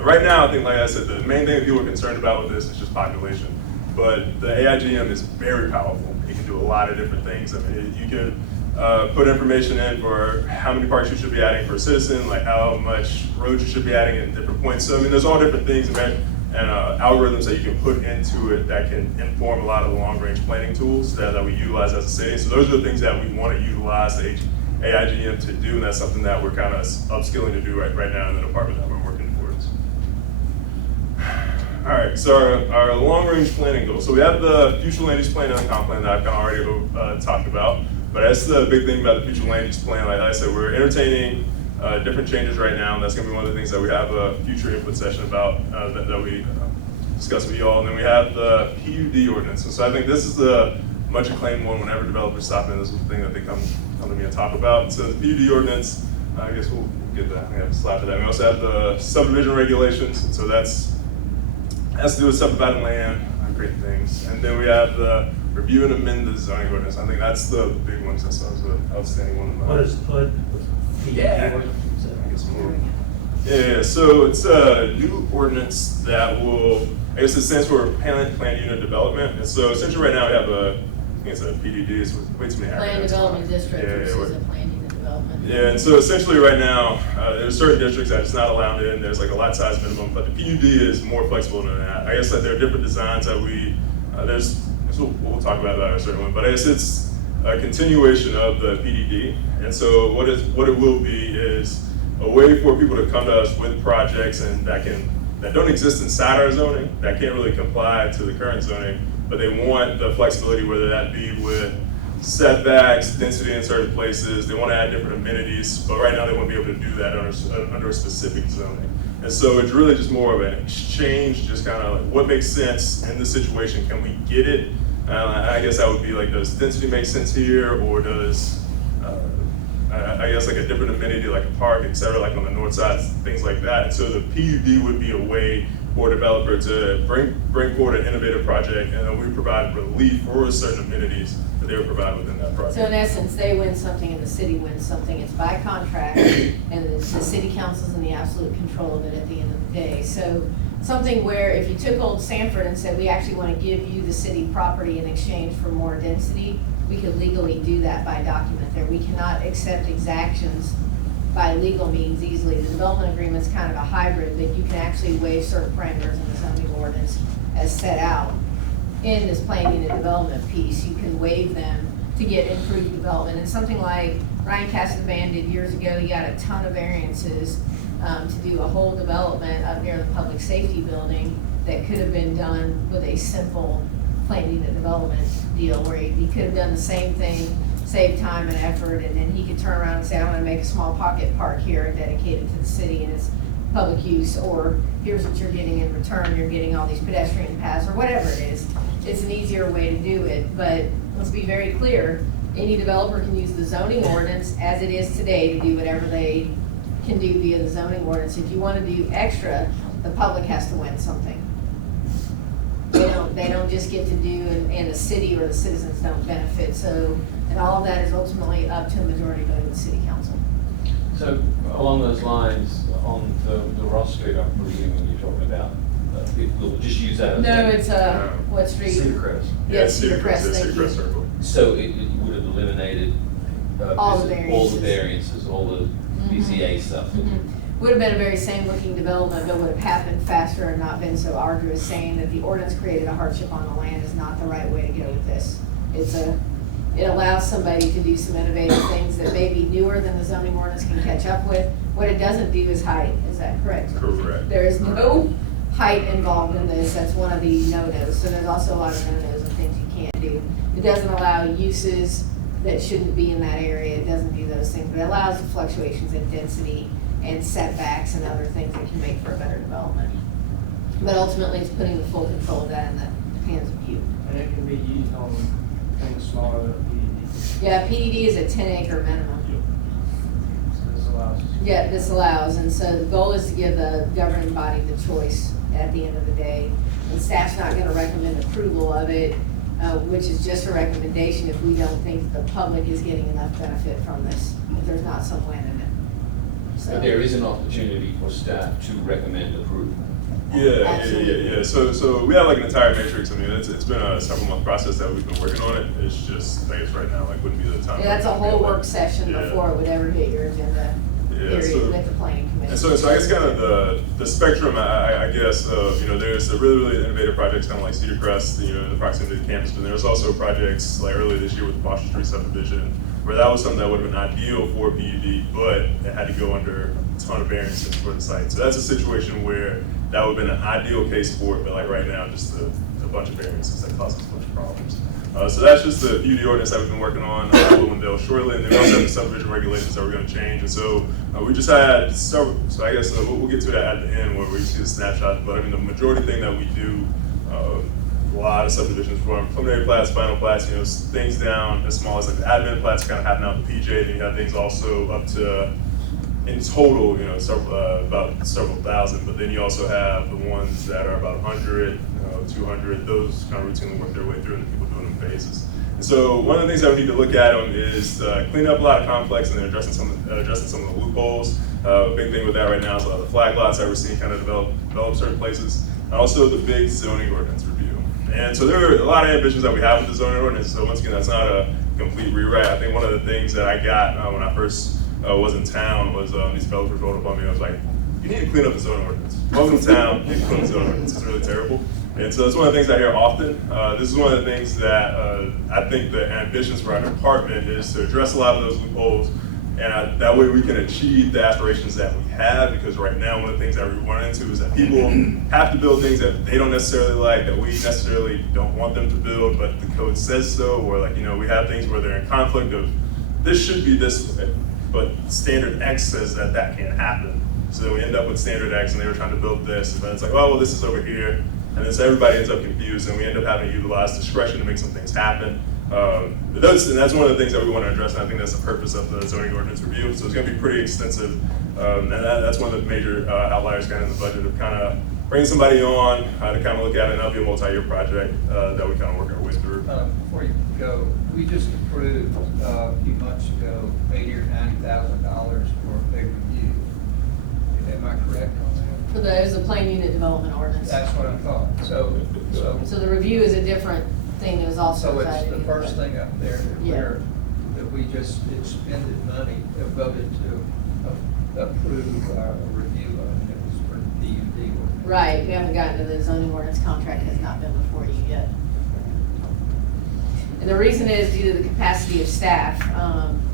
right now, I think, like I said, the main thing that people are concerned about with this is just population. But the AIGM is very powerful. It can do a lot of different things. I mean, you can put information in for how many parks you should be adding per citizen, like how much roads you should be adding at different points. So I mean, there's all different things and algorithms that you can put into it that can inform a lot of the long-range planning tools that we utilize as a city. So those are the things that we want to utilize the AIGM to do, and that's something that we're kind of upskilling to do right now in the department that we're working towards. All right, so our long-range planning goals. So we have the future land use plan and the comp plan that I've kind of already talked about. But that's the big thing about the future land use plan. Like I said, we're entertaining different changes right now, and that's going to be one of the things that we have a future input session about that we discuss with you all. And then we have the PUD ordinance. And so I think this is the much acclaimed one. Whenever developers stop in, this is the thing that they come to me and talk about. So the PUD ordinance, I guess we'll get that. We have a slide for that. We also have the subdivision regulations. And so that's has to do with subdivided land, great things. And then we have the review and amend the zoning ordinance. I think that's the big one. That's the outstanding one. What is PUD? Yeah. I guess yeah, so it's a new ordinance that will, I guess it stands for Planned Unit Development. And so essentially right now we have I think it's a PDD, it's way too many acronyms. Planned Development District Yeah, versus a Planned Unit Development. Yeah, and so essentially right now, there's certain districts that it's not allowed in. There's like a lot size minimum, but the PUD is more flexible than that. I guess that there are different designs that we'll talk about that in a certain one, but I guess it's a continuation of the PDD. And so what it will be is a way for people to come to us with projects and that don't exist inside our zoning, that can't really comply to the current zoning, but they want the flexibility, whether that be with setbacks, density in certain places. They want to add different amenities, but right now they won't be able to do that under a specific zoning. And so it's really just more of an exchange, just kind of like what makes sense in this situation. Can we get it? I guess that would be like, does density make sense here, or does I guess like a different amenity like a park, et cetera, like on the north side, things like that. And so the PUD would be a way for a developer to bring forward an innovative project, and then we provide relief for certain amenities that they would provide within that project. So in essence, they win something and the city wins something. It's by contract, and the city council's in the absolute control of it at the end of the day. So something where if you took Old Sanford and said, we actually want to give you the city property in exchange for more density, we could legally do that by document there. We cannot accept exactions by legal means easily. The development agreement's kind of a hybrid, that you can actually waive certain parameters in the zoning ordinance as set out in this planned unit development piece. You can waive them to get improved development. And something like Ryan Cassivan did years ago, he got a ton of variances to do a whole development up near the public safety building that could have been done with a simple planned unit development deal, where he could have done the same thing, save time and effort, and then he could turn around and say, I want to make a small pocket park here and dedicate it to the city and its public use, or here's what you're getting in return, you're getting all these pedestrian paths, or whatever it is. It's an easier way to do it, but let's be very clear, any developer can use the zoning ordinance as it is today to do whatever they can do via the zoning ordinance. If you want to do extra, the public has to win something. They don't just get to do, and the city or the citizens don't benefit. So, and all of that is ultimately up to a majority vote of the city council. So along those lines, on the Ross Street, I'm presuming you're talking about, we'll just use that as No, it's what street? Cedar Crest. Yes, Cedar Crest, thank you. Circle. So it would have eliminated All the variances. all the BCA stuff. Would have been a very same looking development, but would have happened faster and not been so arduous. Saying that the ordinance created a hardship on the land is not the right way to go with this. It allows somebody to do some innovative things that may be newer than the zoning ordinance can catch up with. What it doesn't do is height. Is that correct? Correct. There is no height involved in this. That's one of the no-nos. So there's also a lot of no-nos and things you can't do. It doesn't allow uses that shouldn't be in that area. It doesn't do those things, but it allows the fluctuations in density and setbacks and other things that can make for a better development. But ultimately, it's putting the full control of that in the hands of you. And it can be used on anything smaller than a PED. Yeah, PDD is a 10-acre minimum. So this allows us. Yeah, this allows, and so the goal is to give the governing body the choice at the end of the day. And staff's not gonna recommend approval of it, which is just a recommendation if we don't think the public is getting enough benefit from this, if there's not some win in it. So- But there is an opportunity for staff to recommend approval. Yeah. So we have like an entire matrix. I mean, it's been a several month process that we've been working on it. It's just, I guess right now, like wouldn't be the time. Yeah, that's a whole work session Yeah. before it would ever hit your agenda, period, so- with the planning committee. And so I guess kind of the spectrum, I guess, of, there's a really innovative projects kind of like Cedar Crest, in the proximity to the campus, but there's also projects like earlier this year with the Foster Street subdivision, where that was something that would have been ideal for PUD, but it had to go under a ton of variances for the site. So that's a situation where that would have been an ideal case for it, but like right now, just a bunch of variances that cause us a bunch of problems. So that's just the PUD ordinance that we've been working on, we'll unveil shortly, and then we also have the subdivision regulations that we're gonna change. And so we just had several, so I guess we'll get to that at the end where we see the snapshot, but I mean, the majority thing that we do, a lot of subdivisions from preliminary plats, final plats, things down as small as like the admin plats kind of happen out in the PJ, then you have things also up to, in total, about several thousand, but then you also have the ones that are about 100, 200, those kind of routinely work their way through and people do it in phases. And so one of the things that we need to look at is clean up a lot of conflicts and then addressing some of the loopholes. A big thing with that right now is a lot of the flag lots that we're seeing kind of develop certain places, and also the big zoning ordinance review. And so there are a lot of ambitions that we have with the zoning ordinance, so once again, that's not a complete rewrite. I think one of the things that I got when I first was in town was these developers rolled up on me. I was like, you need to clean up the zoning ordinance. Welcome to town, you need to clean up the zoning ordinance. It's really terrible. And so that's one of the things I hear often. This is one of the things that I think the ambitions for our department is to address a lot of those loopholes, and that way we can achieve the aspirations that we have, because right now one of the things that we run into is that people have to build things that they don't necessarily like, that we necessarily don't want them to build, but the code says so, or like, we have things where they're in conflict of, this should be this way, but standard X says that can't happen. So we end up with standard X and they were trying to build this, and then it's like, oh, well, this is over here. And then so everybody ends up confused, and we end up having to utilize discretion to make some things happen. And that's one of the things that we want to address, and I think that's the purpose of the zoning ordinance review. So it's going to be pretty extensive, and that's one of the major outliers kind of in the budget of kind of bringing somebody on to kind of look at it, and that'll be a multi-year project that we kind of work our way through. Before you go, we just approved a few months ago $80,000 or $90,000 for a big review. Am I correct on that? For the plan unit development ordinance. That's what I thought. So the review is a different thing that was also. So it's cited. the first thing up there that we just expended money, voted to approve a review of, and it was for PUD. Right, we haven't gotten to the zoning ordinance contract, has not been before you yet. And the reason is due to the capacity of staff.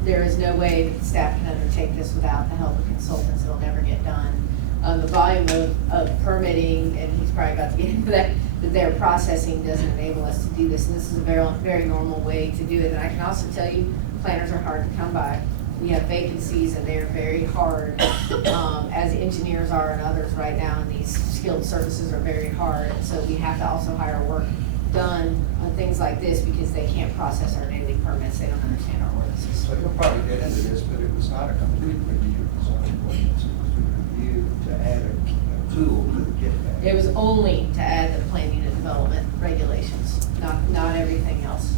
There is no way that staff can undertake this without the help of consultants. It'll never get done. The volume of permitting, and he's probably about to get into that their processing doesn't enable us to do this. And this is a very normal way to do it. And I can also tell you, planners are hard to come by. We have vacancies and they're very hard, as engineers are and others right now, and these skilled services are very hard. So we have to also hire work done on things like this because they can't process our daily permits. They don't understand our ordinances. So you'll probably get into this, but it was not a complete review of the zoning ordinance. It was a review to add a tool to get that. It was only to add the plan unit development regulations, not everything else.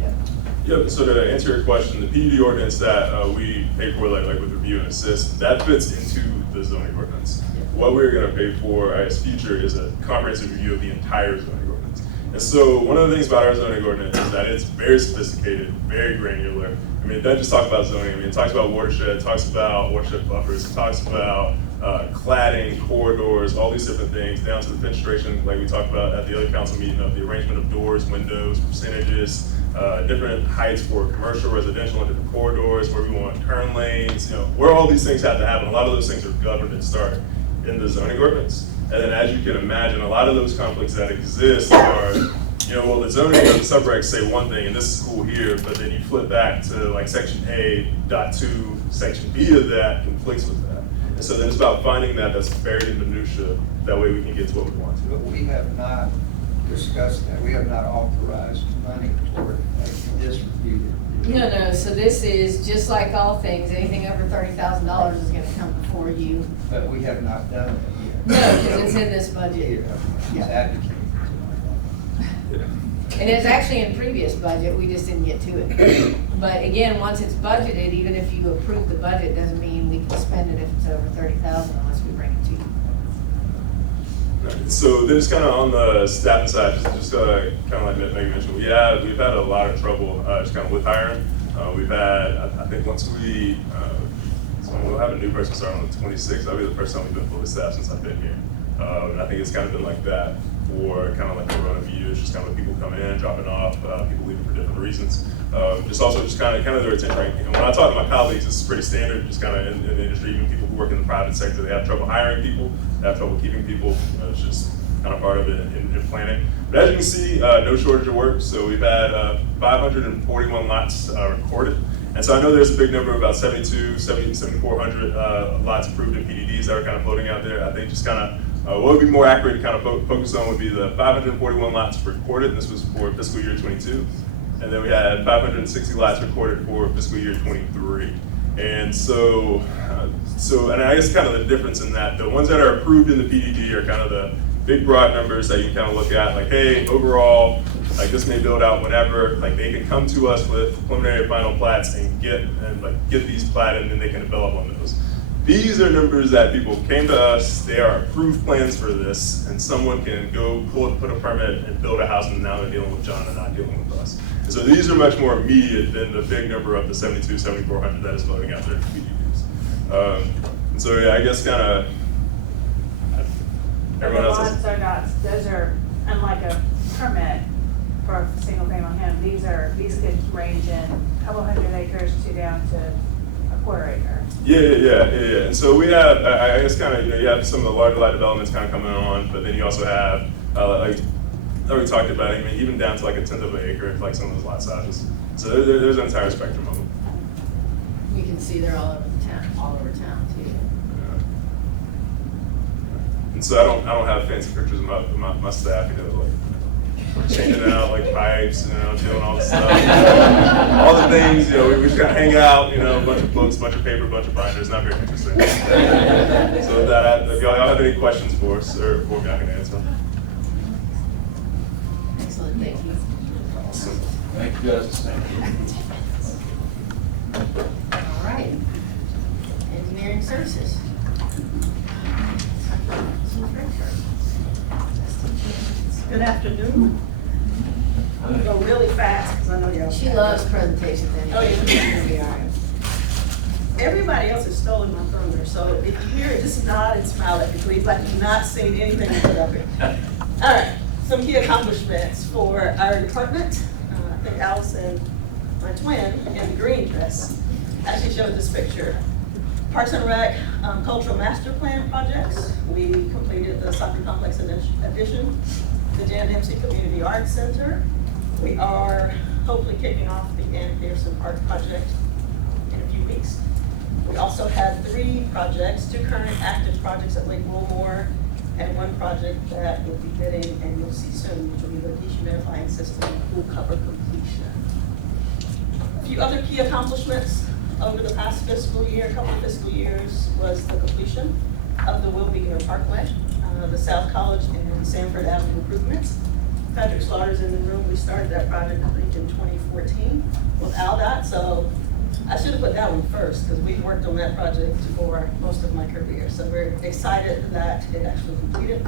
Yep. Yep, so to answer your question, the PUD ordinance that we pay for, like with review and assist, that fits into the zoning ordinance. What we're gonna pay for as future is a comprehensive review of the entire zoning ordinance. And so one of the things about our zoning ordinance is that it's very sophisticated, very granular. I mean, it doesn't just talk about zoning. I mean, it talks about watershed, it talks about watershed buffers, it talks about cladding, corridors, all these different things, down to the fenestration, like we talked about at the other council meeting, of the arrangement of doors, windows, percentages, different heights for commercial, residential, and different corridors, where we want turn lanes, where all these things have to happen. A lot of those things are governed and start in the zoning ordinance. And then as you can imagine, a lot of those conflicts that exist are, well, the zoning and the subregs say one thing, and this is cool here, but then you flip back to like section A.2, section B of that conflicts with that. And so then it's about finding that's buried in minutia, that way we can get to what we want to. But we have not discussed that. We have not authorized money toward a No, so this is just like all things, anything over $30,000 is gonna come before you. But we have not done it yet. No, because it's in this budget. He's advocating. And it's actually in previous budget, we just didn't get to it. But again, once it's budgeted, even if you approve the budget, doesn't mean we can spend it if it's over 30,000 unless we bring it to you. So then just kind of on the staffing side, just kind of like Megan mentioned, we've had a lot of trouble just kind of with hiring. We've had, I think once so we'll have a new person start on the 26th. That'll be the first time we've been fully staffed since I've been here. And I think it's kind of been like that for kind of like a run of years, just kind of people coming in, dropping off, people leaving for different reasons. Just also just kind of their attention rate. And when I talk to my colleagues, this is pretty standard, just kind of in the industry, even people who work in the private sector, they have trouble hiring people, they have trouble keeping people. It's just kind of part of it in planning. But as you can see, no shortage of work. So we've had 541 lots recorded. And so I know there's a big number, about 7,400 lots approved in PDDs that are kind of floating out there. I think just kind of what would be more accurate to kind of focus on would be the 541 lots recorded. This was for fiscal year 22. And then we had 560 lots recorded for fiscal year 23. And so and I guess kind of the difference in that, the ones that are approved in the PDD are kind of the big broad numbers that you can kind of look at, like, hey, overall, like this may build out whenever, like they can come to us with preliminary final plats and get these platted, and then they can develop on those. These are numbers that people came to us, they are approved plans for this, and someone can go put a permit and build a house, and now they're dealing with John and not dealing with us. And so these are much more immediate than the big number of the 7,400 that is floating out there in PDDs. And so yeah, I guess kind of everyone else has. The lots are not, those are, unlike a permit for a single family home, these could range in a couple hundred acres to down to a quarter acre. Yeah. And so we have, I guess kind of, you have some of the larger lot developments kind of coming on, but then you also have, like we talked about, I mean, even down to like 1/10 of an acre, like some of those lot sizes. So there's an entire spectrum of them. You can see they're all over town too. Yeah. And so I don't have fancy pictures of my staff, like changing out like pipes, doing all this stuff. All the things, we just kind of hang out, a bunch of books, bunch of paper, bunch of binders, not very interesting. So with that, if y'all have any questions for us or for me, I can answer. Excellent, thank you. Awesome. Thank you, guys. All right. Engineering services. Good afternoon. I'm gonna go really fast because I know y'all. She loves presentations. Oh, yeah. Everybody else has stolen my thunder, so if you hear it, just nod and smile at me, please, like you've not seen anything put up here. All right, some key accomplishments for our department. I think Allison, my twin, in the green dress, actually showed this picture. Parks and Rec Cultural Master Plan projects. We completed the soccer complex addition, the Jan Dempsey Community Arts Center. We are hopefully kicking off the Ann Pearson Park project in a few weeks. We also had 3 projects, 2 current active projects at Lake Wilmore, and 1 project that will be bidding, and you'll see soon, which will be the dehumidifying system pool cover completion. A few other key accomplishments over the past fiscal year, a couple of fiscal years, was the completion of the Will Beaker Parkway, the South College and Sanford Avenue improvements. Patrick Slaughter's in the room. We started that project, I think, in 2014 with ALDOT, so I should have put that one first because we've worked on that project for most of my career. So we're excited that it actually completed.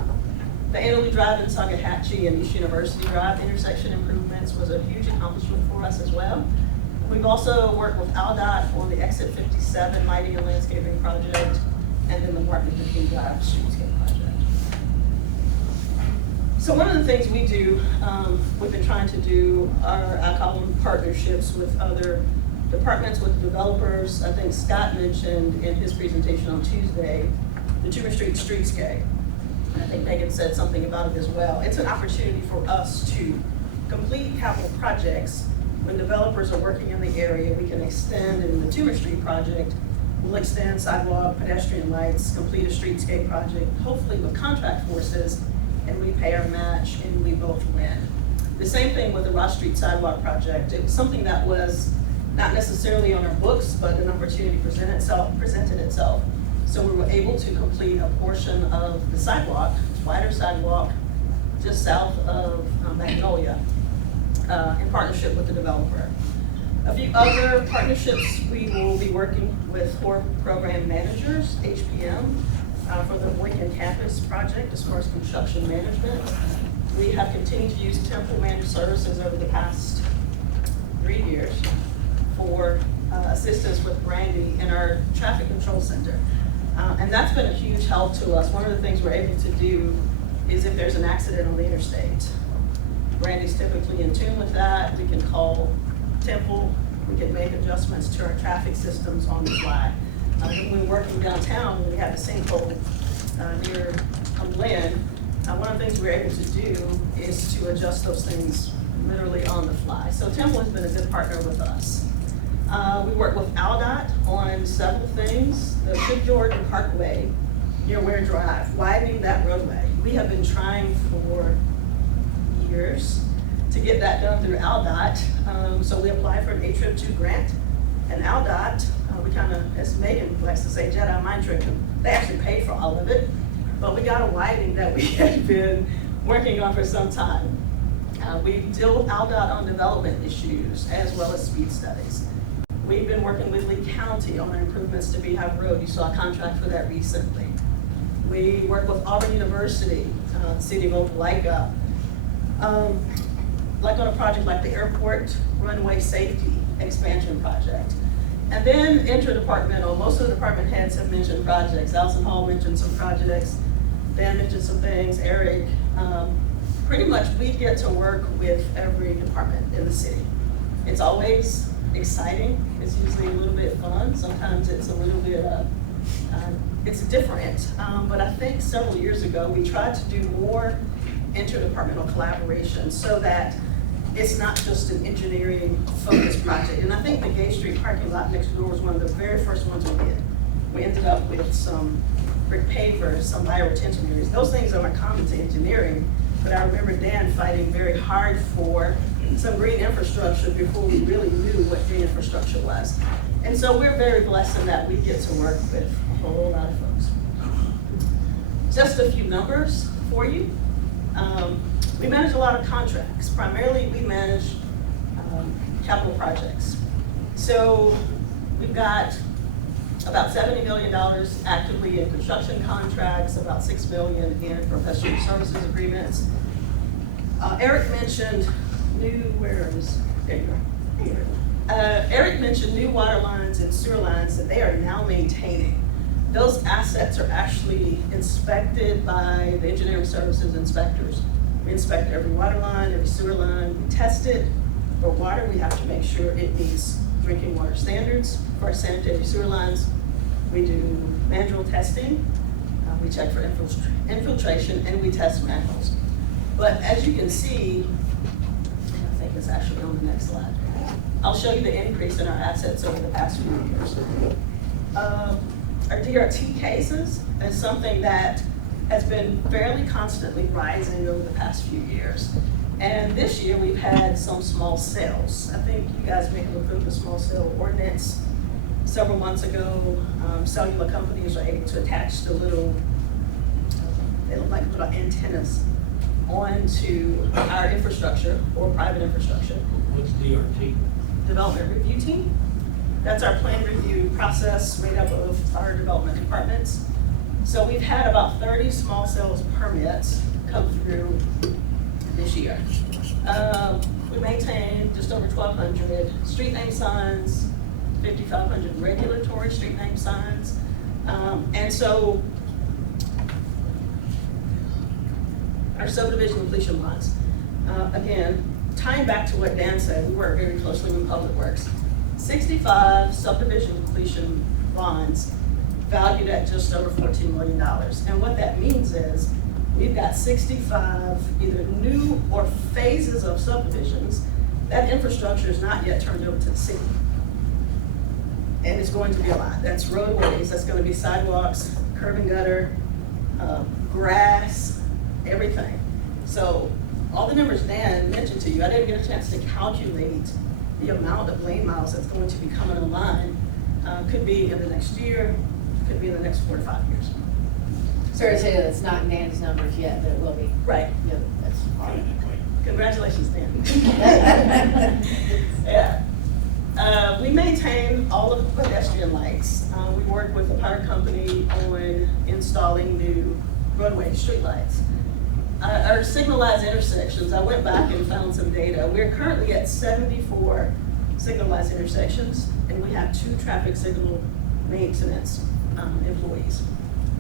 The Annalee Drive and Sagahatchee and East University Drive intersection improvements was a huge accomplishment for us as well. We've also worked with ALDOT on the Exit 57 lighting and landscaping project, and then the Martin Luther King Drive streetscape project. So one of the things we do, we've been trying to do I call them partnerships with other departments, with developers. I think Scott mentioned in his presentation on Tuesday, the Toomer Street streetscape. I think Megan said something about it as well. It's an opportunity for us to complete capital projects. When developers are working in the area, we can extend, in the Toomer Street project, we'll extend sidewalk, pedestrian lights, complete a streetscape project, hopefully with contract forces, and we pay our match and we both win. The same thing with the Ross Street sidewalk project. It was something that was not necessarily on our books, but an opportunity presented itself. So we were able to complete a portion of the sidewalk, wider sidewalk, just south of Magnolia, in partnership with the developer. A few other partnerships, we will be working with core program managers, HPM, for the Boykin campus project as far as construction management. We have continued to use Temple Managed Services over the past 3 years for assistance with Brandy in our traffic control center. And that's been a huge help to us. One of the things we're able to do is if there's an accident on the interstate, Brandy's typically in tune with that. We can call Temple, we can make adjustments to our traffic systems on the fly. When we were working downtown, when we had the sinkhole near Lynn, one of the things we were able to do is to adjust those things literally on the fly. So Temple has been a good partner with us. We work with AlDOT on several things. The Ship Jordan Parkway near Ware Drive, widening that roadway. We have been trying for years to get that done through AlDOT. So we applied for an A-Trip 2 grant, and AlDOT, we kind of, as Megan likes to say, Jedi mind trick them. They actually paid for all of it, but we got a widening that we had been working on for some time. We deal with AlDOT on development issues as well as speed studies. We've been working with Lee County on improvements to Beehive Road. You saw a contract for that recently. We work with Auburn University, City of Opelika, like on a project like the airport runway safety expansion project. And then interdepartmental, most of the department heads have mentioned projects. Allison Hall mentioned some projects, Dan mentioned some things, Eric. Pretty much we get to work with every department in the city. It's always exciting, it's usually a little bit fun, sometimes it's a little bit, it's different. But I think several years ago, we tried to do more interdepartmental collaboration so that it's not just an engineering focused project. And I think the Gay Street parking lot next door was one of the very first ones we did. We ended up with some brick pavers, some bioretention areas. Those things aren't common to engineering, but I remember Dan fighting very hard for some green infrastructure before we really knew what green infrastructure was. And so we're very blessed in that we get to work with a whole lot of folks. Just a few numbers for you. We manage a lot of contracts. Primarily, we manage capital projects. So we've got about $70 million actively in construction contracts, about $6 million in professional services agreements. Eric mentioned Eric mentioned new water lines and sewer lines that they are now maintaining. Those assets are actually inspected by the engineering services inspectors. We inspect every water line, every sewer line, we test it. For water, we have to make sure it meets drinking water standards. For our sanitary sewer lines, we do manual testing. We check for infiltration, and we test manholes. But as you can see, I think it's actually on the next slide. I'll show you the increase in our assets over the past few years. Our DRT cases is something that has been fairly constantly rising over the past few years. And this year we've had some small sales. I think you guys may have approved a small sale ordinance several months ago. Cellular companies are able to attach the little, they look like little antennas onto our infrastructure or private infrastructure. What's DRT? Development Review Team. That's our plan review process made up of our development departments. So we've had about 30 small sales permits come through this year. We maintain just over 1,200 street name signs, 5,500 regulatory street name signs. And so our subdivision completion bonds, again, tying back to what Dan said, we work very closely with Public Works. 65 subdivision completion bonds valued at just over $14 million. And what that means is we've got 65 either new or phases of subdivisions. That infrastructure is not yet turned over to the city. And it's going to be a lot. That's roadways, that's going to be sidewalks, curb and gutter, grass, everything. So all the numbers Dan mentioned to you, I didn't get a chance to calculate the amount of lane miles that's going to be coming online could be in the next year, could be in the next 4 to 5 years. Sorry to say that it's not Dan's numbers yet, but it will be. Right. Yeah, that's fine. Congratulations, Dan. Yeah. We maintain all of the pedestrian lights. We work with a power company on installing new roadway streetlights. Our signalized intersections, I went back and found some data. We're currently at 74 signalized intersections, and we have 2 traffic signal maintenance employees.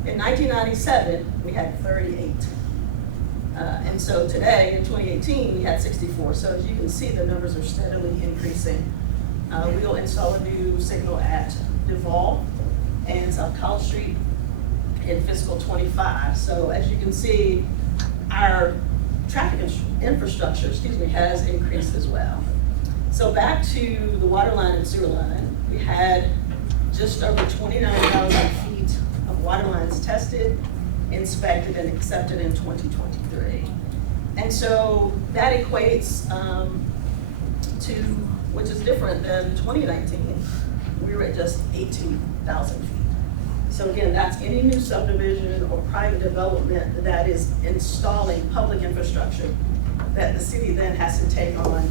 In 1997, we had 38. And so today, in 2018, we had 64. So as you can see, the numbers are steadily increasing. We'll install a new signal at Duval and South College Street in fiscal 25. So as you can see, our traffic infrastructure, has increased as well. So back to the water line and sewer line, we had just over 29,000 feet of water lines tested, inspected, and accepted in 2023. And so that equates to, which is different than 2019, we were at just 18,000 feet. So again, that's any new subdivision or private development that is installing public infrastructure that the city then has to take on,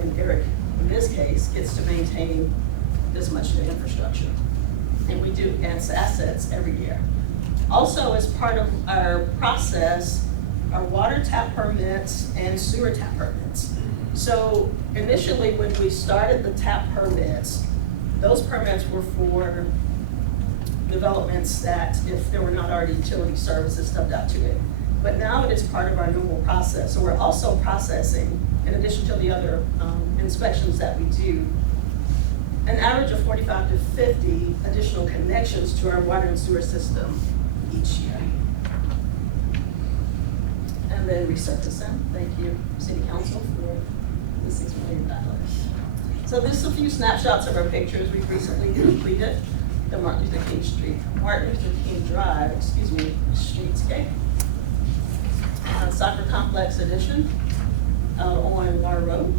and Eric, in this case, gets to maintain this much new infrastructure. And we do assets every year. Also, as part of our process, are water tap permits and sewer tap permits. So initially, when we started the tap permits, those permits were for developments that if there were not already utility services stubbed out to it. But now it is part of our normal process. So we're also processing, in addition to the other inspections that we do, an average of 45 to 50 additional connections to our water and sewer system each year. And then resurfacing. Thank you, City Council, for the $6 million. So this is a few snapshots of our pictures. We've recently completed the Martin Luther King Drive, streetscape. Soccer complex addition on Water Road.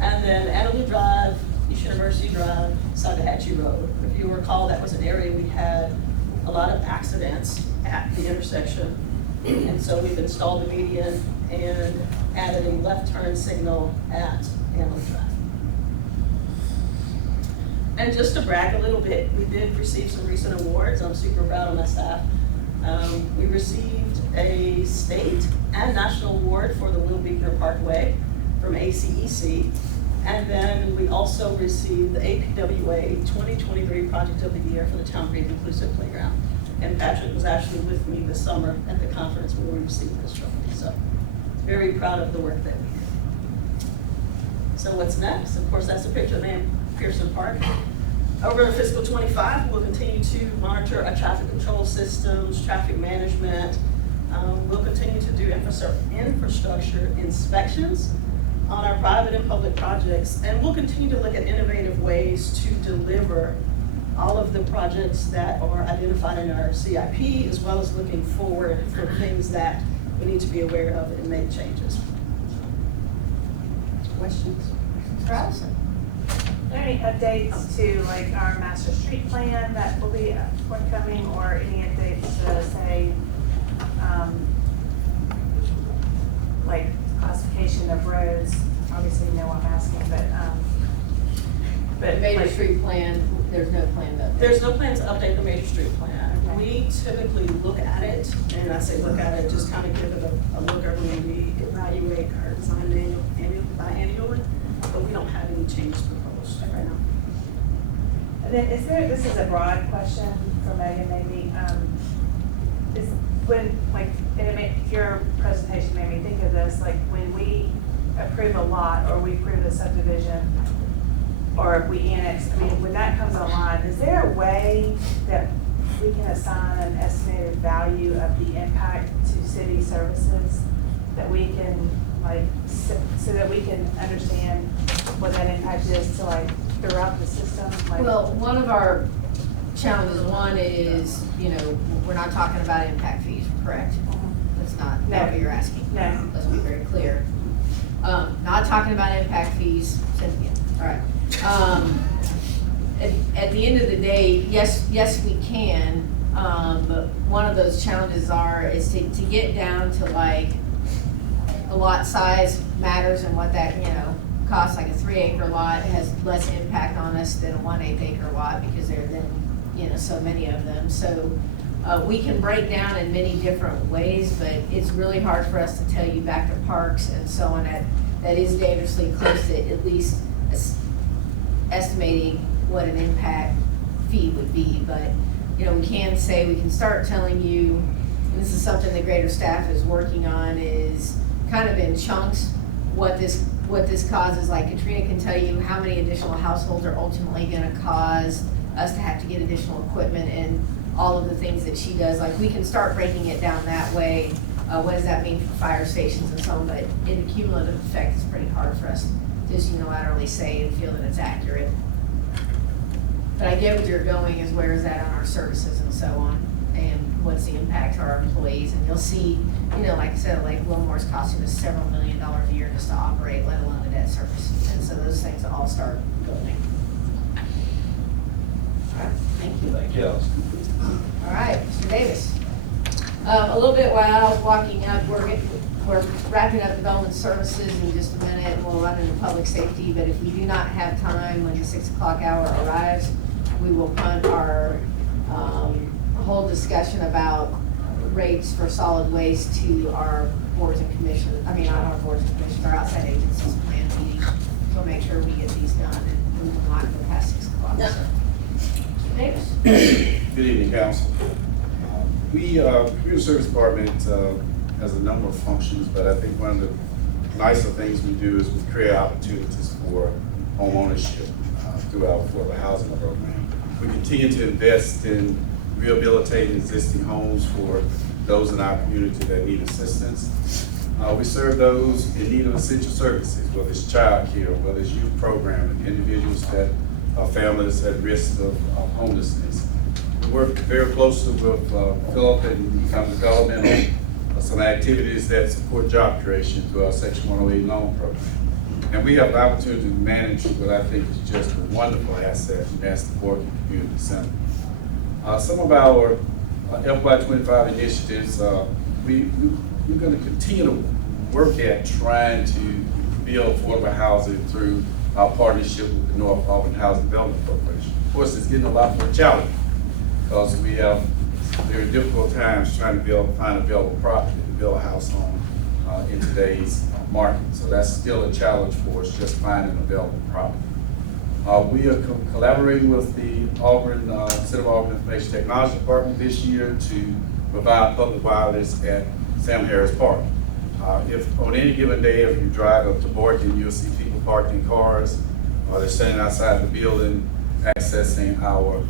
And then Annalee Drive, East University Drive, Sagahatchee Road. If you recall, that was an area we had a lot of accidents at the intersection. And so we've installed the median and added a left turn signal at Annalee Drive. And just to brag a little bit, we did receive some recent awards. I'm super proud of my staff. We received a state and national award for the Will Beekner Parkway from ACEC. And then we also received the APWA 2023 Project of the Year for the Town Green Inclusive Playground. And Patrick was actually with me this summer at the conference where we received this trophy. So very proud of the work that we did. So what's next? Of course, that's a picture of Pearson Park. Over fiscal 25, we'll continue to monitor our traffic control systems, traffic management. We'll continue to do infrastructure inspections on our private and public projects, and we'll continue to look at innovative ways to deliver all of the projects that are identified in our CIP, as well as looking forward for things that we need to be aware of and make changes. Questions? Allison? Are there any updates to like our master street plan that will be forthcoming, or any updates to say, like classification of roads? Obviously, you know what I'm asking, but The major like, street plan, there's no plan to update. There's no plan to update the major street plan. We typically look at it, and I say look at it, just kind of give it a look over when we evaluate our design biannually, but we don't have any changes proposed right now. and then this is a broad question for Megan maybe, is when, like, and it your presentation made me think of this, like when we approve a lot or we approve a subdivision or if we annex, I mean, when that comes online, is there a way that we can assign an estimated value of the impact to city services that we can, like, so that we can understand what that impact is to, like, throughout the system? Like, Well, one of our challenges, one is, we're not talking about impact fees, correct? That's not what you're asking. No. Let's be very clear. Not talking about impact fees, Cynthia, all right. At the end of the day, yes, we can, but one of those challenges is to get down to like, the lot size matters and what that, costs. Like a 3-acre lot has less impact on us than a 1/8 acre lot because there are then, so many of them. So we can break down in many different ways, but it's really hard for us to tell you back to parks and so on. That is dangerously close to at least estimating what an impact fee would be. But, we can say, we can start telling you, and this is something the greater staff is working on, is kind of in chunks what this causes. Like Katrina can tell you how many additional households are ultimately gonna cause us to have to get additional equipment and all of the things that she does. Like we can start breaking it down that way. What does that mean for fire stations and so on? But in the cumulative effect, it's pretty hard for us to just unilaterally say and feel that it's accurate. But I get where you're going, is where is that on our services and so on, and what's the impact to our employees. And you'll see, like I said, like Wilmore's costing us several $1 million a year just to operate, let alone the debt service. And so those things all start building. All right, thank you. Thank you. All right, Mr. Davis. A little bit while I was walking up, we're wrapping up development services in just a minute, and we'll run into public safety. But if we do not have time when the 6 o'clock hour arrives, we will punt our whole discussion about rates for solid waste to our boards and commissions. I mean, not our boards and commissions, our outside agencies plan meeting. So we'll make sure we get these done and we will not go past 6 o'clock. So. Mr. Davis. Good evening, Council. Community Service Department has a number of functions, but I think one of the nicer things we do is we create opportunities for home ownership through our affordable housing program. We continue to invest in rehabilitating existing homes for those in our community that need assistance. We serve those in need of essential services, whether it's child care, whether it's youth programming, individuals that are families at risk of homelessness. We work very closely with Philip and Economic Development on some activities that support job creation through our Section 108 loan program. And we have the opportunity to manage what I think is just a wonderful asset, and that's the Working Community Center. Some of our FY25 initiatives, we're going to continue to work at trying to build affordable housing through our partnership with the North Auburn Housing Development Corporation. Of course, it's getting a lot more challenging because we have very difficult times trying to find available property to build a house on in today's market. So that's still a challenge for us, just finding available property. We are collaborating with the City of Auburn Information Technology Department this year to provide public wireless at Sam Harris Park. If on any given day, if you drive up to Boykin, you'll see people parked in cars, or they're standing outside the building accessing our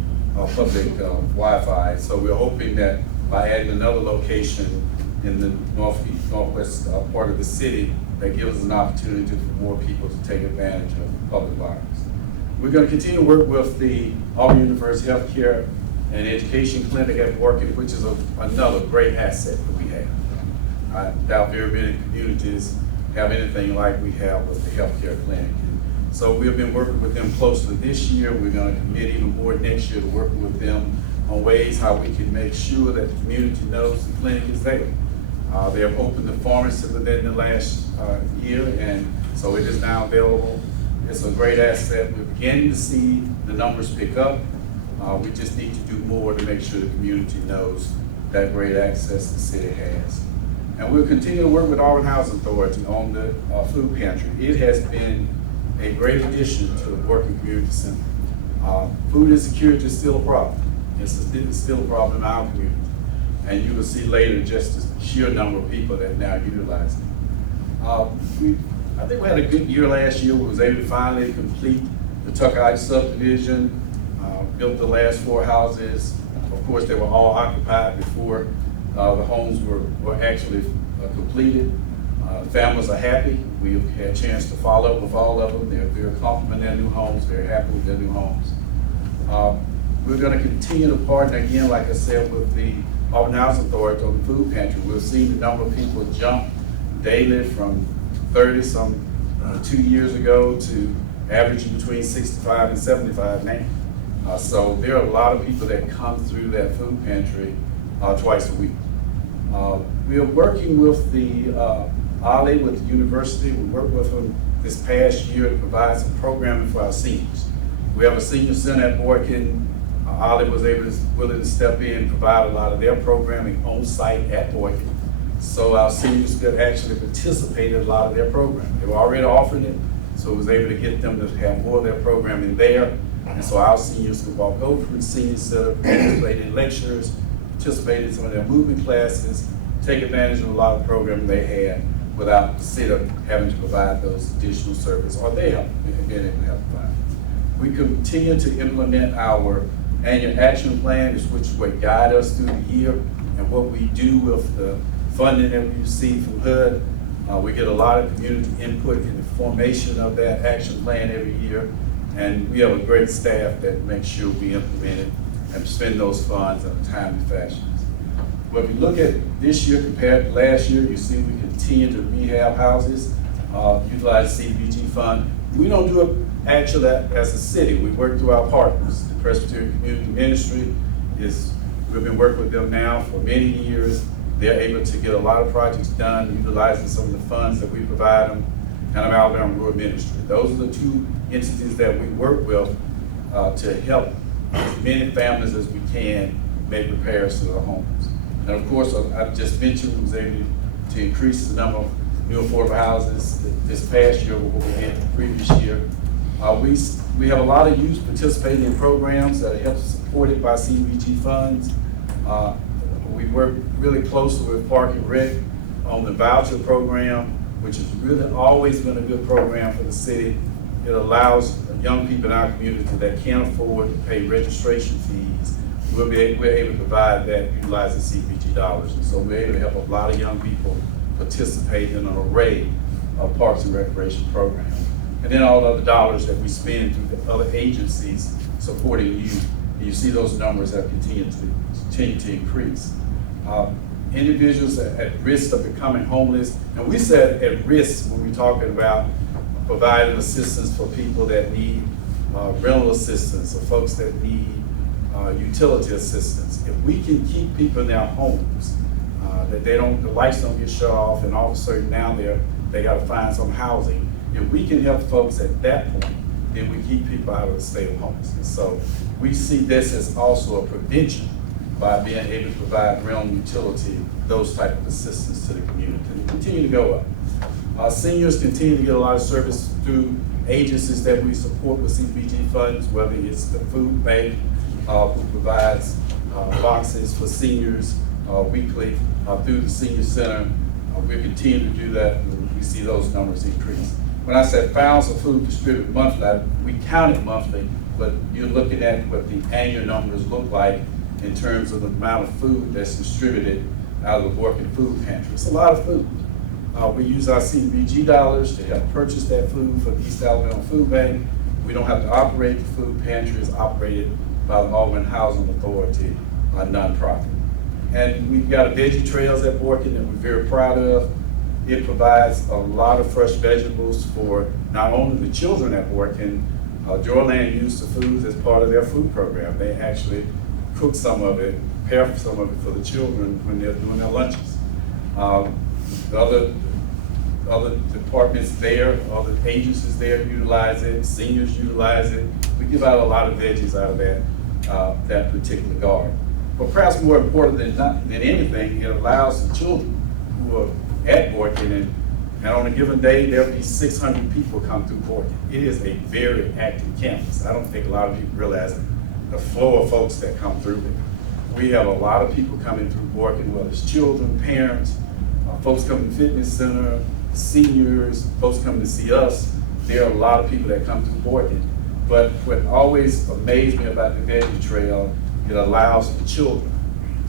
public Wi-Fi. So we're hoping that by adding another location in the northwest part of the city, that gives us an opportunity for more people to take advantage of public wireless. We're going to continue to work with the Auburn University Healthcare and Education Clinic at Boykin, which is another great asset that we have. I doubt very many communities have anything like we have with the healthcare clinic. So we've been working with them closely this year. We're going to commit even more next year to working with them on ways how we can make sure that the community knows the clinic is there. They have opened the pharmacy within the last year, and so it is now available. It's a great asset. We're beginning to see the numbers pick up. We just need to do more to make sure the community knows that great access the city has. And we'll continue to work with Auburn Housing Authority on the food pantry. It has been a great addition to the Working Community Center. Food insecurity is still a problem. It's still a problem in our community. And you will see later just the sheer number of people that now utilize it. I think we had a good year last year. We was able to finally complete the Tucker Heights subdivision, built the last 4 houses. Of course, they were all occupied before the homes were actually completed. Families are happy. We've had a chance to follow up with all of them. They're very comfortable in their new homes, very happy with their new homes. We're going to continue to partner again, like I said, with the Auburn Housing Authority on the food pantry. We've seen the number of people jump daily from 30 some 2 years ago to averaging between 65 and 75 now. So there are a lot of people that come through that food pantry twice a week. We are working with the OLLI, with the university. We worked with them this past year to provide some programming for our seniors. We have a senior center at Boykin. OLLI was willing to step in, provide a lot of their programming on site at Boykin. So our seniors could actually participate in a lot of their programming. They were already offering it, so it was able to get them to have more of their programming there. And so our seniors could walk over to the senior center, participate in lectures, participate in some of their movement classes, take advantage of a lot of programming they had without the city having to provide those additional services, or they have been able to help provide. We continue to implement our annual action plan, which will guide us through the year, and what we do with the funding that we receive from HUD. We get a lot of community input in the formation of that action plan every year, and we have a great staff that makes sure we implement it and spend those funds in a timely fashion. But if you look at this year compared to last year, you see we continue to rehab houses, utilize the CDBG fund. We don't do it actually as a city. We work through our partners. The Presbyterian Community Ministry we've been working with them now for many years. They're able to get a lot of projects done utilizing some of the funds that we provide them, and Alabama Rural Ministry. Those are the two entities that we work with to help as many families as we can make repairs to their homes. And of course, I just mentioned we was able to increase the number of new affordable houses this past year over what we had the previous year. We have a lot of youth participating in programs that are helped supported by CDBG funds. We work really closely with Park and Rec on the voucher program, which has really always been a good program for the city. It allows young people in our community that can't afford to pay registration fees. We're able to provide that utilizing CDBG dollars. And so we're able to help a lot of young people participate in an array of parks and recreation programs. And then all the other dollars that we spend through the other agencies supporting youth. You see those numbers have continued to increase. Individuals at risk of becoming homeless, and we said at risk when we're talking about providing assistance for people that need rental assistance or folks that need utility assistance. If we can keep people in their homes, that the lights don't get shut off, and all of a sudden now they got to find some housing. If we can help folks at that point, then we keep people out of the state of homelessness. So we see this as also a prevention by being able to provide rental utility, those type of assistance to the community, and continue to go up. Seniors continue to get a lot of service through agencies that we support with CDBG funds, whether it's the food bank, who provides boxes for seniors weekly through the senior center. We continue to do that, and we see those numbers increase. When I said pounds of food distributed monthly, we count it monthly, but you're looking at what the annual numbers look like in terms of the amount of food that's distributed out of the Boykin Food Pantry. It's a lot of food. We use our CDBG dollars to help purchase that food for the East Alabama Food Bank. We don't have to operate the food pantry. It's operated by the Auburn Housing Authority, a nonprofit. And we've got a veggie trails at Boykin that we're very proud of. It provides a lot of fresh vegetables for not only the children at Boykin. Joyland used the foods as part of their food program. They actually cook some of it, prepare some of it for the children when they're doing their lunches. The other departments there, other agencies there utilize it, seniors utilize it. We give out a lot of veggies out of that particular garden. But perhaps more important than anything, it allows the children who are at Boykin, and on a given day, there'll be 600 people come through Boykin. It is a very active campus. I don't think a lot of people realize the flow of folks that come through it. We have a lot of people coming through Boykin, whether it's children, parents, folks coming to the fitness center, seniors, folks coming to see us. There are a lot of people that come through Boykin. But what always amazed me about the veggie trail, it allows the children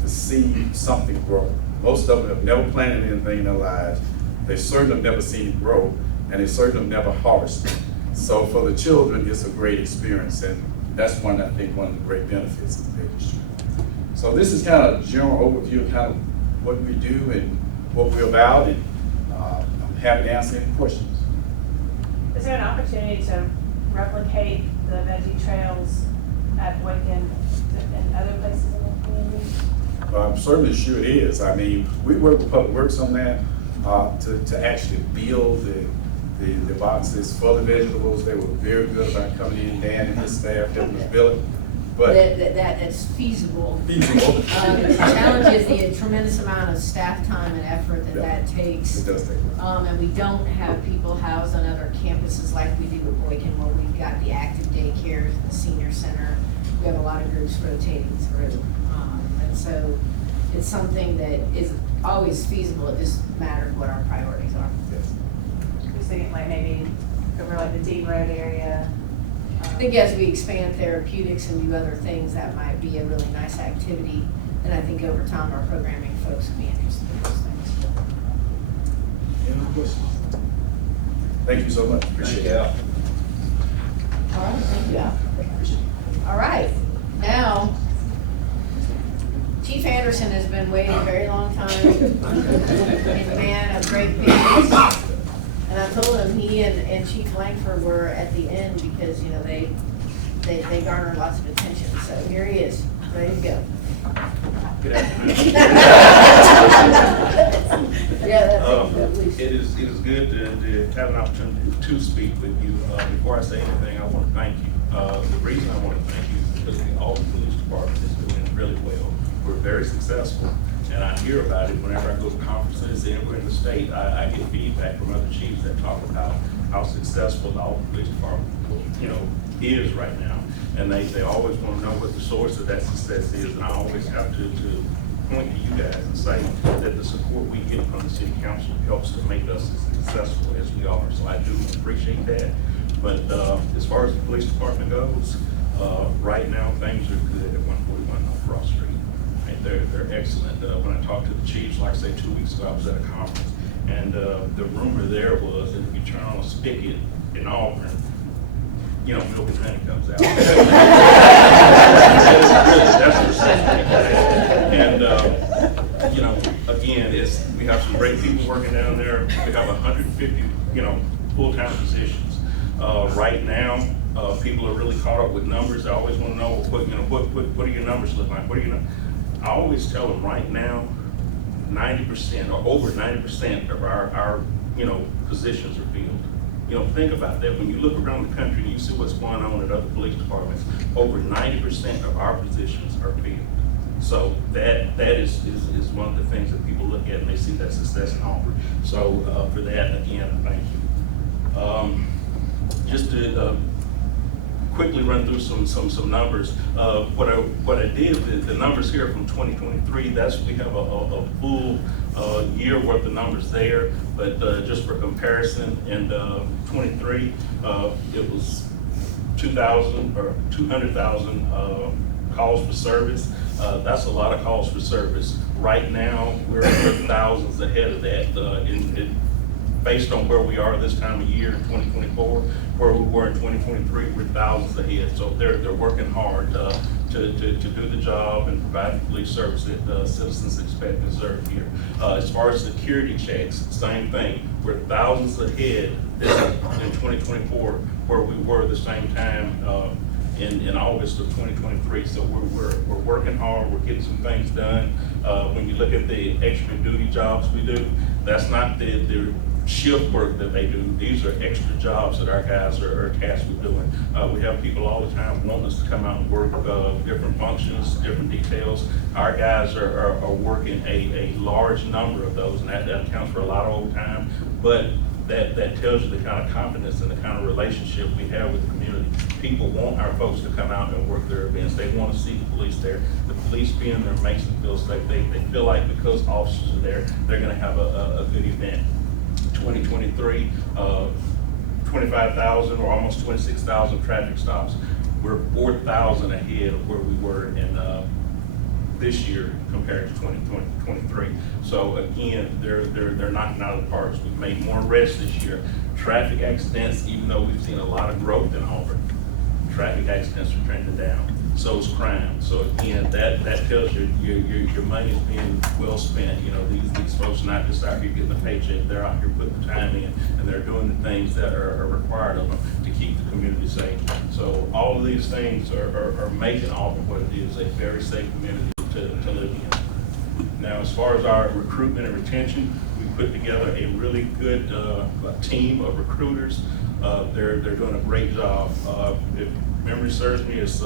to see something grow. Most of them have never planted anything in their lives. They certainly have never seen it grow, and they certainly have never harvested. So for the children, it's a great experience, and that's one of the great benefits of the veggie trail. So this is kind of a general overview of kind of what we do and what we're about, and I'm happy to answer any questions. Is there an opportunity to replicate the veggie trails at Boykin and other places in the community? I'm certainly sure it is. I mean, we work with Public Works on that, to actually build the boxes for the vegetables. They were very good about coming in, Dan and his staff helping us build it. But That's feasible. The challenge is the tremendous amount of staff time and effort that takes. It does take. And we don't have people housed on other campuses like we do at Boykin, where we've got the active daycares, the senior center. We have a lot of groups rotating through. And so it's something that is always feasible. It just matters what our priorities are. Yes. Just thinking like maybe over like the Dean Road area. I think as we expand therapeutics and do other things, that might be a really nice activity. And I think over time, our programming folks will be interested in those things. Any other questions? Thank you so much. Appreciate it. All right, thank you, Al. All right, now, Chief Anderson has been waiting a very long time, a man of great patience. And I told him he and Chief Langford were at the end because, you know, they garner lots of attention. So here he is, ready to go. Good afternoon. Yeah, that's at least. It is good to have an opportunity to speak with you. Before I say anything, I want to thank you. The reason I want to thank you is because the Auburn Police Department is doing really well. We're very successful, and I hear about it whenever I go to conferences anywhere in the state. I get feedback from other chiefs that talk about how successful the Auburn Police Department, you know, is right now. And they always want to know what the source of that success is, and I always have to point to you guys and say that the support we get from the city council helps to make us as successful as we are. So I do appreciate that. But as far as the police department goes, right now things are good at 141 North Ross Street. Right? They're excellent. When I talked to the chiefs, like I say 2 weeks ago, I was at a conference, and the rumor there was that if you turn on a spigot in Auburn, you know, milk and honey comes out. That's and you know, again, we have some great people working down there. We have 150, you know, full-time positions. Right now, people are really caught up with numbers. I always want to know what do your numbers look like? I always tell them right now, 90% or over 90% of our you know, positions are filled. You know, think about that. When you look around the country and you see what's going on at other police departments, over 90% of our positions are filled. So that is one of the things that people look at and they see that success in Auburn. So for that, again, thank you. Just to quickly run through some numbers. What I did, the numbers here from 2023, we have a full year worth of numbers there, but just for comparison, in 23, it was 200,000 calls for service. That's a lot of calls for service. Right now, we're thousands ahead of that. Based on where we are this time of year in 2024, where we were in 2023, we're thousands ahead. So they're working hard to do the job and provide the police service that citizens expect and deserve here. As far as security checks, same thing. We're thousands ahead in 2024 where we were the same time in August of 2023. So we're working hard. We're getting some things done. When you look at the extra duty jobs we do, that's not the shift work that they do. These are extra jobs that our guys are tasked with doing. We have people all the time wanting us to come out and work different functions, different details. Our guys are working a large number of those, and that accounts for a lot of overtime, but that tells you the kind of confidence and the kind of relationship we have with the community. People want our folks to come out and work their events. They want to see the police there. The police being there makes them feel safe. They feel like because officers are there, they're going to have a good event. 2023, 25,000 or almost 26,000 traffic stops. We're 4,000 ahead of where we were in this year compared to 2023. So again, they're knocking out of the parks. We've made more arrests this year. Traffic accidents, even though we've seen a lot of growth in Auburn, traffic accidents are trending down. so is crime. So again, that tells you your money is being well spent. You know, these folks are not just out here getting a paycheck, they're out here putting the time in, and they're doing the things that are required of them to keep the community safe. So all of these things are making Auburn what it is, a very safe community to live in. Now, as far as our recruitment and retention, we put together a really good team of recruiters. They're doing a great job. If memory serves me, it's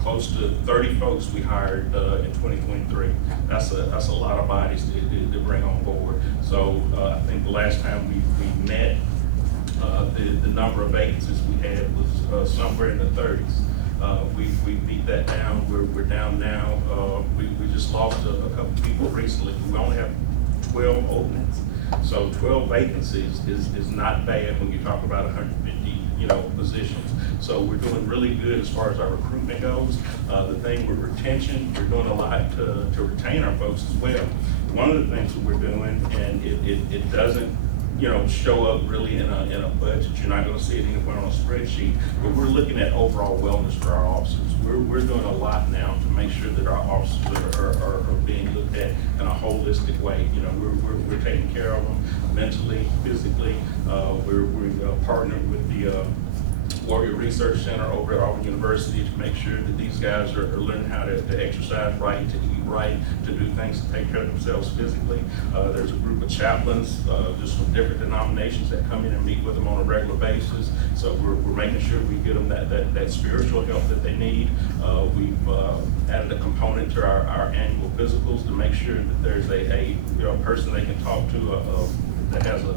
close to 30 folks we hired in 2023. That's a lot of bodies to bring on board. So I think the last time we met, the number of vacancies we had was somewhere in the 30s. We beat that down. We're down now. We just lost a couple people recently. We only have 12 openings. So 12 vacancies is not bad when you talk about 150 positions. So we're doing really good as far as our recruitment goes. The thing with retention, we're doing a lot to retain our folks as well. One of the things that we're doing, and it doesn't show up really in a budget. You're not going to see it anywhere on a spreadsheet, but we're looking at overall wellness for our officers. We're doing a lot now to make sure that our officers are being looked at in a holistic way. We're taking care of them mentally, physically. We're partnered with the Warrior Research Center over at Auburn University to make sure that these guys are learning how to exercise right, to eat right, to do things to take care of themselves physically. There's a group of chaplains just from different denominations that come in and meet with them on a regular basis. So we're making sure we get them that spiritual help that they need. We've added a component to our annual physicals to make sure that there's a person they can talk to that has a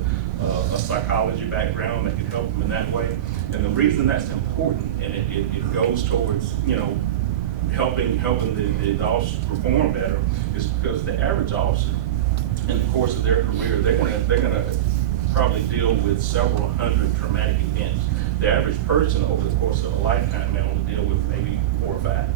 psychology background that can help them in that way. And the reason that's important, and it goes towards helping the officers perform better, is because the average officer in the course of their career, they're gonna probably deal with several hundred traumatic events. The average person over the course of a lifetime may only deal with maybe 4 or 5.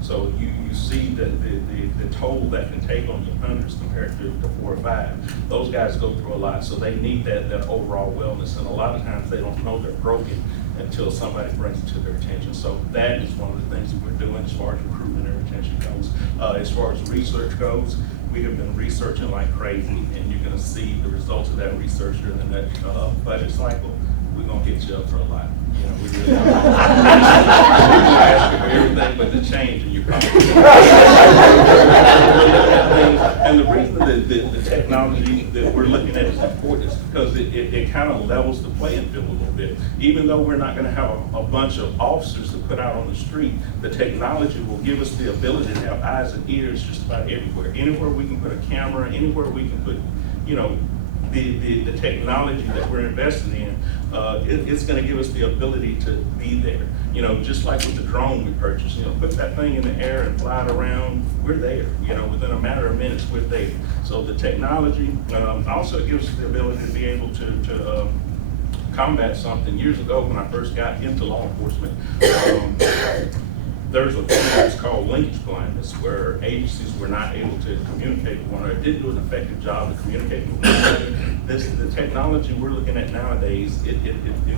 So you see the toll that can take on your hundreds compared to 4 or 5. Those guys go through a lot, so they need that overall wellness. And a lot of times they don't know they're broken until somebody brings it to their attention. So that is one of the things that we're doing as far as recruitment and retention goes. As far as research goes, we have been researching like crazy, and you're gonna see the results of that research during the next budget cycle. We're gonna hit you up for a lot. We really are. Asking for everything but the change in your pocket. And the reason that the technology that we're looking at is important is because it kind of levels the playing field a little bit. Even though we're not going to have a bunch of officers to put out on the street, the technology will give us the ability to have eyes and ears just about everywhere. Anywhere we can put a camera, anywhere we can put, the technology that we're investing in, it's going to give us the ability to be there. Just like with the drone we purchased, put that thing in the air and fly it around, we're there. Within a matter of minutes, we're there. So the technology also gives us the ability to be able to combat something. Years ago, when I first got into law enforcement, there's a thing that's called linkage blindness, where agencies were not able to communicate with one another, didn't do an effective job of communicating with one another. The technology we're looking at nowadays, it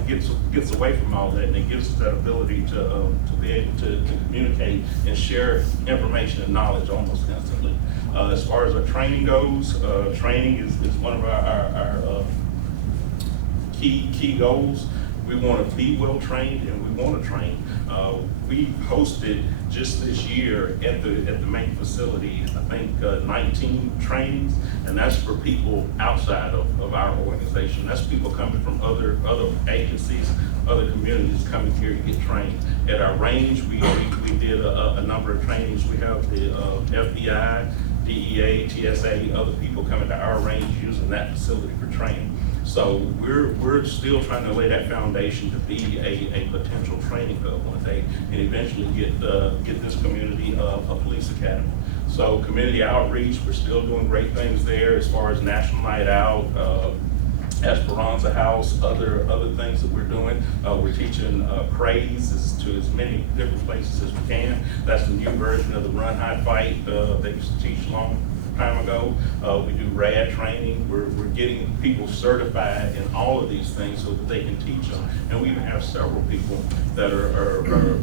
gets away from all that, and it gives us that ability to be able to communicate and share information and knowledge almost instantly. As far as our training goes, training is one of our key goals. We want to be well trained, and we want to train. We hosted just this year at the main facility, I think 19 trainings, and that's for people outside of our organization. That's people coming from other agencies, other communities coming here to get trained. At our range, we did a number of trainings. We have the FBI, DEA, TSA, other people coming to our range using that facility for training. So we're still trying to lay that foundation to be a potential training hub one day, and eventually get this community a police academy. So community outreach, we're still doing great things there as far as National Night Out, Esperanza House, other things that we're doing. We're teaching praise to as many different places as we can. That's the new version of the Run, Hide, Fight they used to teach long time ago. We do RAD training. We're getting people certified in all of these things so that they can teach them. And we even have several people that are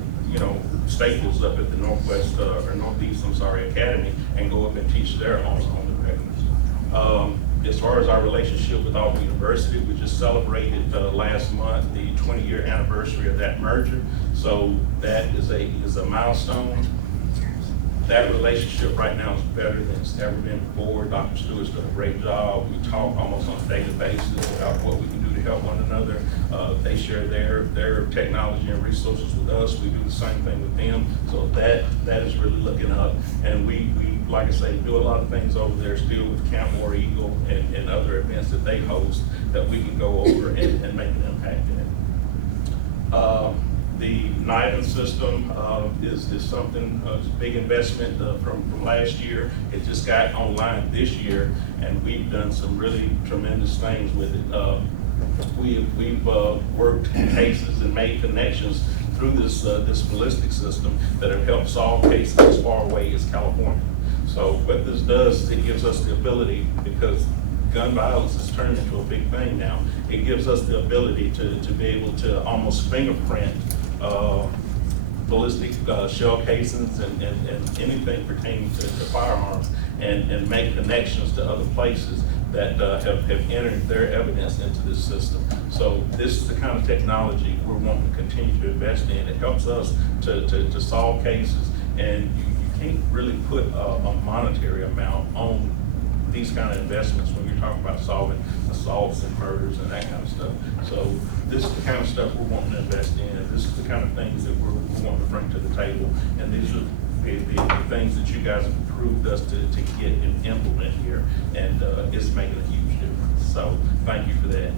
staples up at the Northwest, or Northeast, Academy, and go up and teach there on the regulars. As far as our relationship with Auburn University, we just celebrated last month the 20-year anniversary of that merger. So that is a milestone. That relationship right now is better than it's ever been before. Dr. Stewart's done a great job. We talk almost on a daily basis about what we can do to help one another. They share their technology and resources with us. We do the same thing with them. So that is really looking up. And we like I say, do a lot of things over there still with Camp War Eagle and other events that they host that we can go over and make an impact in. The NIDA system is something, a big investment from last year. It just got online this year, and we've done some really tremendous things with it. We've worked cases and made connections through this ballistic system that have helped solve cases as far away as California. So what this does is it gives us the ability, because gun violence has turned into a big thing now, it gives us the ability to be able to almost fingerprint ballistic shell casings and anything pertaining to firearms and make connections to other places that have entered their evidence into this system. So this is the kind of technology we're wanting to continue to invest in. It helps us to solve cases, and you can't really put a monetary amount on these kind of investments when you're talking about solving assaults and murders and that kind of stuff. So this is the kind of stuff we're wanting to invest in. This is the kind of things that we're wanting to bring to the table. And these are the things that you guys have approved us to get and implement here. And it's making a huge difference. So thank you for that.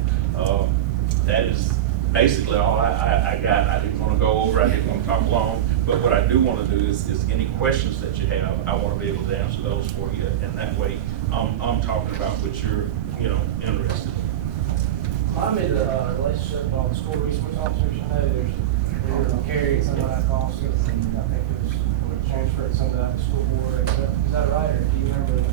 That is basically all I got. I didn't want to go over, I didn't want to talk long, but what I do want to do is any questions that you have, I want to be able to answer those for you, and that way I'm talking about what you're interested in. I'm in the relationship on the school resource officers. I know they're carrying some of that cost, and I think there's transferred some of that to school board. Is that right, or do you remember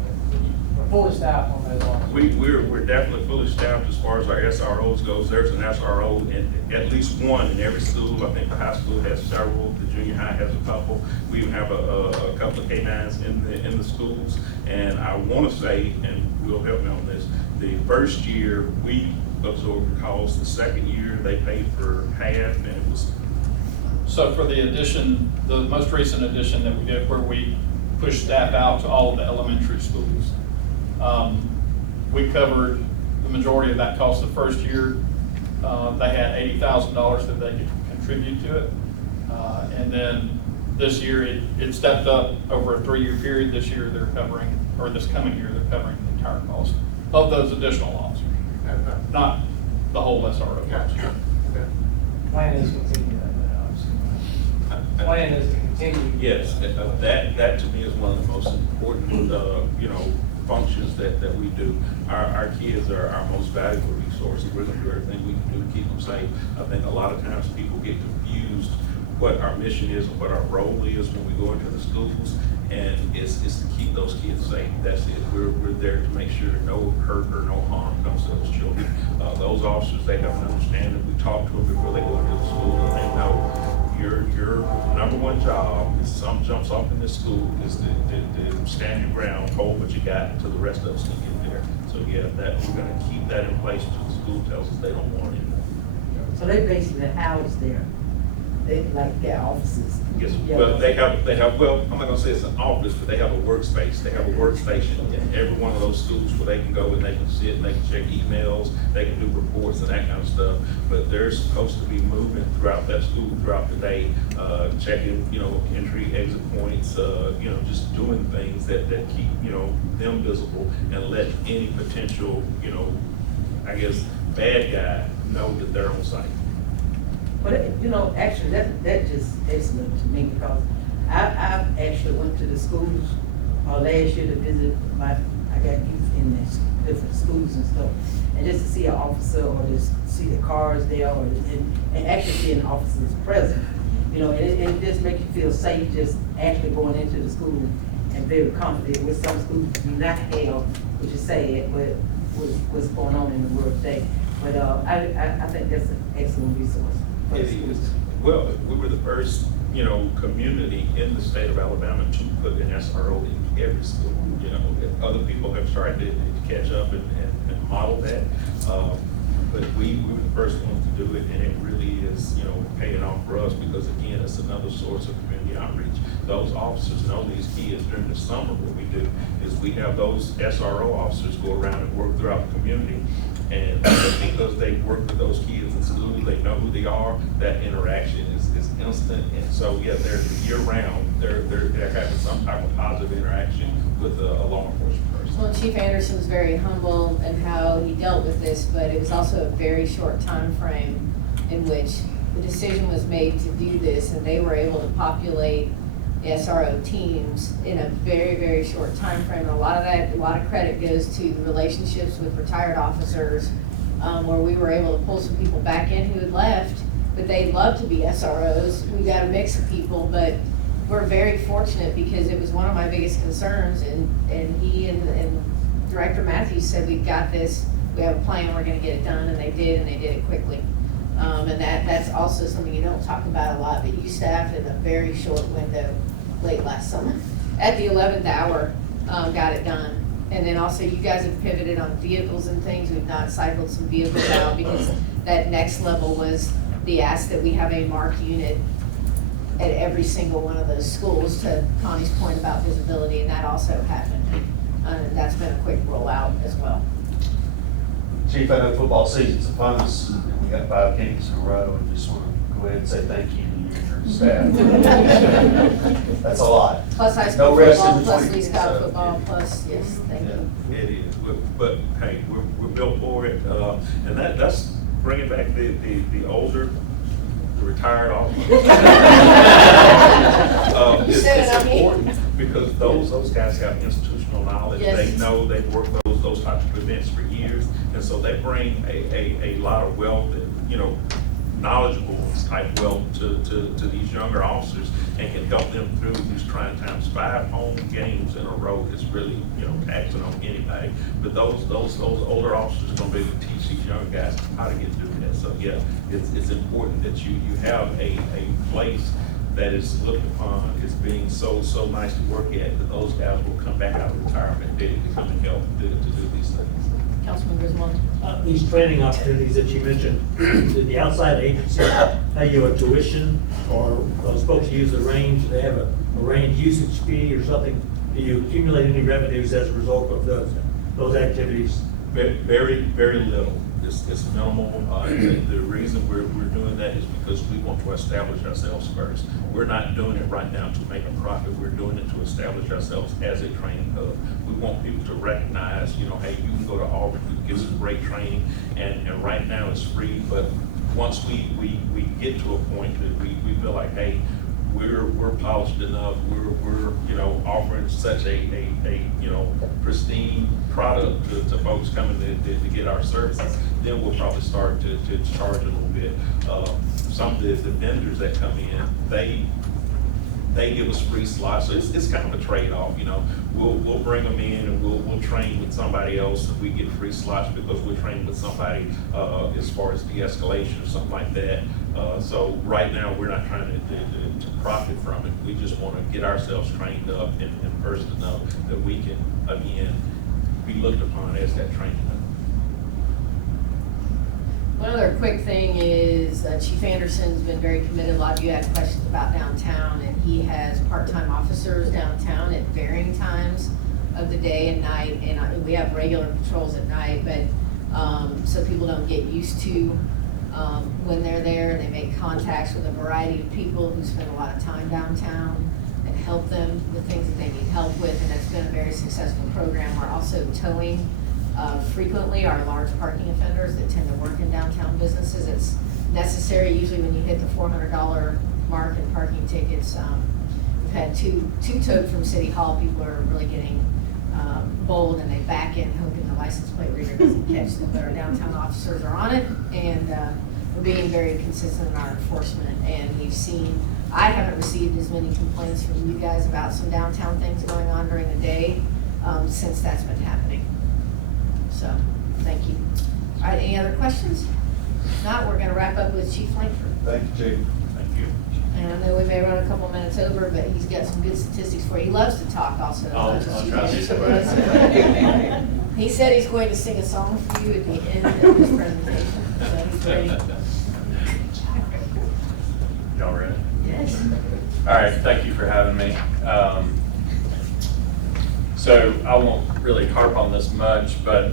we're fully staffed on those officers? We're definitely fully staffed as far as our SROs goes. There's an SRO in at least one in every school. I think the high school has several. The junior high has a couple. We even have a couple of K-9s in the schools. And I want to say, and Will help me on this, the first year we absorbed the cost. The second year they paid for half, and it was. So for the addition, the most recent addition that we did, where we pushed staff out to all of the elementary schools, we covered the majority of that cost the first year. They had $80,000 that they could contribute to it. And then this year it stepped up over a 3-year period. This year they're covering, or this coming year, they're covering the entire cost of those additional officers, not the whole SRO. Gotcha. Okay. Plan is to continue that, obviously. Plan is to continue. Yes, that to me is one of the most important, functions that we do. Our kids are our most valuable resource, and we're going to do everything we can do to keep them safe. I think a lot of times people get confused what our mission is and what our role is when we go into the schools, and it's to keep those kids safe. That's it. We're there to make sure no hurt or no harm comes to those children. Those officers, they have an understanding. We talk to them before they go into the school, and they know your number one job, if something jumps off in this school, is to stand your ground, hold what you got until the rest of us can get there. So yeah, that we're going to keep that in place until the school tells us they don't want it anymore. So they basically house there. They like their offices. Yes, well, they have, well, I'm not gonna say it's an office, but they have a workspace. They have a workstation in every one of those schools where they can go and they can sit and they can check emails, they can do reports and that kind of stuff. But they're supposed to be moving throughout that school throughout the day, checking, entry, exit points, just doing things that keep, them visible and let any potential, I guess, bad guy know that they're on site. But actually, that's just excellent to me, because I actually went to the schools last year to visit I got youth in the different schools and stuff, and just to see an officer or just see the cars there, and actually see an officer's present, it just makes you feel safe just actually going into the school and very confident. With some schools do not have, which is sad, but what's going on in the world today. But I think that's an excellent resource. It is. Well, we were the first you know, community in the state of Alabama to put an SRO in every school. You know, other people have tried to catch up and model that. But we were the first ones to do it, and it really is, you know, paying off for us because, again, it's another source of community outreach. Those officers know these kids. During the summer, what we do is we have those SRO officers go around and work throughout the community. And because they work with those kids in school, they know who they are, that interaction is instant. And so, yeah, they're year-round, they're having some type of positive interaction with a law enforcement person. Well, Chief Anderson was very humble in how he dealt with this, but it was also a very short time frame in which the decision was made to do this, and they were able to populate SRO teams in a very, very short time frame. And a lot of credit goes to the relationships with retired officers, where we were able to pull some people back in who had left, but they love to be SROs. We got a mix of people, but we're very fortunate because it was one of my biggest concerns, and he and Director Matthews said, we've got this, we have a plan, we're gonna get it done, and they did it quickly. And that's also something you don't talk about a lot, but you staffed in a very short window late last summer. At the 11th hour, got it done. And then also you guys have pivoted on vehicles and things. We've not cycled some vehicles out because that next level was the ask that we have a marked unit at every single one of those schools, to Connie's point about visibility, and that also happened. And that's been a quick rollout as well. Chief, I know football season's upon us, and we got 5 games in a row, and just want to go ahead and say thank you to you and your staff. That's a lot. Plus high school No rest in football, plus between, Lee Scott so, football, yeah. plus, yes, thank you. It is, but hey, we're built for it, and that's bringing back the older, the retired officers. It's important because those guys have institutional knowledge. Yes. They know they've worked those types of events for years, and so they bring a lot of wealth, you know, knowledgeable type wealth to these younger officers, and can help them through these trying times. 5 home games in a row is really, you know, taxing on anybody. But those older officers are going to be able to teach these young guys how to get through that. So yeah, it's important that you have a place that is looked upon as being so nice to work at, that those guys will come back out of retirement ready to come and help to do these things. Councilman Griswold. These training opportunities that you mentioned, did the outside agency pay you a tuition, or those folks use the range, do they have a range usage fee or something? Do you accumulate any revenues as a result of those activities? Very, very little. It's minimal. The reason we're doing that is because we want to establish ourselves first. We're not doing it right now to make a profit. We're doing it to establish ourselves as a training hub. We want people to recognize, you know, hey, you can go to Auburn, you can get some great training, and right now it's free, but once we get to a point that we feel like, hey, we're polished enough, we're you know, offering such a you know, pristine product to folks coming to get our services, then we'll probably start to charge a little bit. Some of the vendors that come in, they give us free slots, so it's kind of a trade-off, you know. We'll bring them in and we'll train with somebody else, and we get free slots because we're training with somebody as far as de-escalation or something like that. So right now, we're not trying to profit from it. We just want to get ourselves trained up and first to know that we can, again, be looked upon as that training hub. One other quick thing is Chief Anderson's been very committed. A lot of you had questions about downtown, and he has part-time officers downtown at varying times of the day and night, and we have regular patrols at night, but so people don't get used to when they're there. They make contacts with a variety of people who spend a lot of time downtown and help them with things that they need help with, and it's been a very successful program. We're also towing frequently our large parking offenders that tend to work in downtown businesses. It's necessary usually when you hit the $400 mark in parking tickets. We've had two towed from City Hall. People are really getting bold, and they back in hoping the license plate reader doesn't catch them. But our downtown officers are on it, and we're being very consistent in our enforcement. And we've seen, I haven't received as many complaints from you guys about some downtown things going on during the day since that's been happening. So, thank you. All right, any other questions? If not, we're going to wrap up with Chief Langford. Thank you, Chief. Thank you. And I know we may run a couple minutes over, but he's got some good statistics for you. He loves to talk also. I'll not just try to you do guys. that. He said he's going to sing a song for you at the end of his presentation, so he's ready. Y'all ready? Yes. All right, thank you for having me. So I won't really harp on this much, but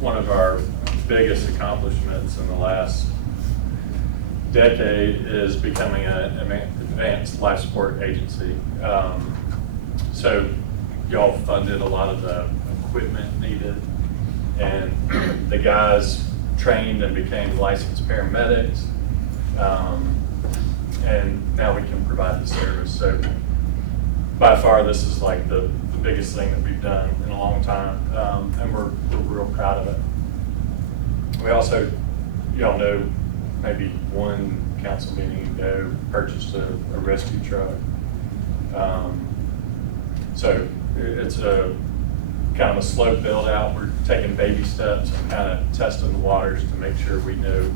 one of our biggest accomplishments in the last decade is becoming an advanced life support agency. So y'all funded a lot of the equipment needed, and the guys trained and became licensed paramedics. And now we can provide the service. So by far, this is like the biggest thing that we've done in a long time, and we're real proud of it. We also, y'all know, maybe one council meeting ago, purchased a rescue truck. So it's a kind of a slow build out. We're taking baby steps and kind of testing the waters to make sure we know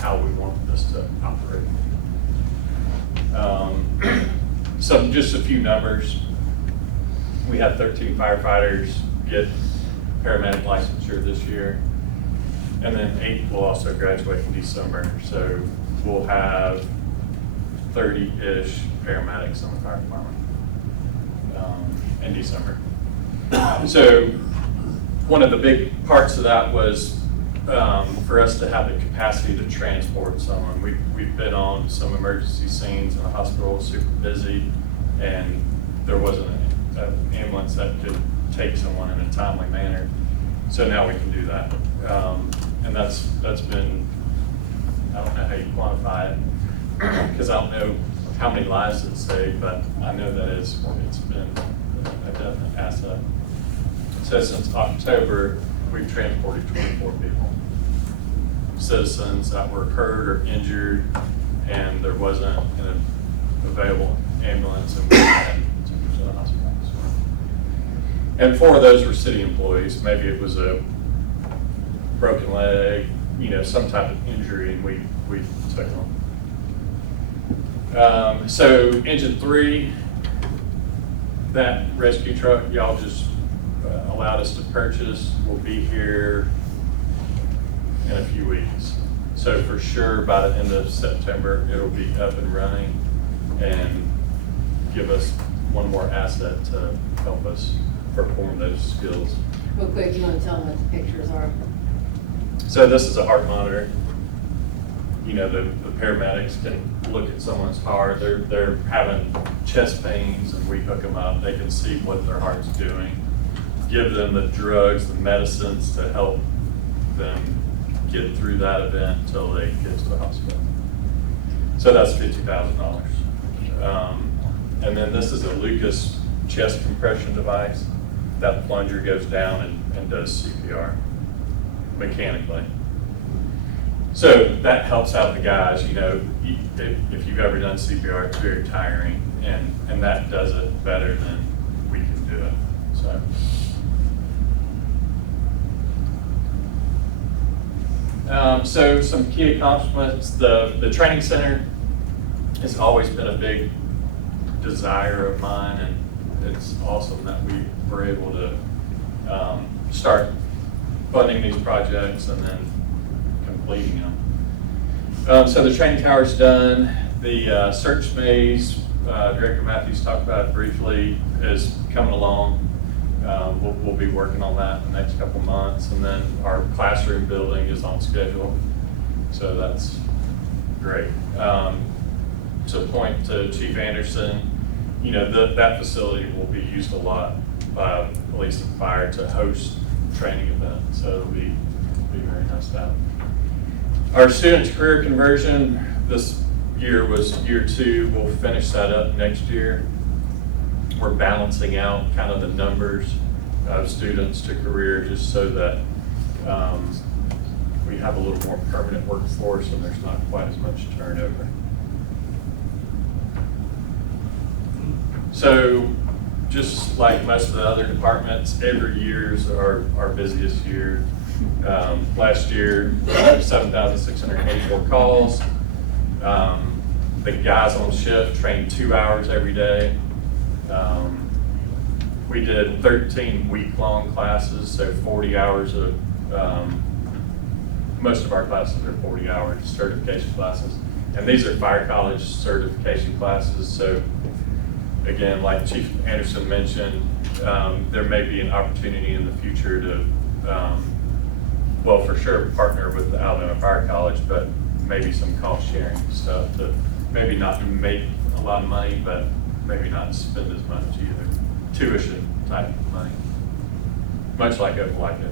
how we want this to operate. So just a few numbers. We had 13 firefighters get paramedic licensure this year, and then 8 will also graduate in December. So we'll have 30-ish paramedics on the fire department in December. So one of the big parts of that was for us to have the capacity to transport someone. We've been on some emergency scenes in the hospital, super busy, and there wasn't an ambulance that could take someone in a timely manner. So now we can do that. And that's been, I don't know how you quantify it, because I don't know how many lives it's saved, but I know that it's been a definite asset. So since October, we've transported 24 people. Citizens that were hurt or injured, and there wasn't an available ambulance, and we had to go to the hospital. And 4 of those were city employees. Maybe it was a broken leg, some type of injury, and we took them. So engine 3, that rescue truck y'all just allowed us to purchase, will be here in a few weeks. So for sure, by the end of September, it'll be up and running and give us one more asset to help us perform those skills. Real quick, you want to tell them what the pictures are? So this is a heart monitor. The paramedics can look at someone's heart. They're having chest pains, and we hook them up. They can see what their heart's doing, give them the drugs, the medicines to help them get through that event until they get to the hospital. So that's $50,000. And then this is a Lucas chest compression device. That plunger goes down and does CPR mechanically. So that helps out the guys. If you've ever done CPR, it's very tiring, and that does it better than we can do it. So some key accomplishments. The training center has always been a big desire of mine, and it's awesome that we were able to start funding these projects and then completing them. So the training tower's done. The search maze, Director Matthews talked about it briefly, is coming along. We'll be working on that in the next couple months, and then our classroom building is on schedule, so that's great. To point to Chief Anderson, that facility will be used a lot by police and fire to host training events, so it'll be very nice to have. Our student career conversion this year was year 2. We'll finish that up next year. We're balancing out kind of the numbers of students to career, just so that we have a little more permanent workforce and there's not quite as much turnover. So just like most of the other departments, every year is our busiest year. Last year, 7,684 calls. The guys on shift train 2 hours every day. We did 13 week-long classes, so 40 hours of, most of our classes are 40 hours certification classes. And these are fire college certification classes. So again, like Chief Anderson mentioned, there may be an opportunity in the future to, well, for sure partner with the Alabama Fire College, but maybe some cost sharing stuff to maybe not make a lot of money, but maybe not spend as much either. Tuition type of money, much like Opelika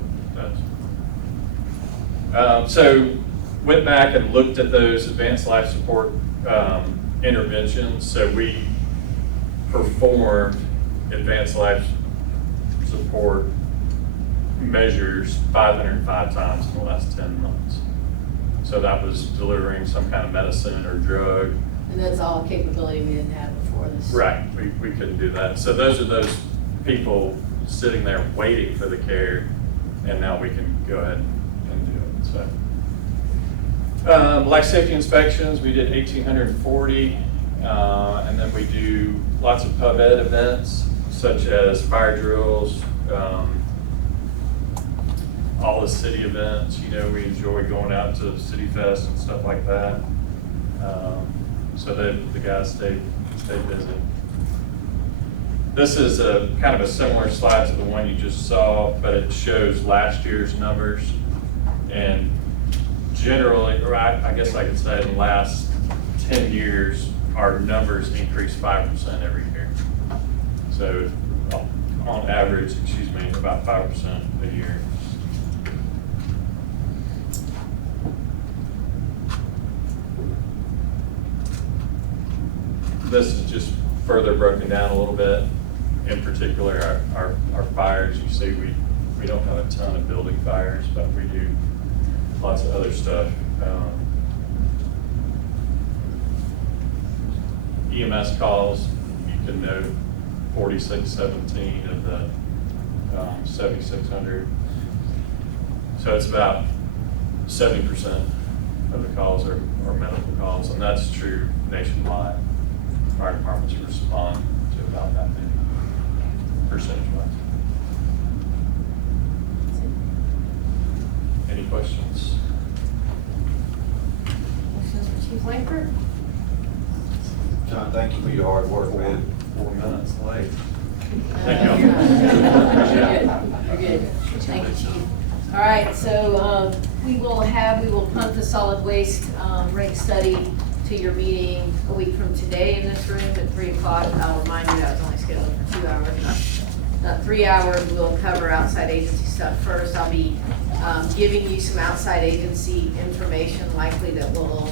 does. So went back and looked at those advanced life support interventions. So we performed advanced life support measures 505 times in the last 10 months. So that was delivering some kind of medicine or drug. And that's all capability we didn't have before this. Right, we couldn't do that. So those are those people sitting there waiting for the care, and now we can go ahead and do it. So life safety inspections, we did 1,840, and then we do lots of pub ed events, such as fire drills, all the city events. You know, we enjoy going out to City Fest and stuff like that. So the guys stay busy. This is a kind of a similar slide to the one you just saw, but it shows last year's numbers. And generally, or I guess I could say in the last 10 years, our numbers increased 5% every year. So on average, about 5% a year. This is just further broken down a little bit. In particular, our fires, you see we don't have a ton of building fires, but we do lots of other stuff. EMS calls, you can note 4617 of the 7,600. So it's about 70% of the calls are medical calls, and that's true nationwide. Fire departments respond to about that many, percentage-wise. Any questions? Questions for Chief Langford? John, thank you for your hard work, man. 4 minutes late. Thank you. You're good. Thank you, Chief. All right, so we will punt the solid waste rate study to your meeting a week from today in this room at 3 o'clock. I'll remind you that was only scheduled for 2 hours, not 3 hours. We'll cover outside agency stuff first. I'll be giving you some outside agency information likely that will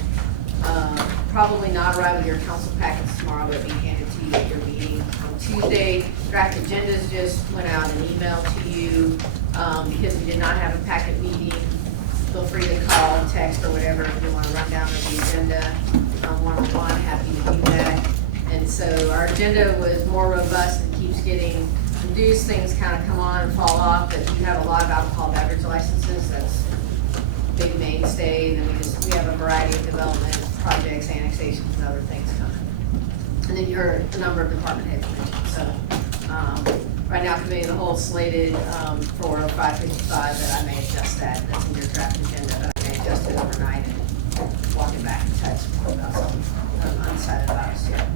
probably not arrive in your council packets tomorrow, but be handed to you at your meeting on Tuesday. Draft agendas just went out and emailed to you because we did not have a packet meeting. Feel free to call, text, or whatever if you want to run down the agenda one-on-one. Happy to do that. And so our agenda was more robust and keeps getting reduced. Things kind of come on and fall off, but you have a lot of alcohol beverage licenses. That's a big mainstay. And then we have a variety of development projects, annexations, and other things coming. And then you heard a number of department heads mentioned. So right now, committee of the whole slated for 5:55 that I may adjust that. That's in your draft agenda, but I may adjust it overnight and walk it back and text about something undecided about us yet.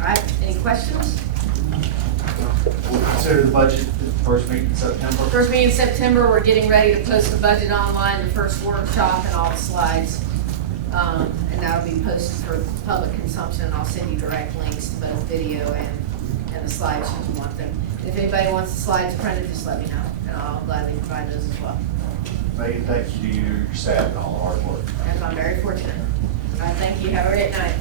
All right, any questions? We'll consider the budget the first meeting in September. First meeting in September, we're getting ready to post the budget online, the first workshop and all the slides. And that'll be posted for public consumption. I'll send you direct links to both video and the slides if you want them. And if anybody wants the slides printed, just let me know, and I'll gladly provide those as well. Megan, thank you to your staff and all the hard work. And I'm very fortunate. All right, thank you. Have a great night.